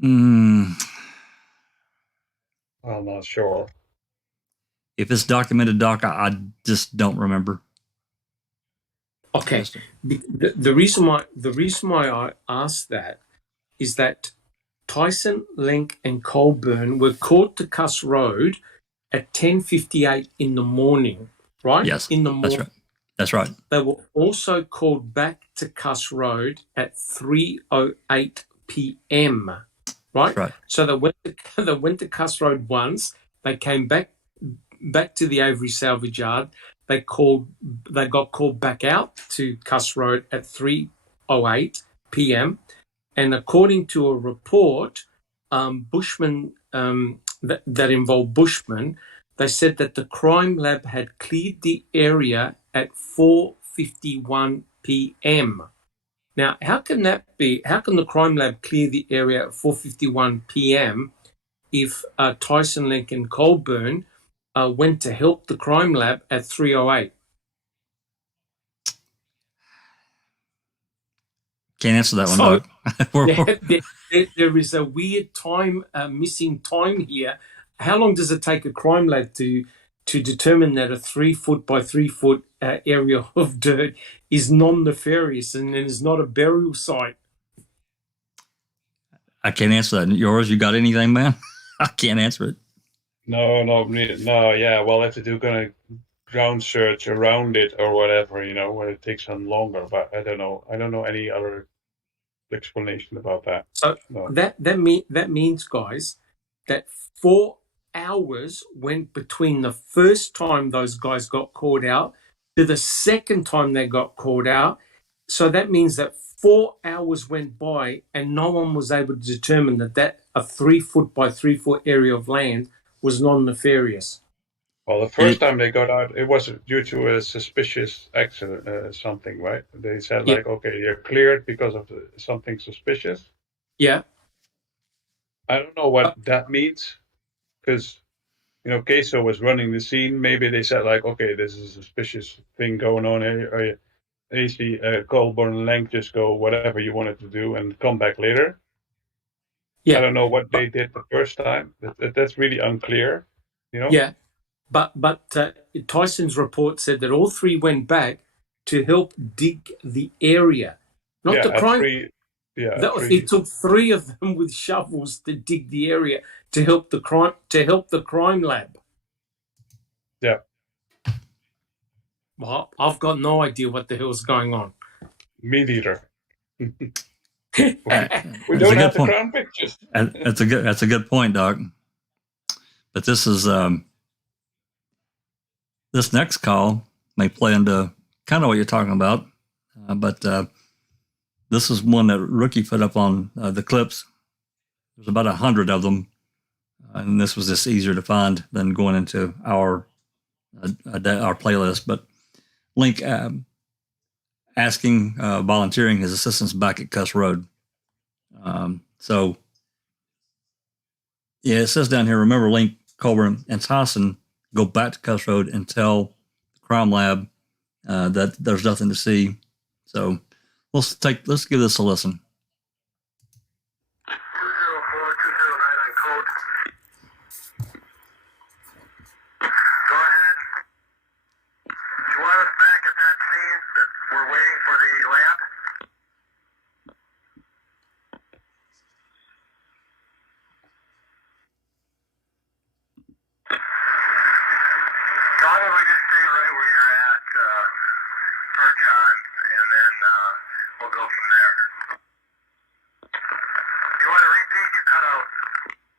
I'm not sure. If it's documented, Doc, I just don't remember. Okay. The reason why I asked that is that Tyson, Lenk, and Colburn were called to Kuss Road at 10:58 in the morning, right? Yes, in the morning. That's right. They were also called back to Kuss Road at 3:08 p.m. Right? That's right. So they went to Kuss Road once. They came back to the Avery salvage yard. They got called back out to Kuss Road at 3:08 p.m. And according to a report, Bushman that involved Bushman, they said that the crime lab had cleared the area at 4:51 p.m. Now, how can that be? How can the crime lab clear the area at 4:51 p.m. if Tyson, Lenk, and Colburn went to help the crime lab at 3:08? Can't answer that one, Doc. There is a weird missing time here. How long does it take a crime lab to determine that a 3 foot by 3 foot area of dirt is non-nefarious and is not a burial site? I can't answer that. Yours, you got anything, man? I can't answer it. No. Yeah, well, if they're gonna ground search around it or whatever, when it takes on longer. But I don't know. I don't know any other explanation about that. So No. that means, guys, that 4 hours went between the first time those guys got called out to the second time they got called out. So that means that 4 hours went by and no one was able to determine that a 3 foot by 3 foot area of land was non-nefarious. Well, the first time they got out, it was due to a suspicious accident, something, right? They said, Yeah. like, okay, you're cleared because of something suspicious. Yeah. I don't know what that means, because, Queso was running the scene. Maybe they said, like, okay, this is a suspicious thing going on here. AC, Colburn and Lenk just go whatever you wanted to do and come back later. Yeah. I don't know what they did the first time. That's really unclear, Yeah. But Tyson's report said that all 3 went back to help dig the area, not the crime. It took 3 of them with shovels to dig the area to help the crime lab. Yeah. Well, I've got no idea what the hell's going on. Me neither. We That's don't have the crown pictures. That's a good point, Doc. But this is this next call may play into kind of what you're talking about, but this is one that Rookie put up on the clips. There's about 100 of them, and this was just easier to find than going into our playlist. But Lenk asking volunteering his assistance back at Kuss Rd. So yeah, it says down here, remember Lenk, Colburn, and Tyson go back to Kuss Rd and tell the crime lab that there's nothing to see. So let's give this a listen. 204-209 on code. Go ahead. You want us back at that scene? We're waiting for the lab. Probably just stay right where you're at, per John, and then we'll go from there. You want to repeat? You cut out.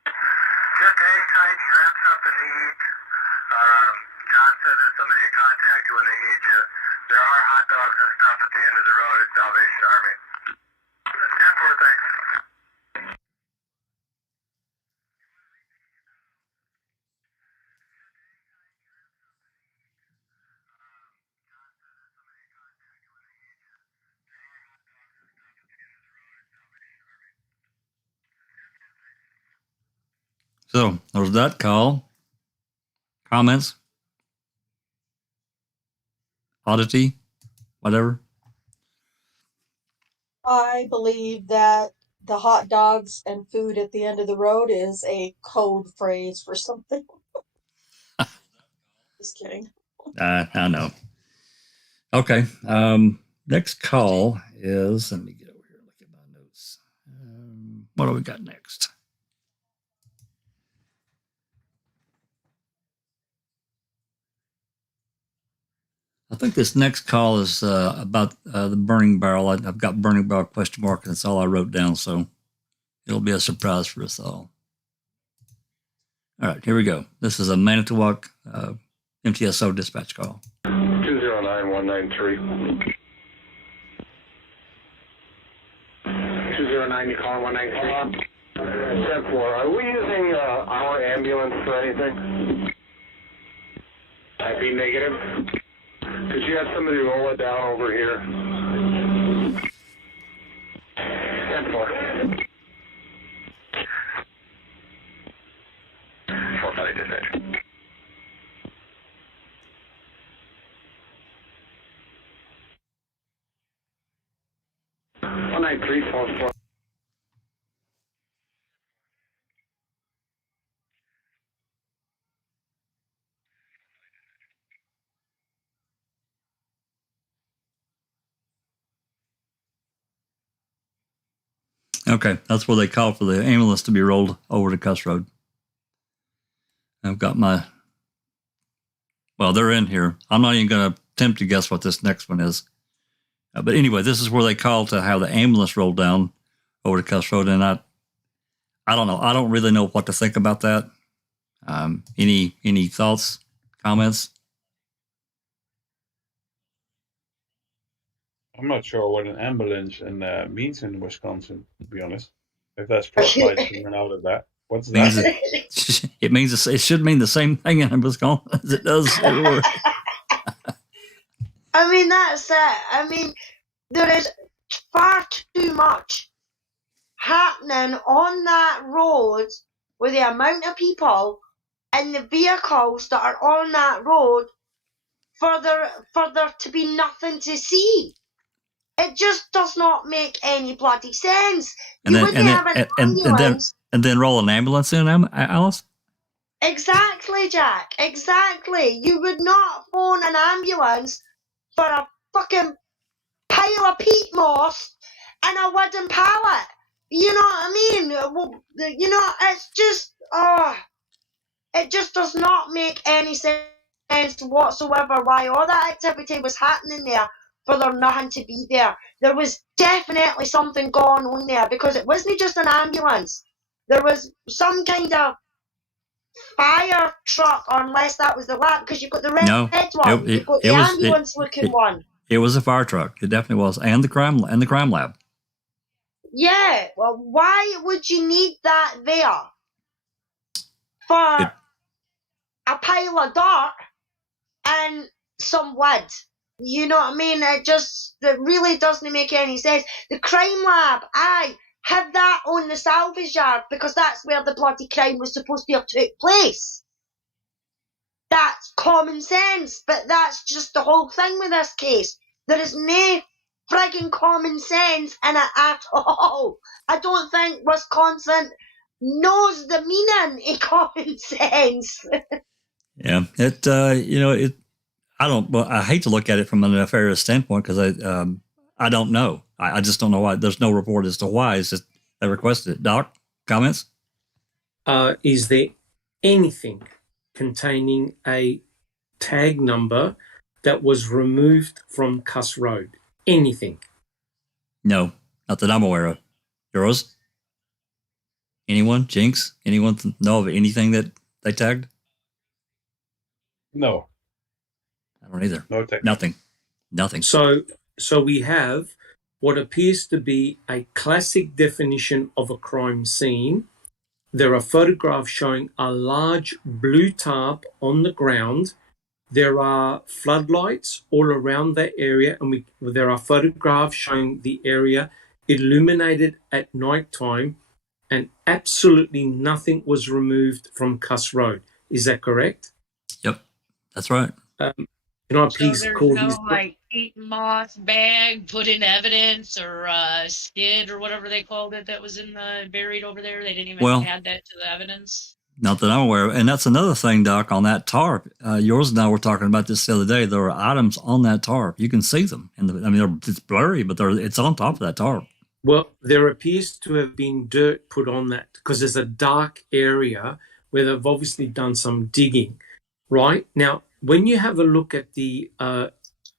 Just hang tight and grab something to eat. John said that somebody will contact you when they need you. There are hot dogs and stuff at the end of the road at Salvation Army. 10-4, thanks. So there's that call. Comments? Oddity? Whatever? I believe that the hot dogs and food at the end of the road is a code phrase for something. Just kidding. I know. Okay. Next call is, let me get over here and look at my notes. What do we got next? I think this next call is about the burning barrel. I've got burning barrel question mark, and that's all I wrote down, so it'll be a surprise for us all. All right, here we go. This is a Manitowoc MTSO dispatch call. 209-193. 209, you calling 193? 10-4, are we using our ambulance for anything? I'd be negative. Could you have somebody roll it down over here? 10-4. 4-5 dispatch. One 193-4-4. Okay, that's where they call for the ambulance to be rolled over to Kuss Rd. I've got my Well, they're in here. I'm not even going to attempt to guess what this next one is. But anyway, this is where they called to have the ambulance rolled down over to Kuss Road, and I don't know. I don't really know what to think about that. Any thoughts, comments? I'm not sure what an ambulance means in Wisconsin, to be honest. If that's truck lights coming out of that, what's that? It means it should mean the same thing in Wisconsin as it does everywhere. I mean, that's it. I mean, there is far too much happening on that road with the amount of people and the vehicles that are on that road for there to be nothing to see. It just does not make any bloody sense. And then roll an ambulance in, Alice? Exactly, Jack. Exactly. You would not phone an ambulance for a fucking pile of peat moss and a wooden pallet. You know what I mean? You know, it's just, it just does not make any sense whatsoever why all that activity was happening there for there nothing to be there. There was definitely something going on there because it wasn't just an ambulance. There was some kind of fire truck, or unless that was the lab, because you've got the red one, you've got the ambulance-looking one. It was a fire truck. It definitely was, and the crime lab. Yeah. Well, why would you need that there for a pile of dirt and some wood? You know what I mean? It really doesn't make any sense. The crime lab, have that on the salvage yard because that's where the bloody crime was supposed to have took place. That's common sense, but that's just the whole thing with this case. There is no frigging common sense in it at all. I don't think Wisconsin knows the meaning of common sense. Yeah, I hate to look at it from a nefarious standpoint because I don't know. I just don't know why. There's no report as to why. It's just they requested it. Doc, comments? Is there anything containing a tag number that was removed from Kuss Road? Anything? No, not that I'm aware of. Joriz? Anyone? Jinx? Anyone know of anything that they tagged? No. I don't either. No tag. Nothing. So we have what appears to be a classic definition of a crime scene. There are photographs showing a large blue tarp on the ground. There are floodlights all around that area, and there are photographs showing the area illuminated at night time, and absolutely nothing was removed from Kuss Road. Is that correct? Yep, that's right. Can I please call these? Like peat moss bag put in evidence or skid or whatever they called it that was buried over there. They didn't even add that to the evidence. Not that I'm aware of. And that's another thing, Doc, on that tarp. Yours and I were talking about this the other day. There are items on that tarp. You can see them. It's blurry, but it's on top of that tarp. Well, there appears to have been dirt put on that because there's a dark area where they've obviously done some digging, right? Now, when you have a look at the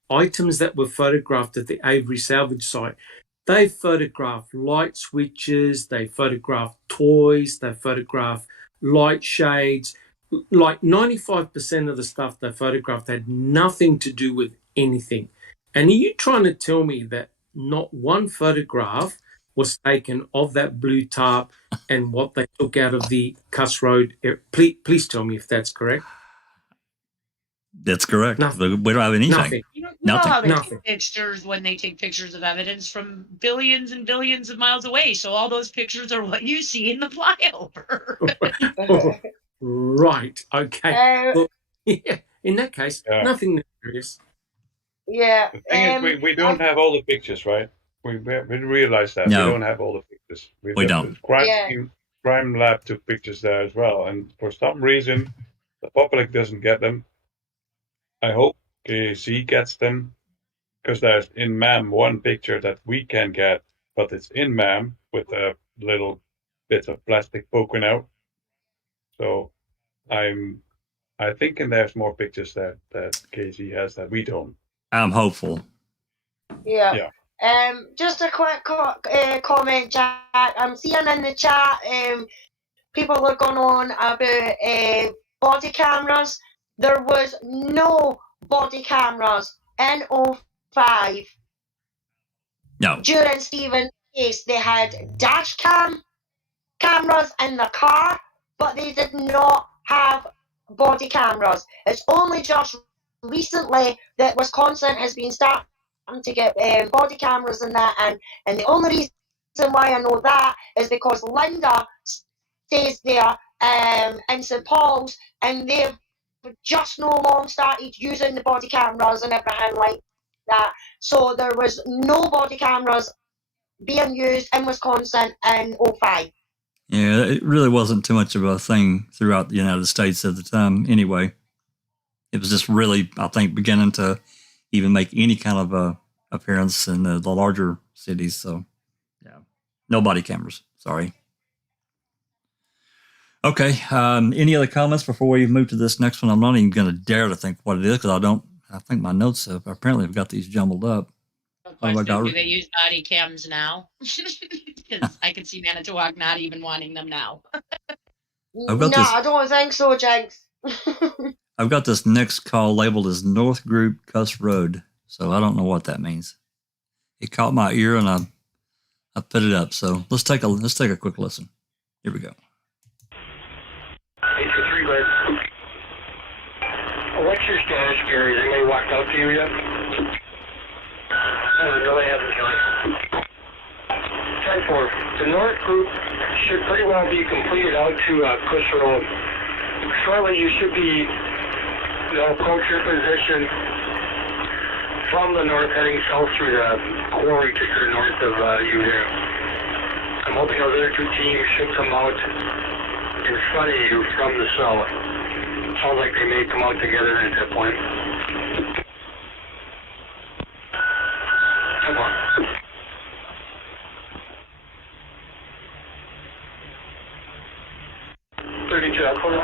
items that were photographed at the Avery salvage site, they photographed light switches, they photographed toys, they photographed light shades. Like 95% of the stuff they photographed had nothing to do with anything. And are you trying to tell me that not one photograph was taken of that blue tarp and what they took out of the Kuss Road? Please tell me if that's correct. That's correct. Nothing. We don't have anything. Nothing. Pictures when they take pictures of evidence from billions and billions of miles away. So all those pictures are what you see in the flyover. Right. Okay. Well, yeah, in that case, nothing serious. Yeah. The thing is, we don't have all the pictures, right? We realize that. No. We don't have all the pictures. We don't. Crime lab took pictures there as well. And for some reason, the public doesn't get them. I hope KAC gets them, because there's in MAM one picture that we can get, but it's in MAM with a little bits of plastic poking out. So I'm I think there's more pictures that Casey has that we don't. I'm hopeful. Yeah. Just a quick comment, Jack. I'm seeing in the chat people are going on about body cameras. There was no body cameras in 05. No. During Stephen's case, they had dash cameras in the car, but they did not have body cameras. It's only just recently that Wisconsin has been starting to get body cameras and that, and the only reason why I know that is because Linda stays there in St. Paul's, and they've just no long started using the body cameras and everything like that. So there was no body cameras being used in Wisconsin in 05. Yeah, it really wasn't too much of a thing throughout the United States at the time anyway. It was just really, I think, beginning to even make any kind of a appearance in the larger cities. So, yeah, no body cameras. Sorry. Okay. Any other comments before we move to this next one? I'm not even going to dare to think what it is because I think my notes apparently have got these jumbled up. Do they use body cams now? Because I can see Manitowoc not even wanting them now. I don't think so, Jinx. I've got this next call labeled as North Group Kuss Rd, so I don't know what that means. It caught my ear and I put it up. So let's take a quick listen. Here we go. 823, go ahead. What's your status, Gary? Has anybody walked out to you yet? No, they haven't, Kelly. 10-4. The North Group should pretty well be completed out to Kuss Rd. Shortly, you should be approach your position from the north, heading south through the quarry to the north of you there. I'm hoping those other two teams should come out in front of you from the south. Sounds like they may come out together at that point. Come on. 32, I'll pull it.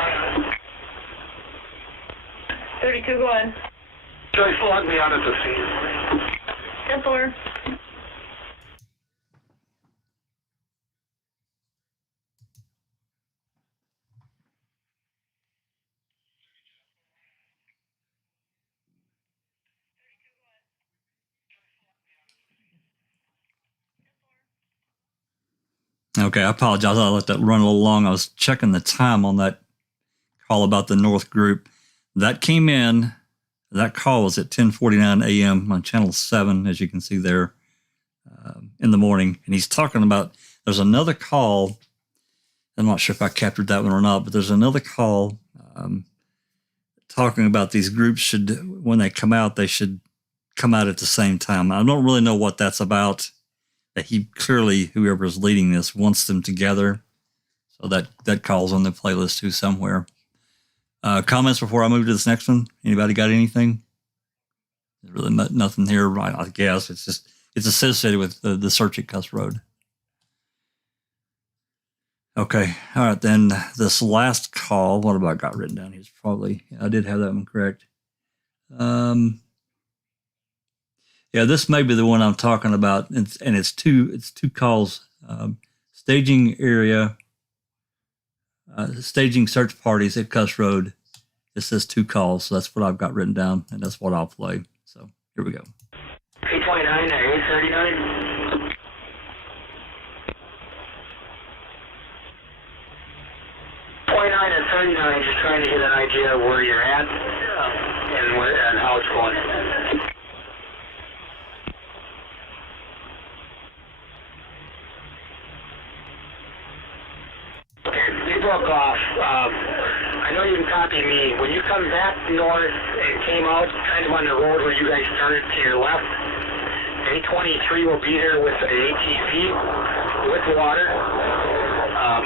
32, go on. Joyce, log me out at the scene. 10-4. Okay, I apologize. I let that run a little long. I was checking the time on that call about the North Group. That came in. That call was at 10:49 a.m. on Channel 7, as you can see there, in the morning. And he's talking about, there's another call. I'm not sure if I captured that one or not, but there's another call talking about these groups should, when they come out, they should come out at the same time. I don't really know what that's about. That he clearly, whoever is leading this, wants them together. So that call's on the playlist too somewhere. Comments before I move to this next one? Anybody got anything? There's really nothing here, right? I guess it's associated with the search at Kuss Rd. Okay, all right. Then this last call. What have I got written down here? I did have that one correct. Yeah, this may be the one I'm talking about, and it's two calls. Staging area, staging search parties at Kuss Rd. It says 2 calls, so that's what I've got written down, and that's what I'll play. So here we go. 829 to 839. And 39, just trying to get an idea of where you're at and how it's going. Okay, they broke off. I know you can copy me. When you come back north and came out kind of on the road where you guys started to your left, A23 will be there with an ATV with water.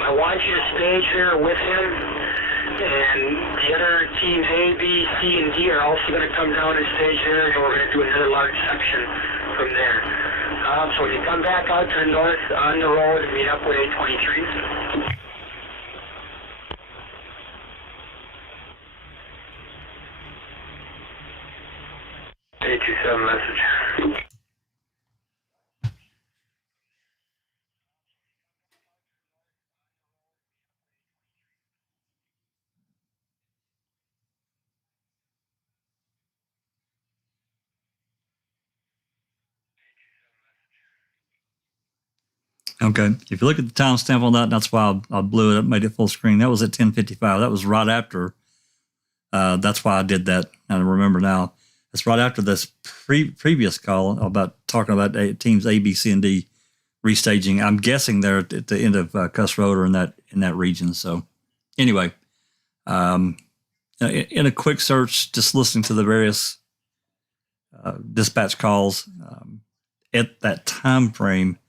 I want you to stage there with him, and the other teams A, B, C, and D are also going to come down and stage there, and we're going to do another large section from there. So when you come back out to the north on the road and meet up with A23. 827 message. Okay. If you look at the timestamp on that, that's why I blew it up, made it full screen. That was at 10:55. That was right after. That's why I did that. I remember now. It's right after this previous call about talking about teams A, B, C, and D restaging. I'm guessing they're at the end of Kuss Rd or in that region. So anyway, in a quick search, just listening to the various dispatch calls at that time frame,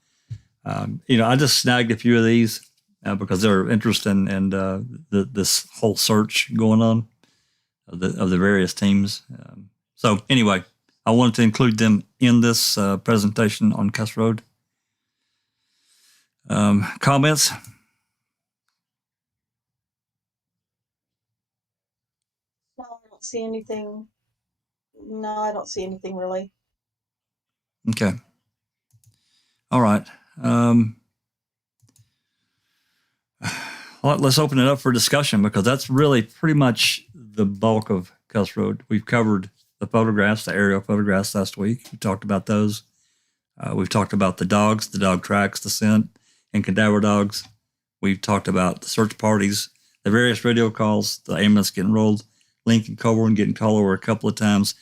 I just snagged a few of these because they're interesting and this whole search going on of the various teams. So anyway, I wanted to include them in this presentation on Kuss Rd. Comments? No, I don't see anything. No, I don't see anything really. Okay. All right. Let's open it up for discussion because that's really pretty much the bulk of Kuss Rd. We've covered the photographs, the aerial photographs last week. We talked about those. We've talked about the dogs, the dog tracks, the scent, and cadaver dogs. We've talked about the search parties, the various radio calls, the ambulance getting rolled, Lenk and Coburn getting called over a couple of times,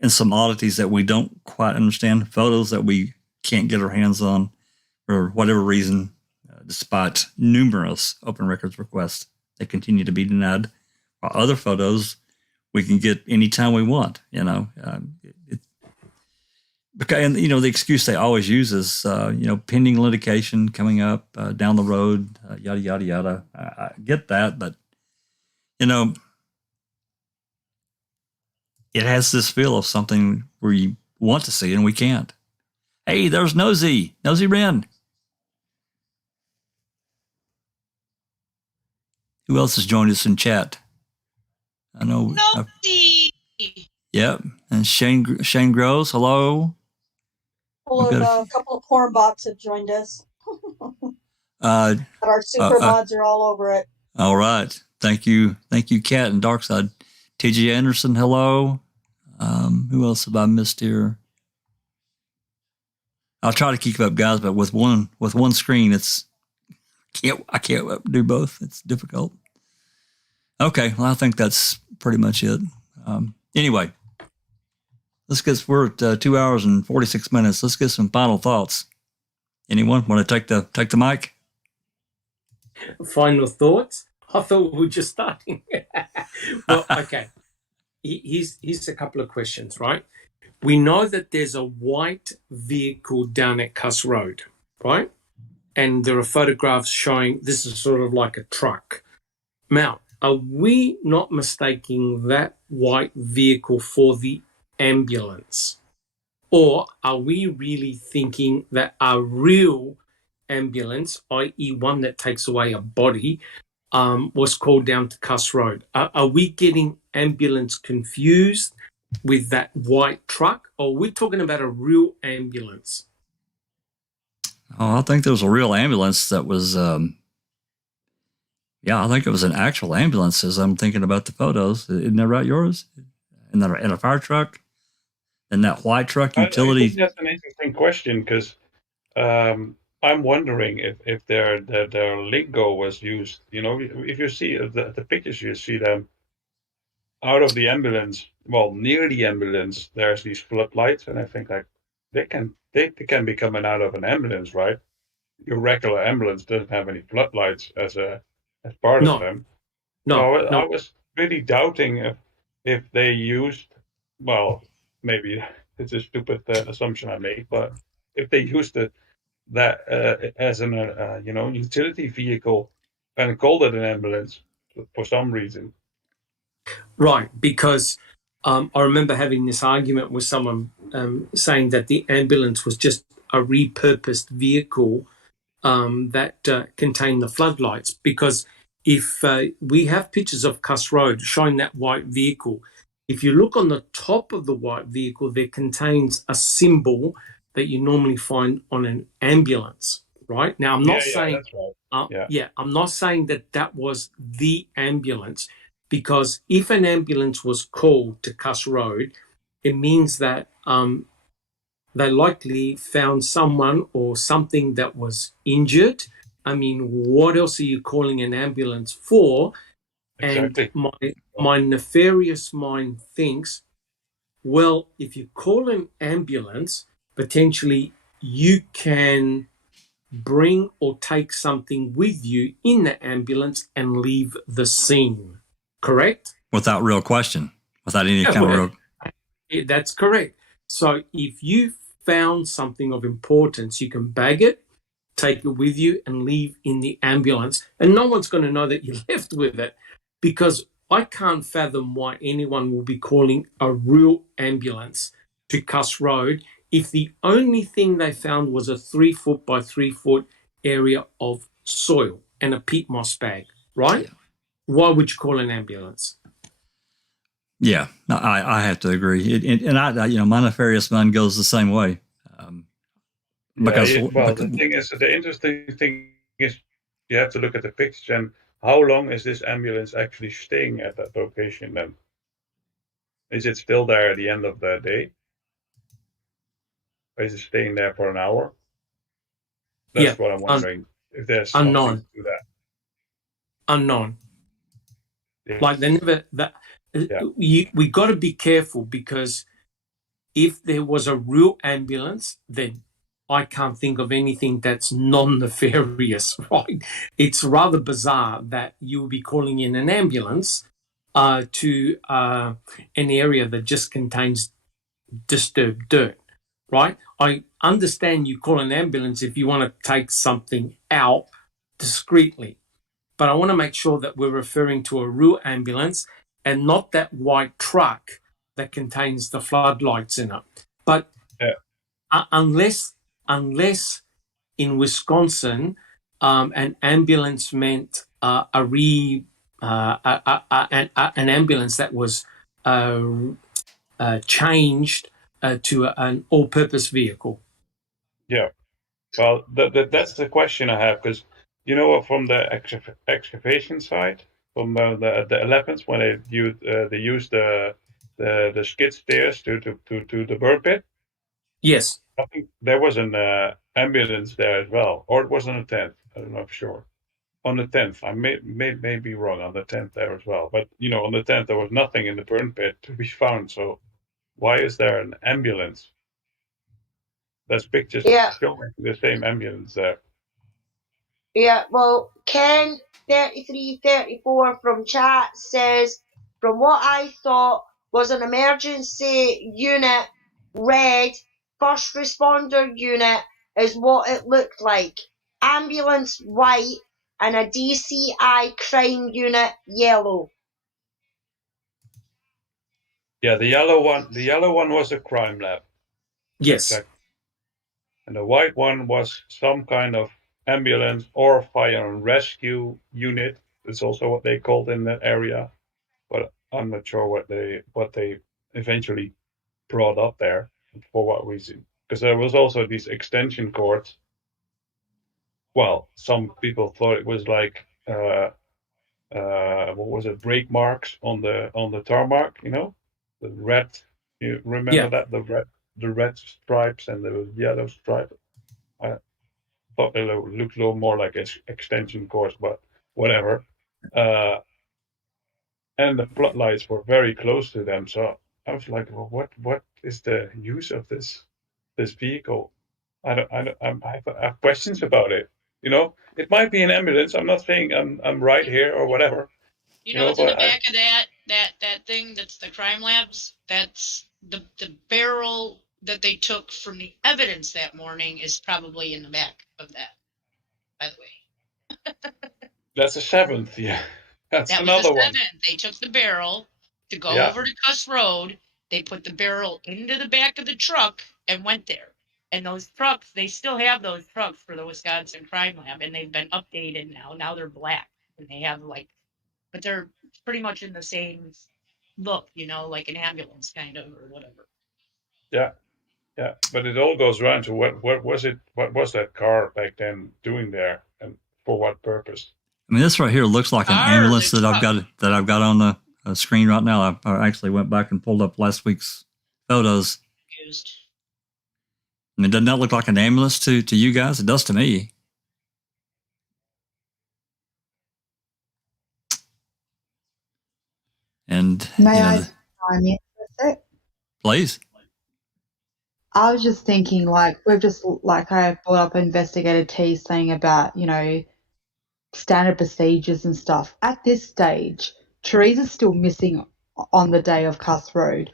and some oddities that we don't quite understand, photos that we can't get our hands on for whatever reason, despite numerous open records requests that continue to be denied. While other photos we can get anytime we want, because the excuse they always use is, pending litigation coming up down the road, yada, yada, yada. I get that, but, it has this feel of something where you want to see and we can't. Hey, there's Nosy Wren. Who else has joined us in chat? I know. Nosy! Yep. And Shane Groves, hello. Hello, a couple of porn bots have joined us. But our super mods are all over it. All right. Thank you, Kat and Darkside. TJ Anderson, hello. Who else have I missed here? I'll try to keep up, guys, but with one screen, I can't do both. It's difficult. Okay, well, I think that's pretty much it. Anyway, we're at 2 hours and 46 minutes. Let's get some final thoughts. Anyone want to take the mic? Final thoughts? I thought we were just starting. Well, okay. Here's a couple of questions, right? We know that there's a white vehicle down at Kuss Rd, right? And there are photographs showing this is sort of like a truck. Now, are we not mistaking that white vehicle for the ambulance? Or are we really thinking that our real ambulance, i.e. one that takes away a body, was called down to Kuss Rd? Are we getting ambulance confused with that white truck, or are we talking about a real ambulance? Oh, I think there was a real ambulance that was, I think it was an actual ambulance as I'm thinking about the photos. Isn't that right, yours? In a fire truck? And that white truck utility? I think that's an interesting question because I'm wondering if their lingo was used. If you see the pictures, you see them out of the ambulance, well, near the ambulance, there's these floodlights, and I think they can be coming out of an ambulance, right? Your regular ambulance doesn't have any floodlights as part of them. No. I was really doubting if they used, well, maybe it's a stupid assumption I make, but if they used that as an utility vehicle and called it an ambulance for some reason. Right, because I remember having this argument with someone saying that the ambulance was just a repurposed vehicle that contained the floodlights. Because if we have pictures of Kuss Rd showing that white vehicle, if you look on the top of the white vehicle, there contains a symbol that you normally find on an ambulance, right? Now, I'm not saying, that's right. I'm not saying that was the ambulance, because if an ambulance was called to Kuss Rd, it means that they likely found someone or something that was injured. I mean, what else are you calling an ambulance for? Exactly. And my nefarious mind thinks, well, if you call an ambulance, potentially you can bring or take something with you in the ambulance and leave the scene. Correct? Without real question, without any kind of real. That's correct. So if you found something of importance, you can bag it, take it with you, and leave in the ambulance. And no one's going to know that you left with it, because I can't fathom why anyone will be calling a real ambulance to Kuss Rd if the only thing they found was a 3 foot by 3 foot area of soil and a peat moss bag, right? Yeah. Why would you call an ambulance? Yeah, I have to agree. And I my nefarious mind goes the same way. Because the thing is, the interesting thing is, you have to look at the picture and how long is this ambulance actually staying at that location then? Is it still there at the end of the day? Or is it staying there for an hour? That's what I'm wondering. If there's something to that. Unknown. Yeah. Like they never we got to be careful, because if there was a real ambulance, then I can't think of anything that's non-nefarious, right? It's rather bizarre that you would be calling in an ambulance to an area that just contains disturbed dirt, right? I understand you call an ambulance if you want to take something out discreetly, but I want to make sure that we're referring to a real ambulance and not that white truck that contains the floodlights in it. But unless in Wisconsin an ambulance meant an ambulance that was changed to an all-purpose vehicle. Yeah, well, that's the question I have, because from the excavation side, from the 11th, when they used the skid steers to the burn pit. Yes, I think there was an ambulance there as well, or it was on the 10th. I don't know for sure. On the 10th, I may be wrong, on the 10th there as well. But on the 10th there was nothing in the burn pit to be found. So why is there an ambulance? There's pictures showing the same ambulance there. Yeah, well, Ken 3334 from chat says, from what I thought was an emergency unit, red, first responder unit is what it looked like. Ambulance white, and a DCI crime unit yellow. Yeah, the yellow one was a crime lab. Yes. Exactly. And the white one was some kind of ambulance or fire and rescue unit. That's also what they called in that area, but I'm not sure what they eventually brought up there, for what reason. Because there was also these extension cords. Well, some people thought it was like what was it? Brake marks on the tarmac. The red. You remember that, the red stripes and the yellow stripe. I thought they looked a little more like extension cords, but whatever. And the floodlights were very close to them, so I was like, well, what is the use of this vehicle? I have questions about it. It might be an ambulance. I'm not saying I'm right here or whatever. What's in the back of that thing? That's the crime labs. That's the barrel that they took from the evidence that morning is probably in the back of that. By the way. That's a 7th, yeah. That's that another was one. They took the barrel to go over to Kuss Rd. They put the barrel into the back of the truck and went there. And those trucks, they still have those trucks for the Wisconsin Crime Lab, and they've been updated now. Now they're black, and they have but they're pretty much in the same look, like an ambulance kind of or whatever. Yeah, but it all goes around to what was it? What was that car back then doing there, and for what purpose? I mean, this right here looks like an ambulance that I've got on the screen right now. I actually went back and pulled up last week's photos. I mean, doesn't that look like an ambulance to you guys? It does to me. And may I chime in for a sec? Please. I was just thinking, like, we've just, like, I brought up Investigator T saying about, standard procedures and stuff. At this stage, Joriz is still missing on the day of Kuss Rd.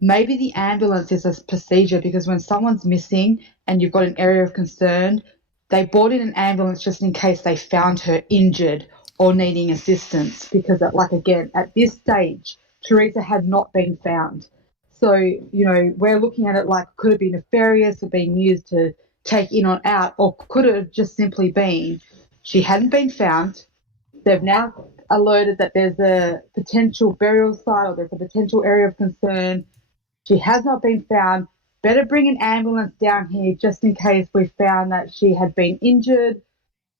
Maybe the ambulance is a procedure because when someone's missing and you've got an area of concern, they brought in an ambulance just in case they found her injured or needing assistance because, again, at this stage, Teresa had not been found. So, we're looking at it like, could it be nefarious or being used to take in or out, or could it have just simply been she hadn't been found? They've now alerted that there's a potential burial site or there's a potential area of concern. She has not been found. Better bring an ambulance down here just in case we found that she had been injured,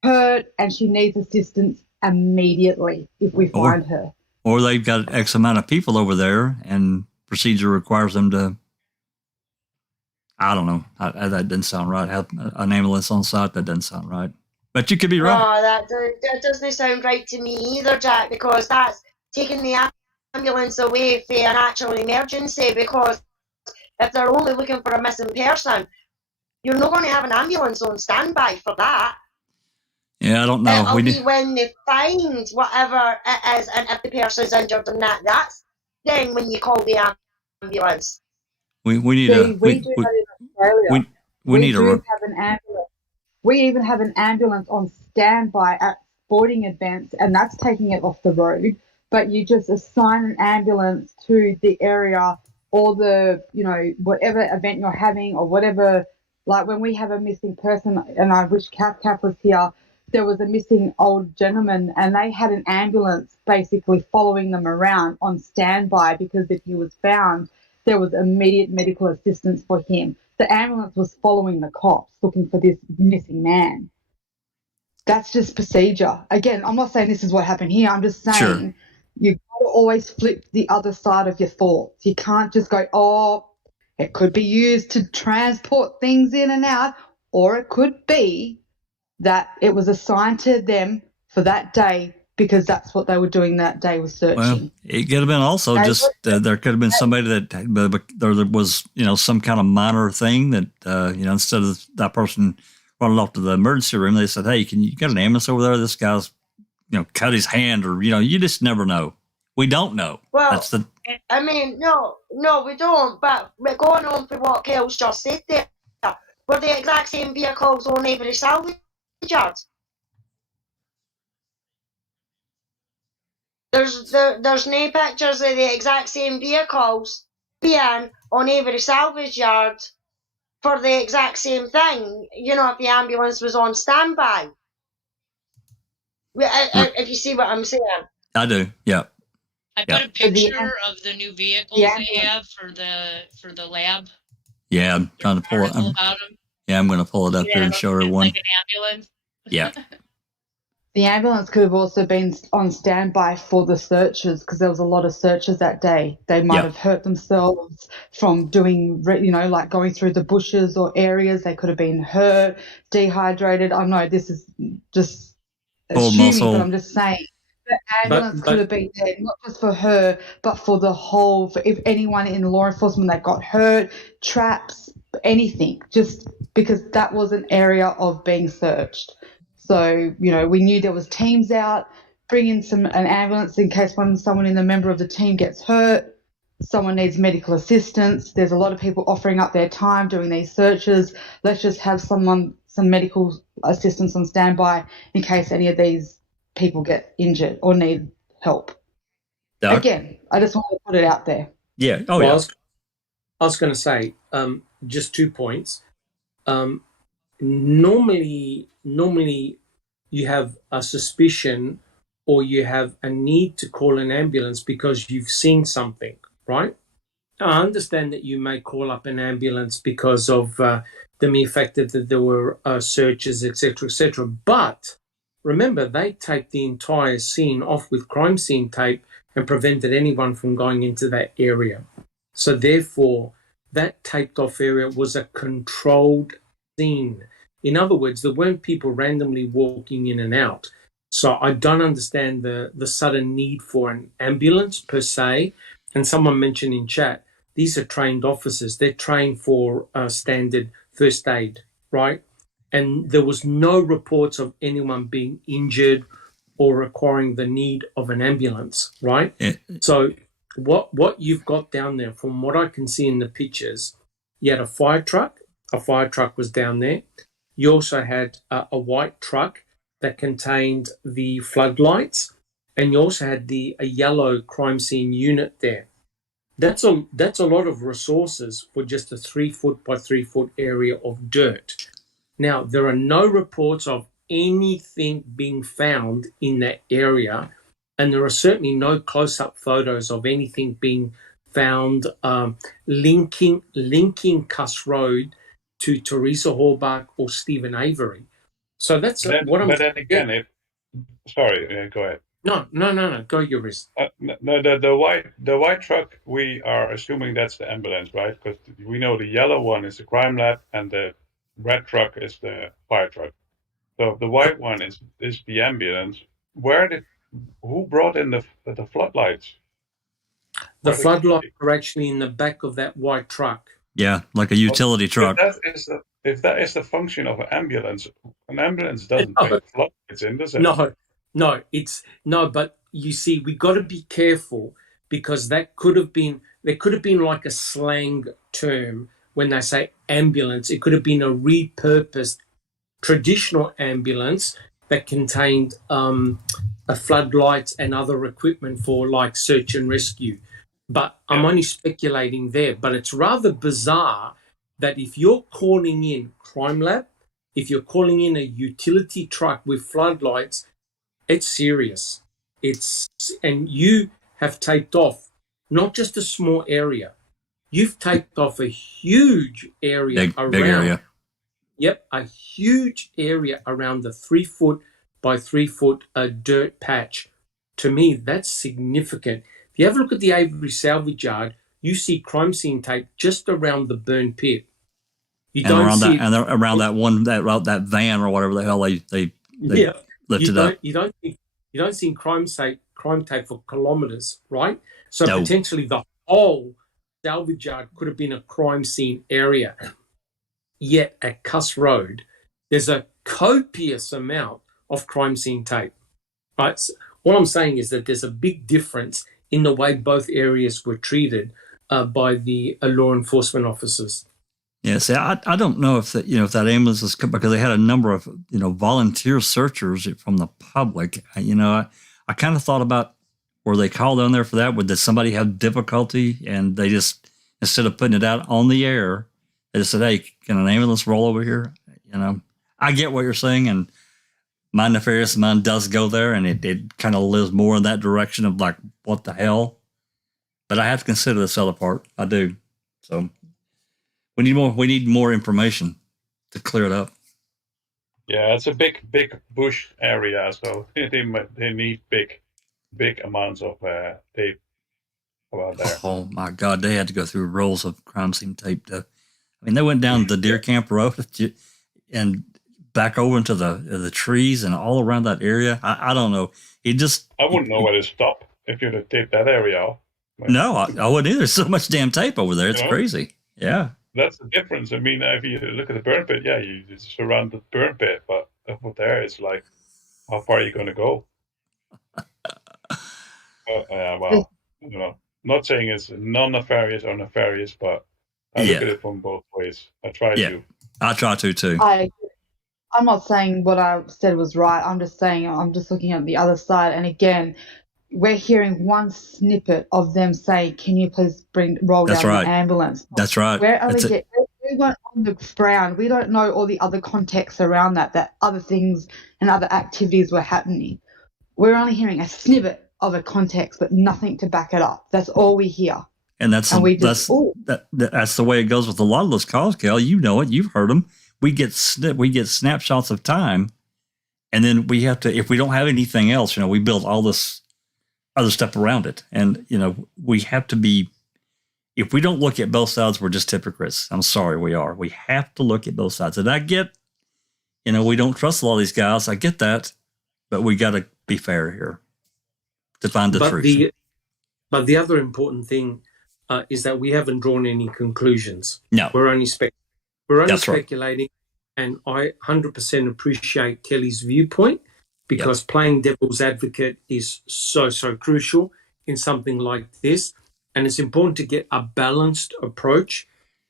hurt, and she needs assistance immediately if we find her. Or they've got X amount of people over there and procedure requires them to, I don't know. That didn't sound right. Have an ambulance on site, that doesn't sound right. But you could be right. No, that doesn't sound right to me either, Jack, because that's taking the ambulance away for an actual emergency, because if they're only looking for a missing person, you're not going to have an ambulance on standby for that. Yeah, I don't know. It'll be when they find whatever it is, and if the person's injured and that's then when you call the ambulance. We need do that in Australia. We need have an ambulance. We even have an ambulance on standby at sporting events, and that's taking it off the road. But you just assign an ambulance to the area or the, whatever event you're having or whatever. Like when we have a missing person, and I wish Cap was here, there was a missing old gentleman, and they had an ambulance basically following them around on standby because if he was found, there was immediate medical assistance for him. The ambulance was following the cops looking for this missing man. That's just procedure. Again, I'm not saying this is what happened here. I'm just saying you've got to always flip the other side of your thoughts. You can't just go, it could be used to transport things in and out, or it could be that it was assigned to them for that day because that's what they were doing that day, was searching. Well, it could have been also there could have been somebody that there was, some kind of minor thing that, instead of that person running off to the emergency room, they said, hey, you got an ambulance over there? This guy's, cut his hand or, you just never know. We don't know. Well, no, we don't. But we're going on for what Kel's just said there. Were the exact same vehicles on Avery salvage yards? There's no pictures of the exact same vehicles being on Avery salvage yard for the exact same thing. If the ambulance was on standby. If you see what I'm saying. I do. Yeah. I put a picture of the new vehicles they have for the lab. Yeah, I'm trying to pull it. I'm going to pull it up here and show everyone. Like an ambulance. Yeah. The ambulance could have also been on standby for the searchers because there was a lot of searchers that day. They might have hurt themselves from doing, like going through the bushes or areas. They could have been hurt, dehydrated. I know this is just assuming, but I'm just saying. The ambulance could have been there, not just for her, but for the whole, for if anyone in law enforcement that got hurt, traps, anything, just because that was an area of being searched. So, we knew there was teams out, bring in an ambulance in case someone in the member of the team gets hurt, someone needs medical assistance. There's a lot of people offering up their time doing these searches. Let's just have some medical assistance on standby in case any of these people get injured or need help. Again, I just want to put it out there. Yeah. I was going to say just 2 points. Normally you have a suspicion or you have a need to call an ambulance because you've seen something, right? I understand that you may call up an ambulance because of the mere fact that there were searches, etc., but remember, they taped the entire scene off with crime scene tape and prevented anyone from going into that area. So therefore, that taped off area was a controlled scene. In other words, there weren't people randomly walking in and out. So I don't understand the sudden need for an ambulance per se. And someone mentioned in chat, these are trained officers. They're trained for standard first aid, right? And there was no reports of anyone being injured or requiring the need of an ambulance, right? Yeah. So what you've got down there, from what I can see in the pictures, you had a fire truck. A fire truck was down there. You also had a white truck that contained the floodlights, and you also had a yellow crime scene unit there. That's a lot of resources for just a 3 foot by 3 foot area of dirt. Now, there are no reports of anything being found in that area, and there are certainly no close-up photos of anything being found linking Kuss Rd to Teresa Horbach or Stephen Avery. So that's what I'm. But then again, sorry, go ahead. No, go Joriz. No, the white truck, we are assuming that's the ambulance, right? Because we know the yellow one is the crime lab and the red truck is the fire truck. So the white one is the ambulance. Who brought in the floodlights? The floodlights are actually in the back of that white truck. Yeah, like a utility truck. If that is the function of an ambulance doesn't take floodlights in, does it? No, but you see, we got to be careful, because there could have been like a slang term when they say ambulance. It could have been a repurposed traditional ambulance that contained floodlights and other equipment for like search and rescue. But I'm only speculating there. But it's rather bizarre that if you're calling in crime lab, if you're calling in a utility truck with floodlights, it's serious. And you have taped off not just a small area. You've taped off a huge area around. Big area. Yep, a huge area around the 3 foot by 3 foot dirt patch. To me, that's significant. If you have a look at the Avery salvage yard, you see crime scene tape just around the burn pit. You don't around see that, and around that van or whatever the hell they lifted up. You don't see crime tape for kilometers, right? So potentially the whole salvage yard could have been a crime scene area. Yet at Kuss Rd, there's a copious amount of crime scene tape, right? So what I'm saying is that there's a big difference in the way both areas were treated by the law enforcement officers. Yeah, see, I don't know if that that ambulance is, because they had a number of volunteer searchers from the public. I kind of thought about, were they called down there for that? Did somebody have difficulty and they just, instead of putting it out on the air, they just said, "Hey, can an ambulance roll over here?" I get what you're saying, and my nefarious mind does go there, and it kind of lives more in that direction of like, what the hell? But I have to consider this other part. I do. So we need more information to clear it up. Yeah, it's a big bush area, so they need big amounts of tape about there. Oh my God, they had to go through rolls of crime scene tape. They went down the Deer Camp Road and back over into the trees and all around that area. I don't know. I wouldn't know where to stop if you'd have taped that area off. No, I wouldn't either. There's so much damn tape over there. It's crazy. Yeah. That's the difference. If you look at the burn pit, you just surround the burn pit, but up there, it's like, how far are you going to go? Not saying it's non-nefarious or nefarious, but I look at it from both ways. I try to. I try to too. I'm not saying what I said was right. I'm just saying, I'm just looking at the other side. And again, we're hearing one snippet of them say, "Can you please roll down an ambulance?" That's right. We weren't on the ground. We don't know all the other contexts around that other things and other activities were happening. we're only hearing a snippet of a context, but nothing to back it up. That's all we hear. And that's the way it goes with a lot of those calls, Kel. You know it. You've heard them. We get snapshots of time, and then we have to, if we don't have anything else, we build all this other stuff around it. And, we have to be, if we don't look at both sides, we're just hypocrites. I'm sorry, we are. We have to look at both sides. And I get, we don't trust a lot of these guys. I get that, but we got to be fair here to find the truth. But the other important thing is that we haven't drawn any conclusions. No. We're only That's speculating. Right. And I 100% appreciate Kelly's viewpoint, because playing devil's advocate is so crucial in something like this. And it's important to get a balanced approach.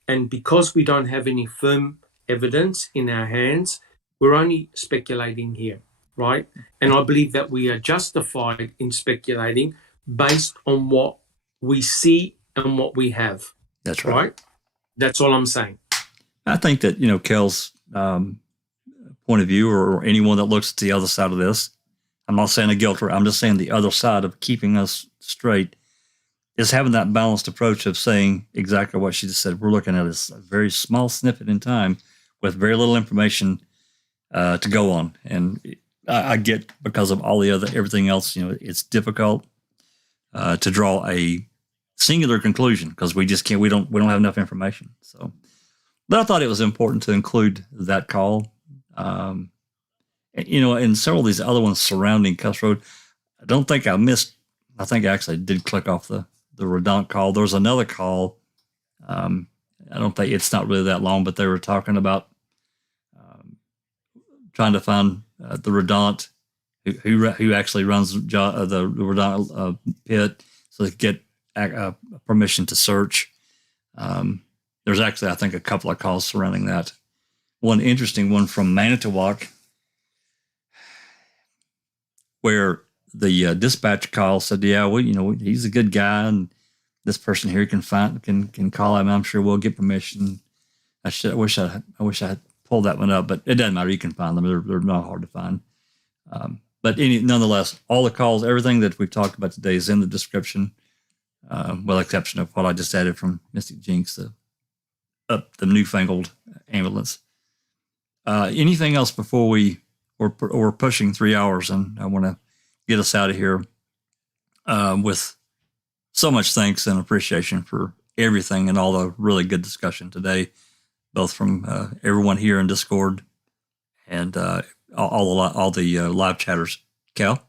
And because we don't have any firm evidence in our hands, we're only speculating here, right? And I believe that we are justified in speculating based on what we see and what we have. That's right. That's all I'm saying. I think that, Kel's point of view, or anyone that looks at the other side of this, I'm not saying a guilt, I'm just saying the other side of keeping us straight, is having that balanced approach of saying exactly what she just said. We're looking at a very small snippet in time with very little information to go on. And I get, because of everything else, it's difficult to draw a singular conclusion, because we just can't, we don't have enough information. So, but I thought it was important to include that call. And several of these other ones surrounding Kuss Rd, I don't think I missed. I think I actually did click off the Radant call. There was another call. I don't think it's not really that long, but they were talking about trying to find the Radant who actually runs the Radant pit, so they could get permission to search. There's actually, I think, a couple of calls surrounding that. One interesting one from Manitowoc, where the dispatch call said, "Yeah, well, he's a good guy, and this person here can call him. I'm sure we'll get permission." I wish I had pulled that one up, but it doesn't matter. You can find them; they're not hard to find. But nonetheless, all the calls, everything that we've talked about today is in the description, with exception of what I just added from Mystic Jinx, the newfangled ambulance. Anything else before we're pushing 3 hours, and I want to get us out of here with so much thanks and appreciation for everything and all the really good discussion today, both from everyone here in Discord and all the live chatters. Cal?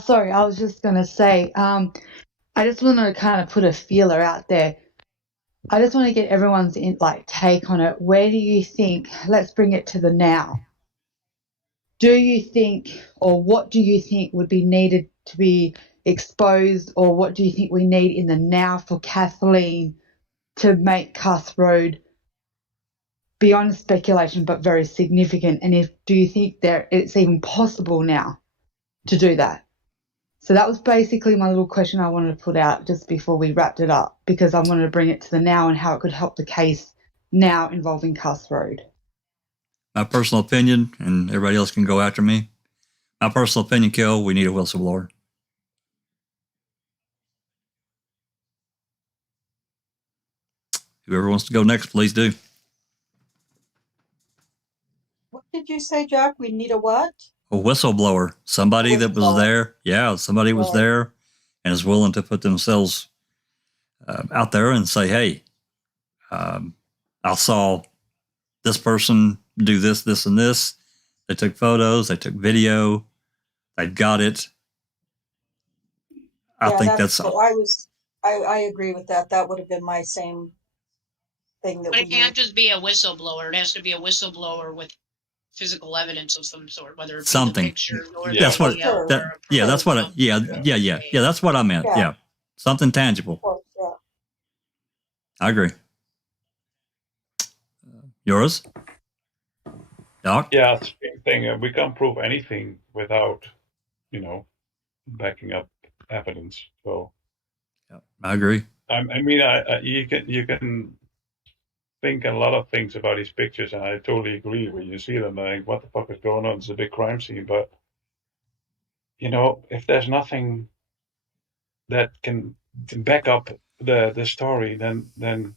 Sorry, I was just going to say, I just want to kind of put a feeler out there. I just want to get everyone's take on it. Where do you think, let's bring it to the now. Do you think, or what do you think would be needed to be exposed, or what do you think we need in the now for Kathleen to make Kuss Rd beyond speculation but very significant? And do you think it's even possible now to do that? So that was basically my little question I wanted to put out just before we wrapped it up, because I wanted to bring it to the now and how it could help the case now involving Kuss Rd. My personal opinion, and everybody else can go after me. My personal opinion, Kel, we need a whistleblower. Whoever wants to go next, please do. What did you say, Jack? We need a what? A whistleblower, somebody that was there. Yeah, somebody was there and is willing to put themselves out there and say, "Hey, I saw this person do this, this, and this. They took photos, they took video, they got it." I think that's. I agree with that. That would have been my same thing. But it can't just be a whistleblower. It has to be a whistleblower with physical evidence of some sort, whether it's something. Picture or that's what. That's what. Yeah. That's what I meant. Yeah, something tangible. Yeah. I agree. Yours, Doc? Yeah, same thing. We can't prove anything without, backing up evidence. So, yeah, I agree. I mean, you can. think a lot of things about these pictures, and I totally agree. When you see them, like, what the fuck is going on? It's a big crime scene, but if there's nothing that can back up the story, then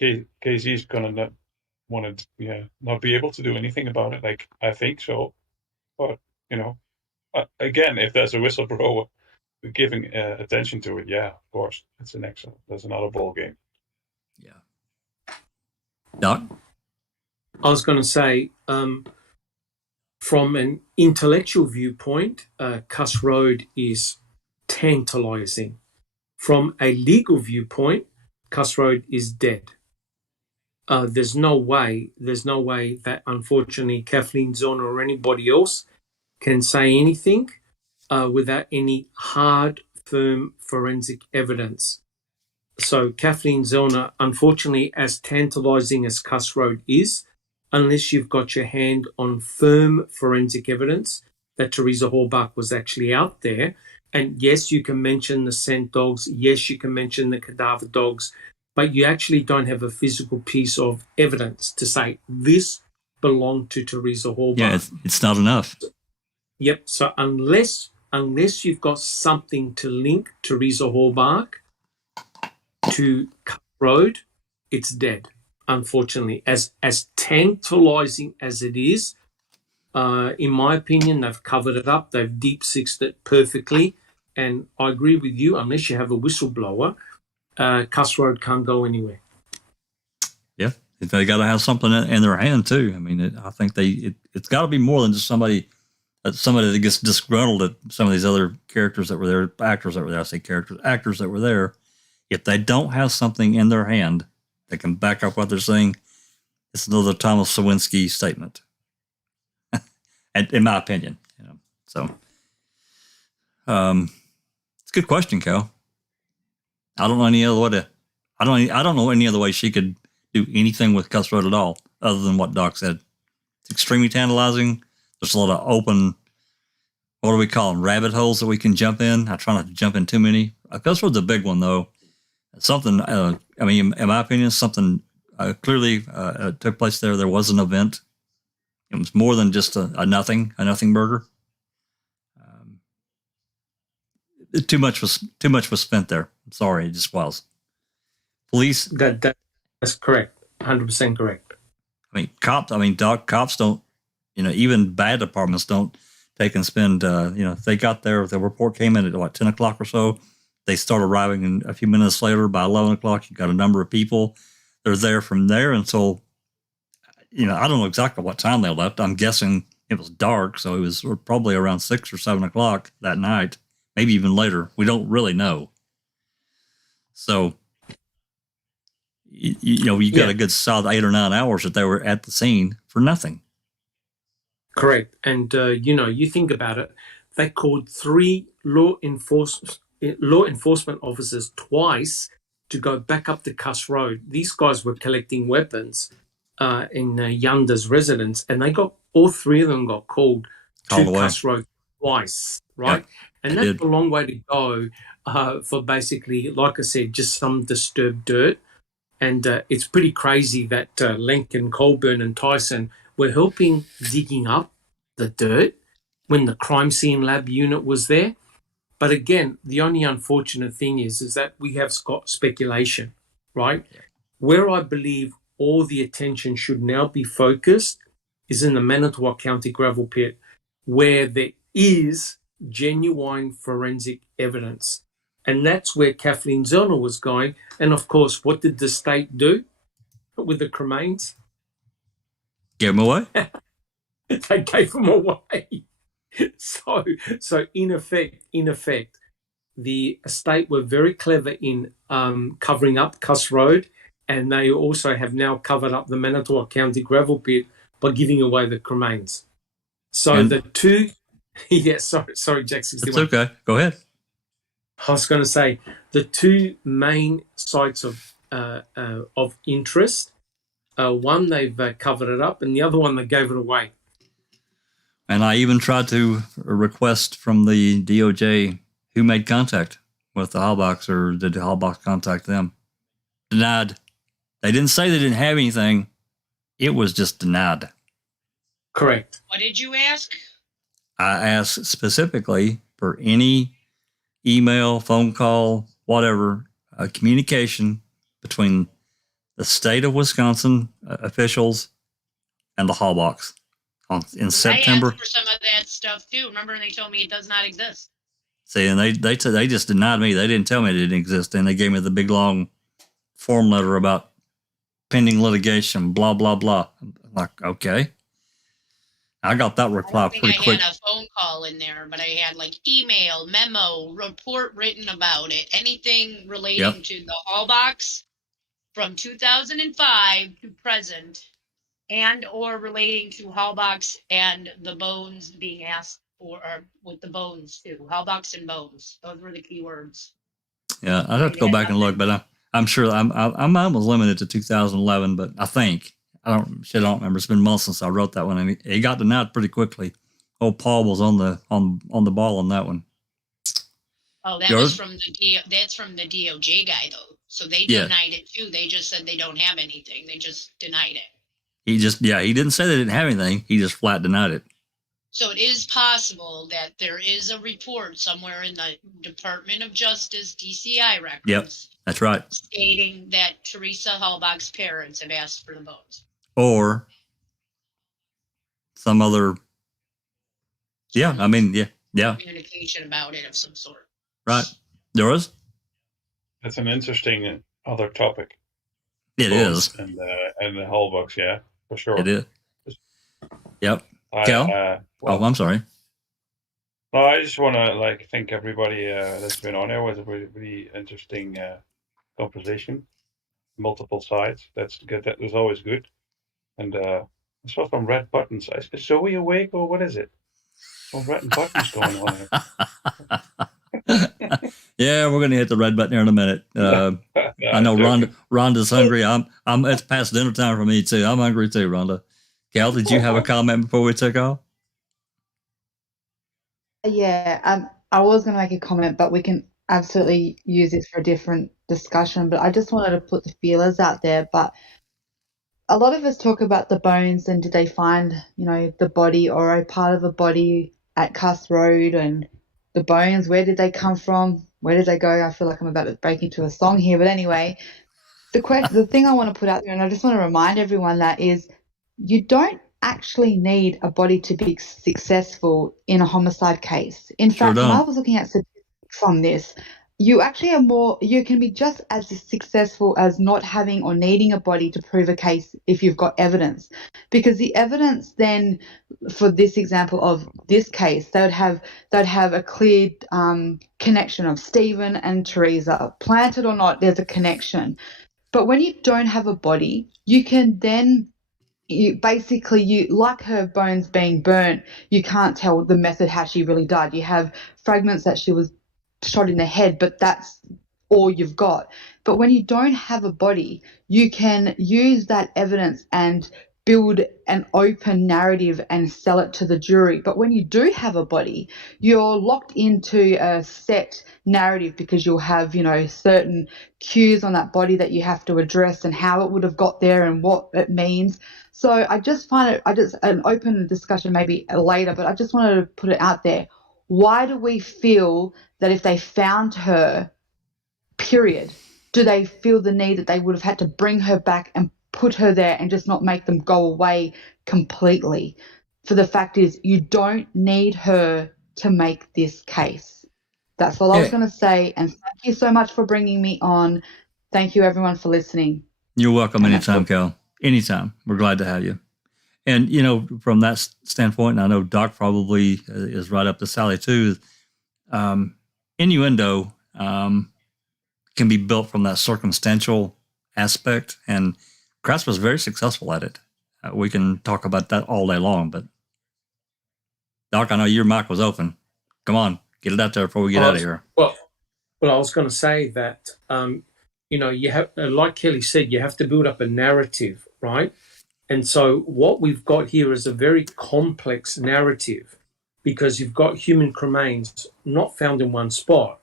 KZ's gonna not want to, not be able to do anything about it. Like, I think so, but again, if there's a whistleblower giving attention to it, yeah, of course, that's another ball game. Yeah. Doc? I was going to say, from an intellectual viewpoint, Kuss Rd is tantalizing. From a legal viewpoint, Kuss Rd is dead. There's no way that, unfortunately, Kathleen Zona or anybody else can say anything without any hard, firm forensic evidence. So Kathleen Zona, unfortunately, as tantalizing as Kuss Rd is, unless you've got your hand on firm forensic evidence that Teresa Halbach was actually out there, and yes, you can mention the scent dogs, yes, you can mention the cadaver dogs, but you actually don't have a physical piece of evidence to say this belonged to Teresa Halbach. Yeah, it's not enough. Yep. So unless you've got something to link Teresa Halbach to Kuss Rd, it's dead. Unfortunately, as tantalizing as it is, in my opinion, they've covered it up. They've deep-sixed it perfectly. And I agree with you, unless you have a whistleblower, Kuss Rd can't go anywhere. Yeah, they got to have something in their hand, too. I mean, I think it's got to be more than just somebody that gets disgruntled at some of these other characters that were there, actors that were there. I say characters, actors that were there. If they don't have something in their hand that can back up what they're saying, it's another Thomas Sawinski statement, in my opinion. So, it's a good question, Cal. I don't know any other way to. I don't know any other way she could do anything with Kuss Rd at all, other than what Doc said. It's extremely tantalizing. There's a lot of open, what do we call them, rabbit holes that we can jump in. I try not to jump in too many. Kuss Rd's a big one, though. Something, I mean, in my opinion, something clearly took place there. There was an event. It was more than just a nothing burger. Too much was spent there. I'm sorry, it just was. Police. That's correct. 100% correct. Cops don't, even bad departments don't take and spend, they got there, the report came in at 10 o'clock or so. They start arriving, and a few minutes later, by 11 o'clock, you got a number of people. They're there from there until, I don't know exactly what time they left. I'm guessing it was dark, so it was probably around 6 or 7 o'clock that night, maybe even later. We don't really know. So, you got a good solid 8 or 9 hours that they were at the scene for nothing. Correct. And, you think about it, they called 3 law enforcement officers twice to go back up to Kuss Rd. These guys were collecting weapons in Yunda's residence, and all 3 of them got called to Kuss Rd twice, right? Yep, and that's a long way to go for basically, like I said, just some disturbed dirt. And it's pretty crazy that Lenk and Colburn and Tyson were helping digging up the dirt when the crime scene lab unit was there. But again, the only unfortunate thing is that we have got speculation, right? Yeah. Where I believe all the attention should now be focused is in the Manitowoc County gravel pit, where there is genuine forensic evidence. And that's where Kathleen Zellner was going. And of course, what did the state do with the cremains? Give them away? They gave them away. So in effect, the estate were very clever in covering up Kuss Rd, and they also have now covered up the Manitowoc County gravel pit by giving away the cremains. So the two, sorry, Jack 61. It's okay. Go ahead. I was going to say the 2 main sites of interest. One, they've covered it up, and the other one, they gave it away. And I even tried to request from the DOJ who made contact with the Halbachs, or did the Halbachs contact them? Denied. They didn't say they didn't have anything. It was just denied. Correct. What did you ask? I asked specifically for any email, phone call, whatever, communication between the state of Wisconsin officials and the Hallbox in September. I asked for some of that stuff too. Remember, they told me it does not exist. See, and they just denied me. They didn't tell me it didn't exist, and they gave me the big long form letter about pending litigation, blah blah blah. I'm like, okay. I got that reply pretty quick. I had a phone call in there, but I had like email, memo, report written about it, anything relating to the Hallbox from 2005 to present, and or relating to Hallbox and the bones being asked for, or with the bones too. Hallbox and bones. Those were the key words. Yeah, I'd have to go back and look, but I'm sure mine was limited to 2011, but I think. I don't remember. It's been months since I wrote that one, and it got denied pretty quickly. Old Paul was on the ball on that one. Oh, was from that's from the DOJ guy though. So they denied it too. They just said they don't have anything. They just denied it. He didn't say they didn't have anything. He just flat denied it. So it is possible that there is a report somewhere in the Department of Justice DCI records. Yep, that's right. Stating that Teresa Hallbox's parents have asked for the bones. Or some other, communication about it of some sort. Right, Joriz? That's an interesting other topic. It is, and the Hallbox, yeah, for sure. It is. Yep. Cal? I'm sorry. No, I just want to thank everybody that's been on there. It was a really, really interesting conversation. Multiple sides. That's good. That was always good. And I saw some red buttons. I said, so we awake or what is it? Some red buttons going on here. Yeah, we're gonna hit the red button here in a minute. I know Rhonda's hungry. It's past dinner time for me too. I'm hungry too, Rhonda. Cal, did you have a comment before we took off? Yeah, I was going to make a comment, but we can absolutely use this for a different discussion. But I just wanted to put the feelers out there. But a lot of us talk about the bones and did they find, the body or a part of a body at Kuss Rd, and the bones, where did they come from? Where did they go? I feel like I'm about to break into a song here. But anyway, the thing I want to put out there, and I just want to remind everyone that is, you don't actually need a body to be successful in a homicide case. In fact, when I was looking at statistics on this, you actually you can be just as successful as not having or needing a body to prove a case if you've got evidence. Because the evidence then, for this example of this case, they'd have a clear connection of Stephen and Teresa. Planted or not, there's a connection. But when you don't have a body, you can then like her bones being burnt, you can't tell the method how she really died. You have fragments that she was shot in the head, but that's all you've got. But when you don't have a body, you can use that evidence and build an open narrative and sell it to the jury. But when you do have a body, you're locked into a set narrative because you'll have, certain cues on that body that you have to address and how it would have got there and what it means. So I just find it, an open discussion maybe later, but I just wanted to put it out there. Why do we feel that if they found her, period, do they feel the need that they would have had to bring her back and put her there and just not make them go away completely? For the fact is, you don't need her to make this case. That's all I was going to say. And thank you so much for bringing me on. Thank you, everyone, for listening. You're welcome anytime, Cal. Anytime. We're glad to have you. And, from that standpoint, and I know Doc probably is right up to Sally too, innuendo can be built from that circumstantial aspect. And Kratz was very successful at it. We can talk about that all day long, but Doc, I know your mic was open. Come on, get it out there before we get out of here. Well, I was going to say that, you have, like Kelly said, you have to build up a narrative, right? And so what we've got here is a very complex narrative because you've got human cremains not found in one spot.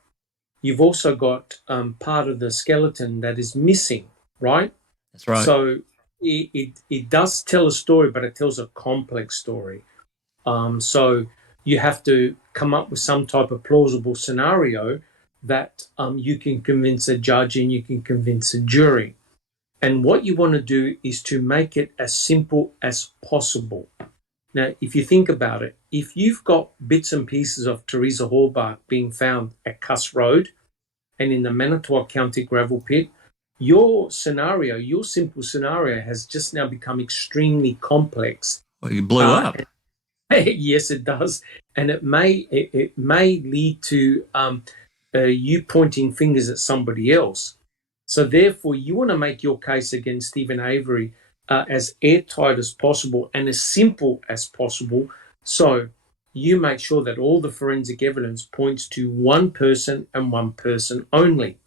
You've also got part of the skeleton that is missing, right? That's right. So it does tell a story, but it tells a complex story. So you have to come up with some type of plausible scenario that you can convince a judge and you can convince a jury. And what you want to do is to make it as simple as possible. Now, if you think about it, if you've got bits and pieces of Teresa Hallbark being found at Kuss Rd and in the Manitowoc County gravel pit, your scenario, your simple scenario has just now become extremely complex. Well, you blew up. Yes, it does. And it may lead to you pointing fingers at somebody else. So therefore, you want to make your case against Stephen Avery as airtight as possible and as simple as possible. So you make sure that all the forensic evidence points to one person and one person only.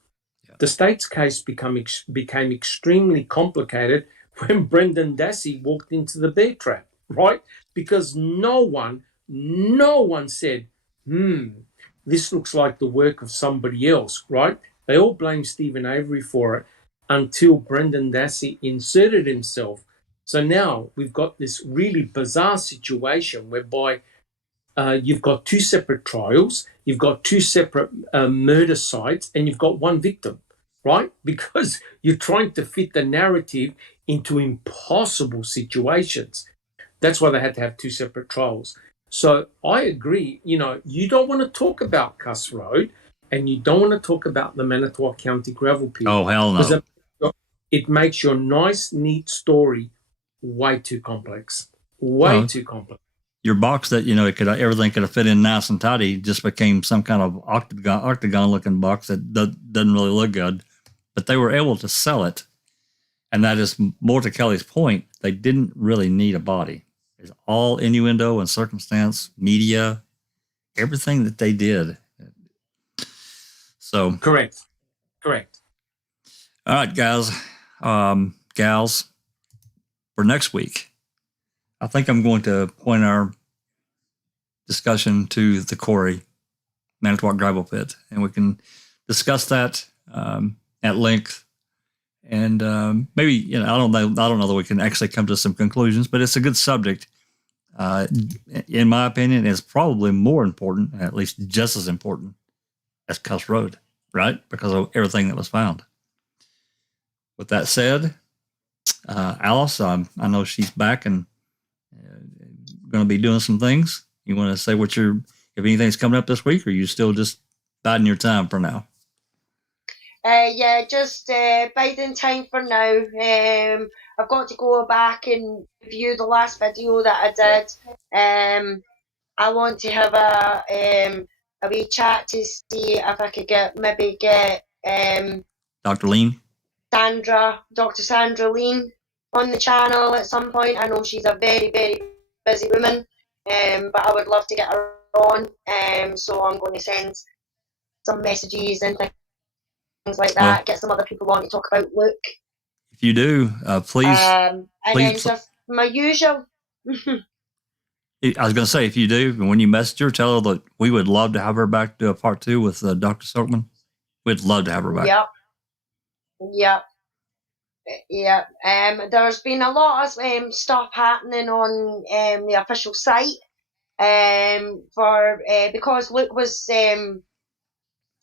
Yeah. The state's case became extremely complicated when Brendan Dassey walked into the bear trap, right? Because no one said, this looks like the work of somebody else, right? They all blame Stephen Avery for it until Brendan Dassey inserted himself. So now we've got this really bizarre situation whereby you've got two separate trials, you've got two separate murder sites, and you've got one victim, right? Because you're trying to fit the narrative into impossible situations. That's why they had to have two separate trials. So I agree, you don't want to talk about Kuss Rd and you don't want to talk about the Manitowoc County gravel pit. Oh, hell no. Because it makes your nice, neat story way too complex. Way too complex. Your box that, everything could have fit in nice and tidy just became some kind of octagon looking box that doesn't really look good. But they were able to sell it. And that is more to Kelly's point. They didn't really need a body. It's all innuendo and circumstance, media, everything that they did. So correct. All right, guys, gals, for next week, I think I'm going to point our discussion to the quarry, Manitowoc gravel pit, and we can discuss that at length. And maybe, I don't know that we can actually come to some conclusions, but it's a good subject. In my opinion, it's probably more important, at least just as important, as Kuss Rd, right? Because of everything that was found. With that said, Alice, I know she's back and going to be doing some things. You want to say if anything's coming up this week, or are you still just biding your time for now? Just biding time for now. I've got to go back and review the last video that I did. I want to have a wee chat to see if I could get Dr. Lean? Dr. Sandra Lean on the channel at some point. I know she's a very, very busy woman, but I would love to get her on. So I'm going to send some messages and things like that, get some other people on to talk about Luke. If you do, please. And then just my usual. I was going to say, if you do, when you message her, tell her that we would love to have her back to a part 2 with Dr. Silkman. We'd love to have her back. Yep. There's been a lot of stuff happening on the official site because Luke was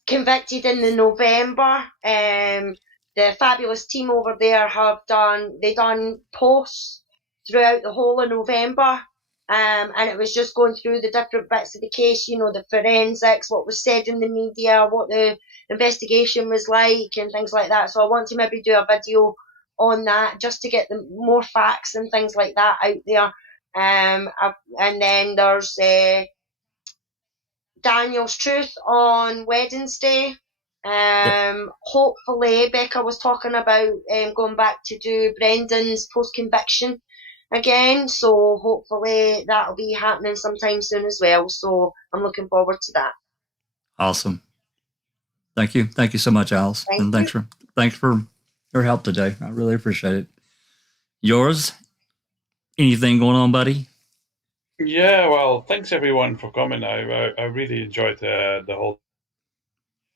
convicted in the November. The fabulous team over there they done posts throughout the whole of November, and it was just going through the different bits of the case, the forensics, what was said in the media, what the investigation was like, and things like that. So I want to maybe do a video on that just to get more facts and things like that out there. And then there's Daniel's Truth on Wednesday. Hopefully Becca was talking about going back to do Brendan's post-conviction again, so hopefully that'll be happening sometime soon as well, so I'm looking forward to that. Awesome. Thank you so much, Alice. Thanks for your help today. I really appreciate it. Yours? Anything going on, buddy? Yeah, well, thanks everyone for coming. I really enjoyed the whole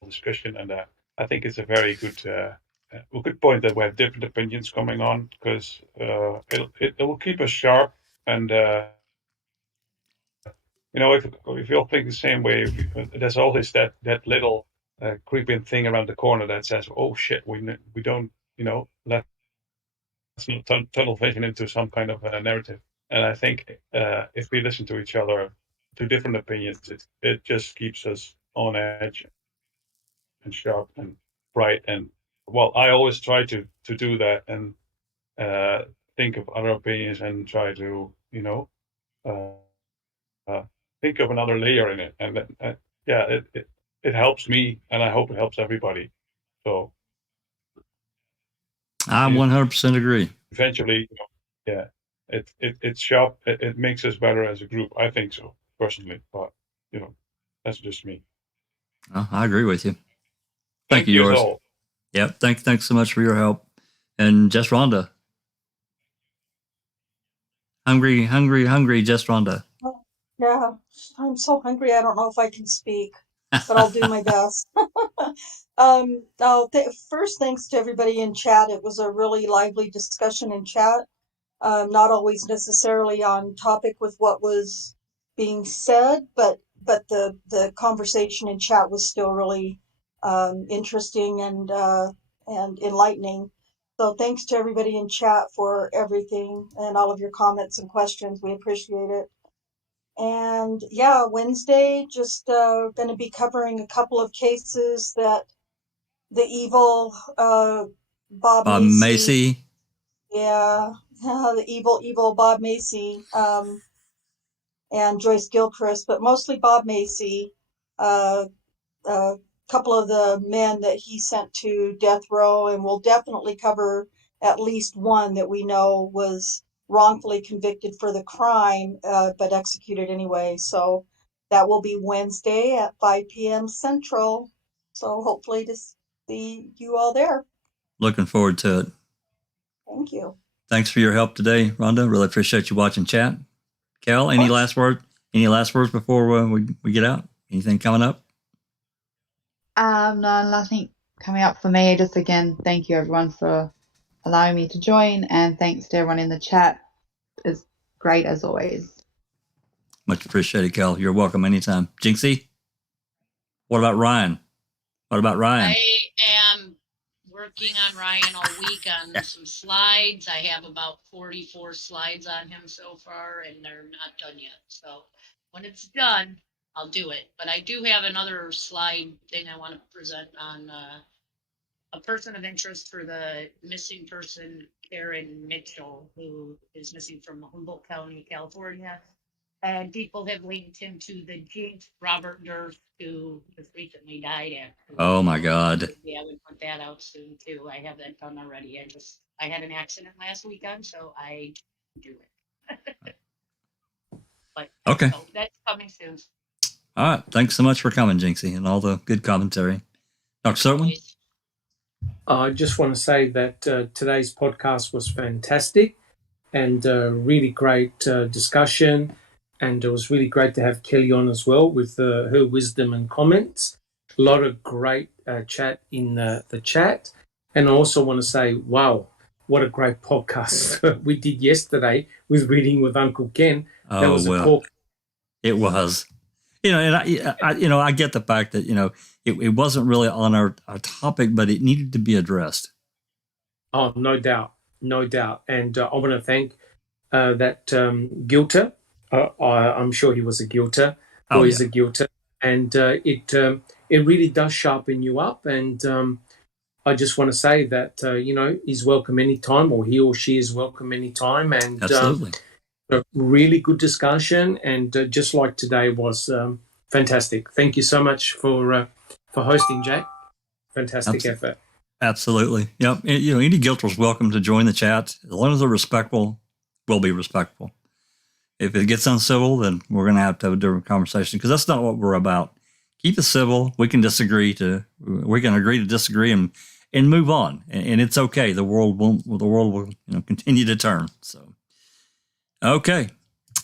discussion, and I think it's a very good a good point that we have different opinions coming on, because it will keep us sharp. And if you all think the same way, there's always that little creeping thing around the corner that says, "Oh shit, we don't, let's not tunnel vision into some kind of narrative." And I think if we listen to each other, to different opinions, it just keeps us on edge and sharp and bright. And well, I always try to do that, and think of other opinions and try to think of another layer in it. And it helps me, and I hope it helps everybody. So I 100% agree. Eventually, it's sharp. It makes us better as a group. I think so, personally. But that's just me. Oh, I agree with you. Thank you, Joriz. All. Yep. Thanks so much for your help. And Jess Rhonda. Hungry, Jess Rhonda. Yeah, I'm so hungry. I don't know if I can speak, but I'll do my best. First, thanks to everybody in chat. It was a really lively discussion in chat. Not always necessarily on topic with what was being said, but the conversation in chat was still really interesting and enlightening. So thanks to everybody in chat for everything and all of your comments and questions. We appreciate it. And yeah, Wednesday, just going to be covering a couple of cases that the evil Bob Macy. Yeah, the evil Bob Macy and Joyce Gilchrist, but mostly Bob Macy. A couple of the men that he sent to death row, and we'll definitely cover at least one that we know was wrongfully convicted for the crime, but executed anyway. So that will be Wednesday at 5 p.m. Central. So hopefully to see you all there. Looking forward to it. Thank you. Thanks for your help today, Rhonda. Really appreciate you watching chat. Cal, any last words? Any last words before we get out? Anything coming up? No, nothing coming up for me. Just again, thank you everyone for allowing me to join, and thanks to everyone in the chat. It's great as always. Much appreciated, Cal. You're welcome anytime. Jinxie? What about Ryan? I am working on Ryan all week on some slides. I have about 44 slides on him so far, and they're not done yet. So when it's done, I'll do it. But I do have another slide thing I want to present on a person of interest for the missing person, Karen Mitchell, who is missing from Humboldt County, California. And people have linked him to the jinx, Robert Durst, who just recently died after. Oh my God. Yeah, we put that out soon too. I have that done already. I had an accident last weekend, so I do it. But okay. So that's coming soon. All right. Thanks so much for coming, Jinxie, and all the good commentary. Dr. Silkman? I just want to say that today's podcast was fantastic and really great discussion. And it was really great to have Kelly on as well with her wisdom and comments. A lot of great chat in the chat. And I also want to say, wow, what a great podcast we did yesterday with Reading with Uncle Ken. That was a talk. It was. And I get the fact that, it wasn't really on our topic, but it needed to be addressed. Oh, no doubt. And I want to thank that Gilter. I'm sure he was a Gilter, or he's a Gilter. And it really does sharpen you up. And I just want to say that, he's welcome anytime, or he or she is welcome anytime. And absolutely. A really good discussion. And just like today was fantastic. Thank you so much for hosting, Jack. Fantastic effort. Absolutely. Yep. Any Gilter's welcome to join the chat. As long as they're respectful, we'll be respectful. If it gets uncivil, then we're going to have a different conversation, because that's not what we're about. Keep it civil. We can agree to disagree and move on. And it's okay. The world will continue to turn. So, okay.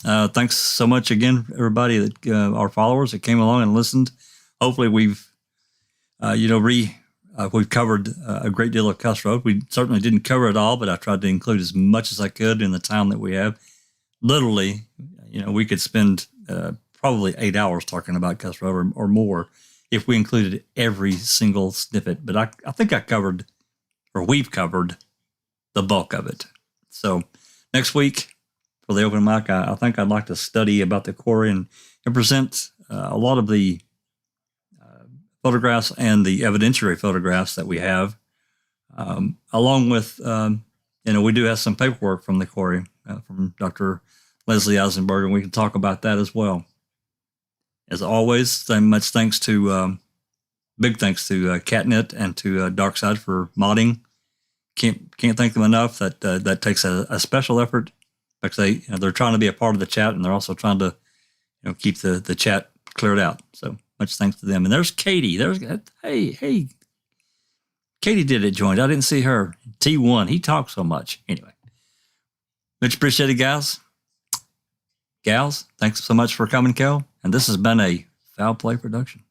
Thanks so much again, everybody, our followers that came along and listened. Hopefully we've, we've covered a great deal of Kuss Rd. We certainly didn't cover it all, but I tried to include as much as I could in the time that we have. Literally, we could spend probably 8 hours talking about Kuss Rd or more if we included every single snippet. But I think we've covered the bulk of it. So next week for the open mic, I think I'd like to study about the quarry and present a lot of the photographs and the evidentiary photographs that we have, along with, we do have some paperwork from the quarry from Dr. Leslie Eisenberg, and we can talk about that as well. As always, much thanks to, big thanks to Catnet and to Darkside for modding. Can't thank them enough. That takes a special effort because they're trying to be a part of the chat, and they're also trying to keep the chat cleared out. So much thanks to them. And there's Katie. Hey, Katie did it joined. I didn't see her. T1. He talks so much. Anyway, much appreciated, guys. Gals, thanks so much for coming, Kel. And this has been a Foul Play production.